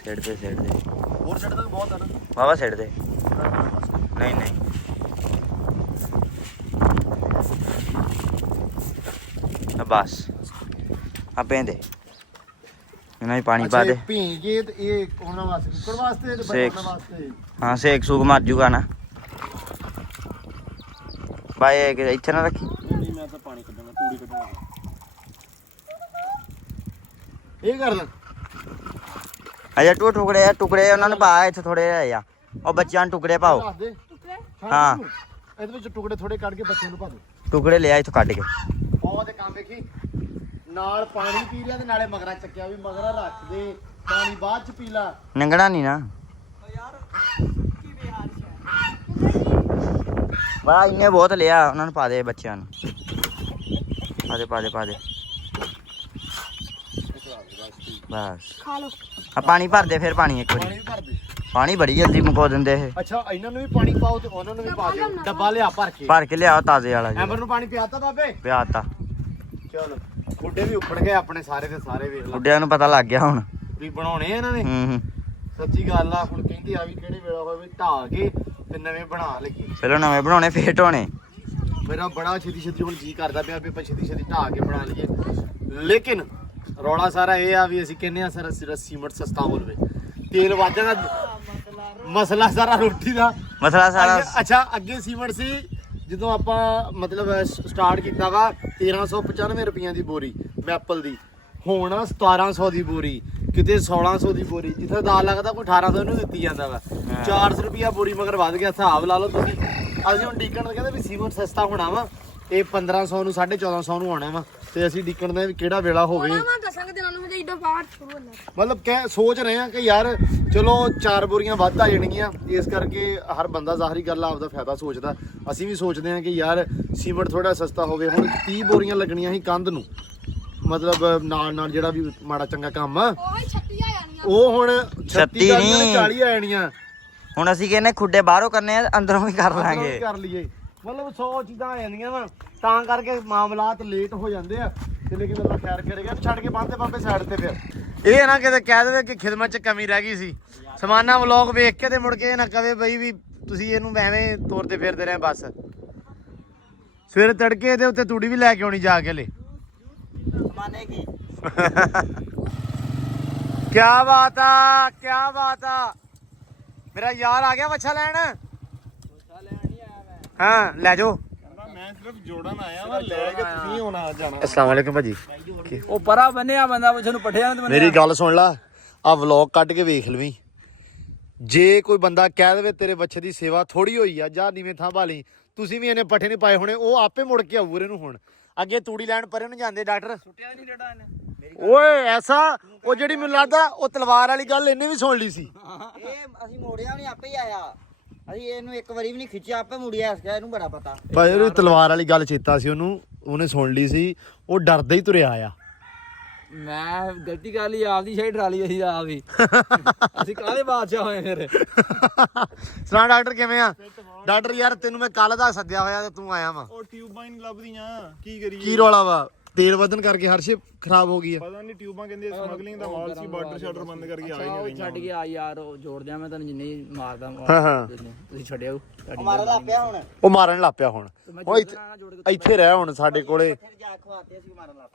ਛੱਡ ਦੇ ਹੋਰ ਛੱਡ ਤਾਂ ਬਹੁਤ ਆ ਨਾ। ਵਾਵਾ ਛੱਡ ਦੇ। ਨਹੀਂ ਬਸ ਆਪੇ ਦੇ ਇਹਨਾਂ ਨੂੰ ਪਾਣੀ ਪਾ ਦੇ। ਭੀਂਗੇ ਤੇ ਇਹ ਉਹਨਾਂ ਵਾਸਤੇ, ਕੁੱਕੜ ਵਾਸਤੇ ਤੇ ਬੱਚਿਆਂ ਵਾਸਤੇ। ਹਾਂ ਸੇਕ ਸੂਕ ਮਰ ਜੂਗਾ ਨਾ ਬਾਈ। ਇੱਥੇ ਨਾ ਰੱਖੀ। ਨਹੀਂ ਮੈਂ ਤਾਂ ਪਾਣੀ ਕੱਢਣਾ, ਤੂੜੀ ਕੱਢਣਾ। ਇਹ ਕਰ ਲੈ। ਅਜਾ ਟੁਕੜੇ ਉਹਨਾਂ ਨੂੰ ਪਾ ਇੱਥੇ ਥੋੜੇ ਆ। ਉਹ ਬੱਚਿਆਂ ਨੂੰ ਟੁਕੜੇ ਪਾਓ। ਹਾਂ ਇਹਦੇ ਵਿੱਚ ਟੁਕੜੇ ਥੋੜੇ ਕੱਢ ਕੇ ਬੱਚਿਆਂ ਨੂੰ ਪਾ ਦੇ। ਟੁਕੜੇ ਲਿਆ ਇੱਥੋਂ ਕੱਢ ਕੇ। ਉਹ ਤੇ ਕੰਮ ਵੇਖੀ, ਨਾਲ ਪਾਣੀ ਪੀ ਲਿਆ ਤੇ ਨਾਲੇ ਮਗਰਾ ਚੱਕਿਆ ਵੀ ਮਗਰਾ ਰੱਖ ਦੇ, ਪਾਣੀ ਬਾਅਦ ਚ ਪੀ ਲਾ। ਨੰਗਣਾ ਨਹੀਂ ਨਾ ਬਾ। ਇੰਨੇ ਬਹੁਤ ਲਿਆ, ਉਹਨਾਂ ਨੂੰ ਪਾ ਦੇ ਬੱਚਿਆਂ ਨੂੰ। ਪਾ ਦੇ ਬਸ ਖਾ ਲੋ। ਆ ਪਾਣੀ ਭਰ ਦੇ, ਫਿਰ ਪਾਣੀ ਇੱਕ ਵਾਰੀ। ਪਾਣੀ ਬੜੀ ਜਲਦੀ ਮੁਕਾ ਦਿੰਦੇ ਇਹ। ਅੱਛਾ ਇਹਨਾਂ ਨੂੰ ਵੀ ਪਾਣੀ ਪਾਓ ਤੇ ਉਹਨਾਂ ਨੂੰ ਵੀ ਪਾ ਦਿਓ। ਡੱਬਾ ਲਿਆ ਭਰ ਕੇ ਲਿਆਓ ਤਾਜ਼ੇ ਵਾਲਾ। ਐਮਰ ਨੂੰ ਪਾਣੀ ਪਿਆਤਾ ਬਾਬੇ? ਪਿਆਤਾ। ਚਲੋ ਗੁੱਡੇ ਵੀ ਉੱਪੜ ਗਏ ਆਪਣੇ ਸਾਰੇ ਦੇ ਸਾਰੇ, ਵੇਖ ਲਾ। ਗੁੱਡਿਆਂ ਨੂੰ ਪਤਾ ਲੱਗ ਗਿਆ ਹੁਣ ਵੀ ਬਣਾਉਣੇ ਇਹਨਾਂ ਨੇ। ਸੱਚੀ ਗੱਲ ਆ। ਹੁਣ ਕਹਿੰਦੇ ਆ ਵੀ ਕਿਹੜੇ ਵੇਲਾ ਹੋਵੇ ਢਾਹ ਕੇ ਤੇ ਨਵੇਂ ਬਣਾ ਲਈਏ। ਪਹਿਲਾਂ ਨਵੇਂ ਬਣਾਉਣੇ ਫੇਰ ਢੋਣੇ। ਮੇਰਾ ਬੜਾ ਛੇਤੀ ਹੁਣ ਜੀ ਕਰਦਾ ਪਿਆ ਵੀ ਆਪਾਂ ਛੇਤੀ ਢਾਹ ਕੇ ਬਣਾ ਲਈਏ। ਲੇਕਿਨ ਰੌਲਾ ਸਾਰਾ ਇਹ ਆ ਵੀ ਅਸੀਂ ਕਹਿੰਦੇ ਆ ਸਰ ਸੀਮਟ ਸਸਤਾ ਹੋ ਲਵੇ, ਤੇਲ ਵਾਜਾ ਦਾ ਮਸਲਾ ਸਾਰਾ ਰੋਟੀ ਦਾ ਮਸਲਾ ਸਾਰਾ। ਅੱਛਾ ਅੱਗੇ ਸੀਮਟ ਸੀ ਜਦੋਂ ਆਪਾਂ ਮਤਲਬ ਸਟਾਰਟ ਕੀਤਾ ਵਾ 1395 ਰੁਪਈਆਂ ਦੀ ਬੋਰੀ ਮੈਪਲ ਦੀ, ਹੁਣ 1700 ਦੀ ਬੋਰੀ, ਕਿਤੇ 1600 ਦੀ ਬੋਰੀ, ਜਿੱਥੇ ਦਾ ਲੱਗਦਾ ਕੋਈ 1800 ਨੂੰ ਦਿੱਤੀ ਜਾਂਦਾ ਵਾ। 400 ਰੁਪਈਆ ਬੋਰੀ ਮਗਰ ਵੱਧ ਗਿਆ। ਹਿਸਾਬ ਲਾ ਲਓ ਤੁਸੀਂ। ਅਸੀਂ ਹੁਣ ਡੀਕਣ ਦਾ ਕਹਿੰਦੇ ਵੀ ਸੀਮਟ ਸਸਤਾ ਹੋਣਾ ਵਾ, ਇਹ 1500 ਨੂੰ 1450 ਨੂੰ ਆਉਣਾ ਵਾ, ਤੇ ਅਸੀਂ ਡੀਕਣ ਦਾ ਵੀ ਕਿਹੜਾ ਵੇਲਾ ਹੋਵੇ। ਮਤਲਬ ਸੋਚ ਰਹੇ ਆ ਕਿ ਯਾਰ ਚਲੋ 4 ਬੋਰੀਆਂ ਵੱਧ ਆ ਜਾਣਗੀਆਂ, ਇਸ ਕਰਕੇ ਹਰ ਬੰਦਾ ਜ਼ਾਹਰੀ ਗੱਲ ਆਪਦਾ ਫਾਇਦਾ ਸੋਚਦਾ। ਅਸੀਂ ਵੀ ਸੋਚਦੇ ਆ ਕਿ ਯਾਰ ਸੀਮਟ ਥੋੜਾ ਸਸਤਾ ਹੋਵੇ। ਹੁਣ 30 ਬੋਰੀਆਂ ਲੱਗਣੀਆਂ ਸੀ ਕੰਧ ਨੂੰ, ਮਤਲਬ ਨਾਲ ਜਿਹੜਾ ਵੀ ਮਾੜਾ ਚੰਗਾ ਕੰਮ ਆ ਉਹ ਹੁਣ 36 ਨਹੀਂ 40 ਆ ਜਾਣੀਆਂ। ਹੁਣ ਅਸੀਂ ਕਹਿੰਦੇ ਖੁੱਡੇ ਬਾਹਰੋਂ ਕਰਨੇ ਆ, ਅੰਦਰੋਂ ਵੀ ਕਰ ਲਾਂਗੇ। ਕਰ ਲਈਏ, ਮਤਲਬ 100 ਚੀਜ਼ਾਂ ਆ ਜਾਂਦੀਆਂ ਵਾ, ਤਾਂ ਕਰਕੇ ਮਾਮਲਾਤ ਲੇਟ ਹੋ ਜਾਂਦੇ ਆ। ਤੇ ਲੇਕਿਨ ਅੱਲਾ ਖੈਰ ਕਰੇਗਾ। ਛੱਡ ਕੇ ਬੰਦੇ ਬਾਬੇ ਸਾਈਡ ਤੇ। ਫਿਰ ਇਹ ਨਾ ਕਿਤੇ ਕਹਿ ਦੇਵੇ ਕਿ ਖਿਦਮਤ 'ਚ ਕਮੀ ਰਹਿ ਗਈ ਸੀ। ਸਮਾਨਾ ਵਲੌਗ ਵੇਖ ਕੇ ਤੇ ਮੁੜ ਕੇ ਨਾ ਕਵੇ ਬਈ ਵੀ ਤੁਸੀਂ ਇਹਨੂੰ ਐਵੇਂ ਤੋਰ ਤੇ ਫੇਰਦੇ ਰਹੇ। ਬਸ ਸਵੇਰੇ ਤੜਕੇ ਇਹਦੇ ਉੱਤੇ ਤੂੜੀ ਵੀ ਲੈ ਕੇ ਆਉਣੀ ਜਾ ਕੇ ਲੈ। ਕਿਆ ਬਾਤ ਆ ਮੇਰਾ ਯਾਰ ਆ ਗਿਆ ਵੱਛਾ ਲੈਣ। ਹਾਂ ਲੈ ਜਾਓ। ਮੈਂ ਸਿਰਫ ਜੋੜਨ ਆਇਆ ਵਾ, ਲੈ ਕੇ ਤੁਸੀਂ ਹੋਣਾ ਜਾਣਾ। अस्सलाम वालेकुम भाजी। ਉਹ ਪਰਾ ਬੰਨਿਆ ਬੰਦਾ ਪੁੱਛ ਨੂੰ ਪੱਠਿਆਂ ਨੂੰ ਮੇਰੀ ਗੱਲ ਸੁਣ ਲਾ, ਆ ਵਲੌਗ ਕੱਢ ਕੇ ਵੇਖ ਲਵੀਂ। ਜੇ ਕੋਈ ਬੰਦਾ ਕਹਿ ਦੇਵੇ ਤੇਰੇ ਬੱਚੇ ਦੀ ਸੇਵਾ ਥੋੜੀ ਹੋਈ ਆ, ਜਾਂ ਨੀਵੇਂ ਥਾਂ ਭਾਲੀ, ਤੁਸੀਂ ਵੀ ਇਹਨੇ ਪੱਠੇ ਨਹੀਂ ਪਾਏ ਹੋਣੇ, ਉਹ ਆਪੇ ਮੁੜ ਕੇ ਆਊ ਇਹਨੂੰ। ਹੁਣ ਅੱਗੇ ਤੂੜੀ ਲੈਣ ਪਰੇ ਨੂੰ ਜਾਂਦੇ ਡਾਕਟਰ। ਸੁੱਟਿਆ ਨਹੀਂ ਡੇਡਾ ਇਹਨੇ। ਓਏ ਐਸਾ ਉਹ ਜਿਹੜੀ ਮੈਨੂੰ ਲੱਗਦਾ ਉਹ ਤਲਵਾਰ ਵਾਲੀ ਗੱਲ ਇਹਨੇ ਵੀ ਸੁਣ ਲਈ ਸੀ। ਇਹ ਅਸੀਂ ਮੋੜਿਆ ਨਹੀਂ, ਆਪੇ ਹੀ ਆਇਆ। ਅਸੀਂ ਇਹਨੂੰ ਇੱਕ ਵਾਰੀ ਵੀ ਨਹੀਂ ਖਿੱਚਿਆ, ਆਪੇ ਮੁੜਿਆ। ਇਹਨੂੰ ਬੜਾ ਪਤਾ ਭਾਈ ਉਹਦੀ ਤਲਵਾਰ ਵਾਲੀ ਗੱਲ ਚੇਤਾ ਸੀ ਉਹਨੂੰ, ਉਹਨੇ ਸੁਣ ਲਈ ਸੀ। ਉਹ ਡਰਦਾ ਹੀ ਤੁਰਿਆ ਆ। ਮੈਂ ਗਲਤੀ ਕਰ ਲਈ, ਆਪਦੀ ਸ਼ਾਇਦ ਡਰਾ ਲਈ ਅਸੀਂ ਆਪ ਹੀ। ਅਸੀਂ ਕਾਹਦੇ ਬਾਦਸ਼ਾਹ ਹੋਏ ਫਿਰ। ਸੁਣਾ ਡਾਕਟਰ ਕਿਵੇਂ ਆ? ਡਾਕਟਰ ਯਾਰ ਤੈਨੂੰ ਮੈਂ ਕੱਲ ਦਾ ਸੱਦਿਆ ਹੋਇਆ ਤੇ ਤੂੰ ਆਇਆ ਵਾ। ਉਹ ਟਿਊਬਾਂ ਹੀ ਨਹੀਂ ਲੱਭਦੀਆਂ, ਕੀ ਕਰੀਏ? ਕੀ ਰੌਲਾ ਵਾ? ਤੇਲ ਵਧਣ ਕਰਕੇ ਹਰਸ਼ੇ ਖਰਾਬ ਹੋ ਗਈ ਆ। ਪਤਾ ਨਹੀਂ ਟਿਊਬਾਂ ਕਹਿੰਦੇ ਸਮਗਲਿੰਗ ਦਾ ਮਾਲ ਸੀ, ਬਾਰਡਰ ਸ਼ਾਰਡਰ ਬੰਦ ਕਰਕੇ ਆ ਹੀ ਨਹੀਂ ਰਹੀਆਂ। ਛੱਡ ਕੇ ਆ ਯਾਰ, ਉਹ ਜੋੜ ਦਿਆਂ ਮੈਂ ਤੈਨੂੰ ਜਿੰਨੇ ਹੀ ਮਾਰਦਾ ਹਾਂ। ਤੁਸੀਂ ਛੱਡਿਓ। ਮਾਰਨ ਲੱਗ ਪਿਆ ਹੁਣ। ਉਹ ਮਾਰਨ ਲੱਗ ਪਿਆ ਹੁਣ। ਉਹ ਇੱਥੇ ਰਹਿ ਹੁਣ ਸਾਡੇ ਕੋਲੇ।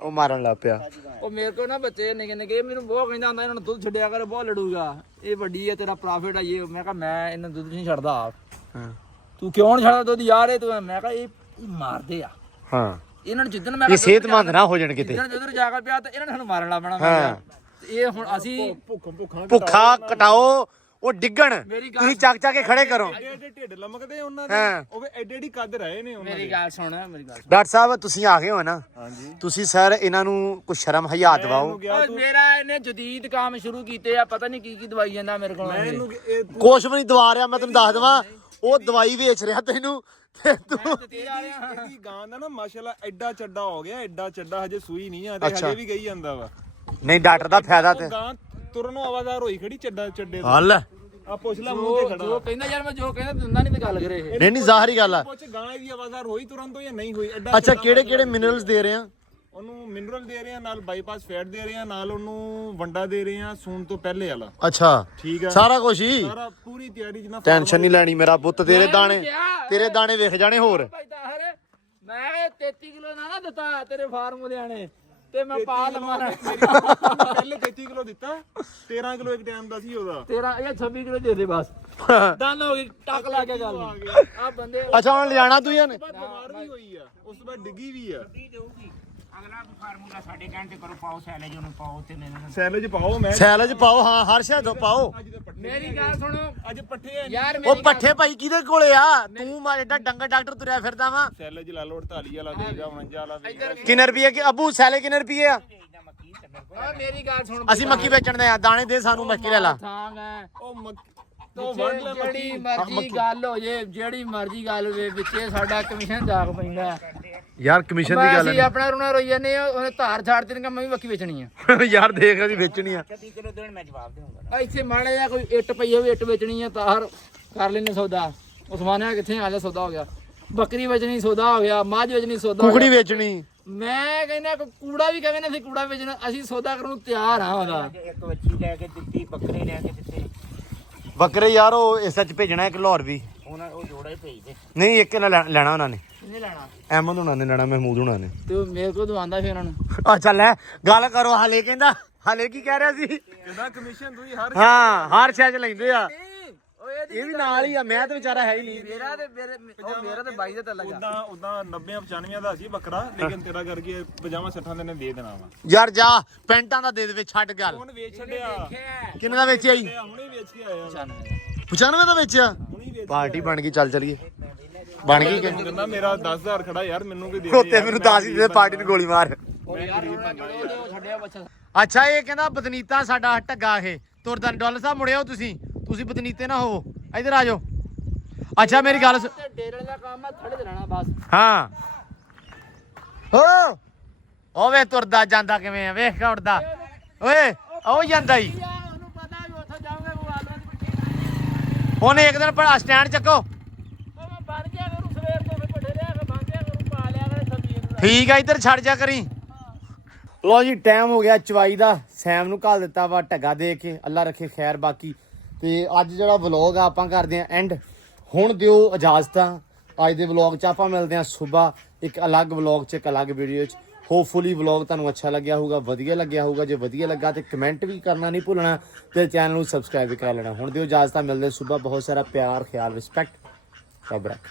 ਉਹ ਮਾਰਨ ਲੱਗ ਪਿਆ। ਉਹ ਮੇਰੇ ਕੋਲ ਨਾ ਬੱਚੇ ਨਿੱਕੇ ਨਿੱਕੇ, ਮੈਨੂੰ ਬਹੁਤ ਕਹਿੰਦਾ ਹੁੰਦਾ ਇਹਨਾਂ ਨੂੰ ਦੁੱਧ ਛੱਡਿਆ ਕਰ, ਬਹੁਤ ਲੜੂਗਾ, ਇਹ ਵੱਡੀ ਹੈ ਤੇਰਾ ਪ੍ਰੋਫਿਟ ਆ ਇਹ। ਮੈਂ ਕਿਹਾ ਮੈਂ ਇਹਨਾਂ ਦੁੱਧ ਨਹੀਂ ਛੱਡਦਾ ਆਪ। ਤੂੰ ਕਿਉਂ ਨਹੀਂ ਛੱਡਦਾ ਦੁੱਧ ਯਾਰ? ਇਹ ਤੂੰ, ਮੈਂ ਕਿਹਾ ਇਹ ਮਾਰਦੇ ਆ। ਹਾਂ ਇਹਨਾਂ ਨੂੰ ਜਿੱਦਣ ਮੈਂ ਇਹ ਸਿਹਤਮੰਦ ਨਾ ਹੋ ਜਾਣ ਕਿਤੇ। ਜਦੋਂ ਜਾ ਕੇ ਪਿਆ ਤਾਂ ਇਹਨਾਂ ਨੇ ਸਾਨੂੰ ਮਾਰਨ ਲੱਗ ਪੈਣਾ। ਇਹ ਹੁਣ ਅਸੀਂ ਭੁੱਖਾ ਕਟਾਓ, ਉਹ ਡਿੱਗਣ, ਤੁਸੀਂ ਚੱਕ ਚੱਕ ਕੇ ਖੜੇ ਕਰੋ। ਐਡੇ ਢਿੱਡ ਲਮਕਦੇ ਉਹਨਾਂ ਦੇ, ਉਹ ਐਡੇ ਐਡੀ ਕੱਦ ਰਹੇ ਨੇ ਉਹਨਾਂ ਦੇ। ਮੇਰੀ ਗੱਲ ਸੁਣ, ਮੇਰੀ ਗੱਲ ਸੁਣ। ਡਾਕਟਰ ਸਾਹਿਬ ਤੁਸੀਂ ਆ ਗਏ ਹੋ ਨਾ? ਹਾਂਜੀ। ਤੁਸੀਂ ਸਰ ਇਹਨਾਂ ਨੂੰ ਕੁਝ ਸ਼ਰਮ ਹਯਾ ਦਿਵਾਓ। ਮੇਰਾ ਇਹਨੇ ਜਦੀਦ ਕੰਮ ਸ਼ੁਰੂ ਕੀਤੇ ਆ, ਪਤਾ ਨਹੀਂ ਕੀ ਕੀ ਦਵਾਈ ਜਾਂਦਾ ਮੇਰੇ ਕੋਲ। ਕੁਛ ਵੀ ਨਹੀਂ ਦਵਾ ਰਿਹਾ, ਮੈਂ ਤੈਨੂੰ ਦੱਸ ਦੇਵਾਂ। ਉਹ ਦਵਾਈ ਵੇਚ ਰਿਹਾ ਤੈਨੂੰ ਤੇ ਤੂੰ ਇਹਦੀ ਗਾਂ ਦਾ ਨਾ ਮਾਸ਼ਾਅੱਲਾ ਐਡਾ ਚੱਡਾ ਹੋ ਗਿਆ, ਐਡਾ ਚੱਡਾ, ਹਜੇ ਸੂਈ ਨਹੀਂ ਆ ਤੇ ਹਜੇ ਵੀ ਗਈ ਜਾਂਦਾ ਵਾ। ਨਹੀਂ ਡਾਕਟਰ ਦਾ ਫਾਇਦਾ ਤੇ ਗਾਂ ਤੁਰਨ ਨੂੰ ਆਵਾਜ਼ਾਰ ਹੋਈ ਖੜੀ ਚੱਡਾ ਚੱਡੇ ਹੱਲ। ਆ ਪੁੱਛ ਲੈ ਮੂੰਹ ਤੇ ਖੜਾ। ਜੋ ਕਹਿੰਦਾ ਯਾਰ, ਮੈਂ ਜੋ ਕਹਿੰਦਾ ਦਿੰਦਾ ਨਹੀਂ ਤੇ ਗੱਲ ਕਰੇ ਇਹ। ਨਹੀਂ ਜ਼ਾਹਰੀ ਗੱਲ ਆ। ਪੁੱਛ ਗਾਂ ਦੀ ਆਵਾਜ਼ਾਰ ਹੋਈ ਤੁਰਨ ਤੋਂ ਜਾਂ ਨਹੀਂ ਹੋਈ? ਐਡਾ ਅੱਛਾ ਕਿਹੜੇ ਕਿਹੜੇ ਮਿਨਰਲਸ ਦੇ ਰਹੇ ਆ? ਉਹਨੂੰ ਮਿਨਰਲ ਦੇ ਰਹੇ ਆ, ਨਾਲ ਬਾਈਪਾਸ ਫੈਟ ਦੇ ਰਹੇ ਆ, ਨਾਲ ਉਹਨੂੰ ਵੰਡਾ ਦੇ ਰਹੇ ਆ ਸੂਣ ਤੋਂ ਪਹਿਲੇ ਵਾਲਾ। ਅੱਛਾ ਠੀਕ ਆ, ਸਾਰਾ ਕੁਝ ਹੀ। ਸਾਰਾ ਪੂਰੀ ਤਿਆਰੀ ਜਿੰਨਾ। ਟੈਨਸ਼ਨ ਨਹੀਂ ਲੈਣੀ ਮੇਰਾ ਪੁੱਤ, ਤੇਰੇ ਦਾਣੇ ਵੇਖ ਜਾਣੇ ਹੋਰ। ਮੈਂ 33 ਕਿਲੋ ਨਾ ਦਿੱਤਾ ਤੇਰੇ ਫਾਰਮ ਵਾਲਿਆਂ ਤੇ ਮੈਂ ਪਾ ਲਵਾਂ ਨਾ। ਪਹਿਲੇ 33 ਕਿਲੋ ਦਿੱਤਾ, 13 ਕਿਲੋ ਇੱਕ ਟਾਈਮ ਦਾ ਸੀ ਉਹਦਾ। ਤੇਰਾ ਇਹ 26 ਕਿਲੋ ਦੇ ਦੇ ਬਸ। ਡਨ ਹੋ ਗਈ, ਟੱਕ ਲਾ ਕੇ ਗੱਲ ਆ ਬੰਦੇ। ਅੱਛਾ ਹੁਣ ਲਿਆਣਾ ਤੂੰ ਯਾਰ? ਬਿਮਾਰ ਵੀ ਹੋਈ ਆ, ਉਸ ਤੋਂ ਬਾਅਦ ਡਿੱਗੀ ਵੀ ਆ। ਅਗਲਾ ਫਾਰਮੂਲਾ ਸਾਡੇ ਕਹਿਣ ਤੇ ਕਰੋ, ਪਾਓ ਸੈਲੇਜ ਉਹਨੂੰ ਪਾਓ ਤੇ ਮੈਨੂੰ ਸੈਲੇਜ ਪਾਓ। ਮੈਂ ਸੈਲਜ ਪਾਓ, ਹਾਂ ਹਰ ਸ਼ਾਇਦ ਪਾਓ। ਮੇਰੀ ਗੱਲ ਸੁਣੋ, ਅੱਜ ਪੱਠੇ ਆ ਯਾਰ ਉਹ ਪੱਠੇ ਭਾਈ ਕਿਹਦੇ ਕੋਲੇ ਆ? ਤੂੰ ਮਾਰੇ ਏਡਾ ਡੰਗਰ ਡਾਕਟਰ ਤੁਰਿਆ ਫਿਰਦਾ ਵਾ। ਸੈਲੇਜ ਲਾ ਲਓ 48 ਵਾਲਾ ਦੇਗਾ, 49 ਵਾਲਾ ਦੇਗਾ। ਕਿੰਨੇ ਰੁਪਏ ਕਿ ਅਬੂ ਸੈਲੇ ਕਿੰਨੇ ਰੁਪਏ ਆ? ਮੇਰੀ ਗੱਲ ਸੁਣ, ਅਸੀਂ ਮੱਕੀ ਵੇਚਣ ਦੇ ਆ, ਦਾਣੇ ਦੇ ਸਾਨੂੰ ਮੱਕੀ ਲੈ ਲਾ। ਥਾਂ ਮੈਂ ਉਹ ਵੜ ਲੈ ਜਿਹੜੀ ਮਰਜ਼ੀ ਗੱਲ ਹੋ ਜੇ, ਜਿਹੜੀ ਮਰਜ਼ੀ ਗੱਲ ਹੋਵੇ, ਵਿੱਚੇ ਸਾਡਾ ਕਮਿਸ਼ਨ ਜਾਗ ਪੈਂਦਾ। ਯਾਰ ਕਮਿਸ਼ਨ ਦੀ ਗੱਲ ਅਸੀਂ ਆਪਣਾ ਰੋਣਾ ਰੋਈ ਜਾਂਦੇ ਆ, ਉਹਨੇ ਧਾਰ ਛਾੜ ਤੇ ਮੈਂ ਵੀ ਮੱਕੀ ਵੇਚਣੀ ਆ। ਯਾਰ ਦੇਖ ਅਸੀਂ ਵੇਚਣੀ ਆ। 30 ਕਿਲੋ ਦੇਣ ਮੈਂ ਜਵਾਬ ਦੇਵਾਂਗਾ। ਇੱਥੇ ਮਾੜਾ ਜਿਹਾ ਕੋਈ ਇੱਟ ਪਈ ਹੋਵੇ, ਇੱਟ ਵੇਚਣੀ ਆ, ਤਾਰ ਕਰ ਲੈਣੇ ਸੌਦਾ। ਉਸਮਾਨਿਆ ਕਿੱਥੇ ਆ ਜਾ, ਸੌਦਾ ਹੋ ਗਿਆ। ਬੱਕਰੀ ਵੇਚਣੀ ਸੌਦਾ ਹੋ ਗਿਆ, ਮੱਝ ਵੇਚਣੀ ਸੌਦਾ ਹੋ ਕੁਕੜੀ ਗਿਆ। ਵੇਚਣੀ। ਮੈਂ ਕਹਿੰਦਾ ਕੂੜਾ ਵੀ ਕਹਿੰਦੇ ਅਸੀਂ ਕੂੜਾ ਵੇਚਣਾ, ਅਸੀਂ ਸੌਦਾ ਕਰਨ ਨੂੰ ਤਿਆਰ ਆ ਉਹਦਾ। ਇੱਕ ਵੱਛੀ ਲੈ ਕੇ ਦਿੱਤੀ, ਬੱਕਰੇ ਲੈ ਕੇ ਦਿੱਤੇ, ਬੱਕਰੇ ਯਾਰ ਉਹ ਇਸ ਸੱਚ ਭੇਜਣਾ ਇੱਕ ਲਾਹੌਰ ਵੀ। ਉਹਨਾਂ ਉਹ ਜੋੜਾ ਹੀ ਭੇਜਦੇ। ਨਹੀਂ ਇੱਕ ਲੈਣਾ ਉਹਨਾਂ ਨੇ। ਕਿੰਨੇ ਲੈਣਾ? ਅਹਿਮਦ ਹੁਣਾਂ ਨੇ ਲੈਣਾ, ਮਹਿਮੂਦ ਹੁਣਾਂ ਨੇ। ਤੇ ਉਹ ਮੇਰੇ ਕੋਲ ਦਵਾਉਂਦਾ ਫਿਰ ਉਹਨਾਂ ਨੂੰ। ਅੱਛਾ ਲੈ ਗੱਲ ਕਰੋ। ਹਾਲੇ ਕਹਿੰਦਾ, ਹਾਲੇ ਕੀ ਕਹਿ ਰਿਹਾ ਸੀ? ਕਹਿੰਦਾ ਕਮਿਸ਼ਨ ਤੁਸੀਂ ਹਰ ਹਾਂ ਹਰ ਸ਼ਹਿਰ ਚ ਲੈਂਦੇ ਆ। ਓਏ ਇਹ ਵੀ ਨਾਲ ਹੀ ਆ, ਮੈਂ ਤਾਂ ਵਿਚਾਰਾ ਹੈ ਹੀ ਨਹੀਂ। ਮੇਰਾ ਤੇ ਮੇਰਾ ਤੇ 22 ਦਾ ਲੱਗਾ। ਉਦਾਂ 90 95 ਦਾ ਸੀ ਬੱਕਰਾ, ਲੇਕਿਨ ਤੇਰਾ ਕਰਕੇ 50 60 ਦੇ ਨੇ ਦੇ ਦੇਣਾ ਵਾ। ਯਾਰ ਜਾ ਪੈਂਟਾਂ ਦਾ ਦੇ ਦੇਵੇ, ਛੱਡ ਗੱਲ। ਹੁਣ ਵੇਚ ਛੱਡਿਆ, ਕਿੰਨੇ ਦਾ ਵੇਚਿਆ ਜੀ? ਹੁਣੇ ਵੇਚ ਕੇ ਆਇਆ। 95 ਦਾ ਵੇਚਿਆ। ਹੁਣੇ ਵੇਚ ਪਾਰਟੀ ਬਣ ਗਈ, ਚੱਲ ਚਲੀਏ। ਬਣ ਗਈ ਕਿ ਕਹਿੰਦਾ ਮੇਰਾ 10000 ਖੜਾ ਯਾਰ, ਮੈਨੂੰ ਕੋਈ ਦੇ ਖੋਤੇ ਮੈਨੂੰ ਦੱਸ ਹੀ ਦੇ, ਪਾਰਟੀ ਨੂੰ ਗੋਲੀ ਮਾਰ। ਛੱਡਿਆ ਬੱਚਾ। ਅੱਛਾ ਇਹ ਕਹਿੰਦਾ ਬਦਨੀਤਾ ਸਾਡਾ ਢੱਗਾ ਇਹ ਤੁਰਦਾ। ਡਾਲਰ ਸਾਹਿਬ ਮੁੜਿਓ, ਤੁਸੀਂ ਬਦਨੀਤੇ ਨਾ ਹੋਵੋ, ਇੱਧਰ ਆ ਜਾਓ। ਅੱਛਾ ਮੇਰੀ ਗੱਲ ਡੇਰੇ ਦਾ ਕੰਮ ਆ, ਥੜੇ ਤੇ ਰਹਿਣਾ ਬਸ। ਹਾਂ ਹੋ ਵੇ ਤੁਰਦਾ ਜਾਂਦਾ ਕਿਵੇਂ ਆ, ਵੇਖ ਕਾ ਉੱਡਦਾ ਓਏ, ਉਹ ਜਾਂਦਾ ਹੀ। ਉਹਨੂੰ ਪਤਾ ਵੀ ਉੱਥੇ ਜਾਓਗੇ ਉਹ ਆਲੂਆਂ ਦੀ ਪੱਠੀ। ਉਹਨੇ ਇੱਕ ਦਿਨ ਬੜਾ ਸਟੈਂਡ ਚੱਕੋ। ਉਹ ਮੈਂ ਬਣ ਗਿਆ ਕਰੂ ਸਵੇਰ ਤੋਂ, ਫਿਰ ਪੱਠੇ ਲਿਆ ਕੇ ਬਣ ਗਿਆ ਕਰੂ, ਪਾ ਲਿਆ ਕਰੇ ਸਬਜ਼ੀ ਨੂੰ। ਠੀਕ ਆ, ਇੱਧਰ ਛੱਡ ਜਾ ਕਰੀ। ਲੋ ਜੀ ਟਾਈਮ ਹੋ ਗਿਆ ਚਵਾਈ ਦਾ। ਸੈਮ ਨੂੰ ਘੱਲ ਦਿੱਤਾ ਵਾ ਢੱਗਾ ਦੇ ਕੇ, ਅੱਲਾ ਰੱਖੇ ਖੈਰ। ਬਾਕੀ ਤੇ ਅੱਜ ਜਿਹੜਾ ਵਲੌਗ ਆ ਆਪਾਂ ਕਰਦੇ ਆ ਐਂਡ। ਹੁਣ ਦਿਓ ਇਜਾਜ਼ਤਾਂ। ਅੱਜ ਦੇ ਵਲੌਗ 'ਚ ਆਪਾਂ ਮਿਲਦੇ ਆ ਸਵੇਰ ਇੱਕ ਅਲੱਗ ਵਲੌਗ 'ਚ, ਇੱਕ ਅਲੱਗ ਵੀਡੀਓ 'ਚ। ਹੋਪਫੁਲੀ ਵਲੌਗ ਤੁਹਾਨੂੰ ਅੱਛਾ ਲੱਗਿਆ ਹੋਊਗਾ, ਵਧੀਆ ਲੱਗਿਆ ਹੋਊਗਾ। ਜੇ ਵਧੀਆ ਲੱਗਾ ਤੇ ਕਮੈਂਟ ਵੀ ਕਰਨਾ ਨਹੀਂ ਭੁੱਲਣਾ ਤੇ ਚੈਨਲ ਨੂੰ ਸਬਸਕ੍ਰਾਈਬ ਵੀ ਕਰ ਲੈਣਾ। ਹੁਣ ਦਿਓ ਇਜਾਜ਼ਤਾਂ, ਮਿਲਦੇ ਸਵੇਰ। ਬਹੁਤ ਸਾਰਾ ਪਿਆਰ, ਖਿਆਲ, ਰਿਸਪੈਕਟ। ਰੱਬ ਰੱਖ।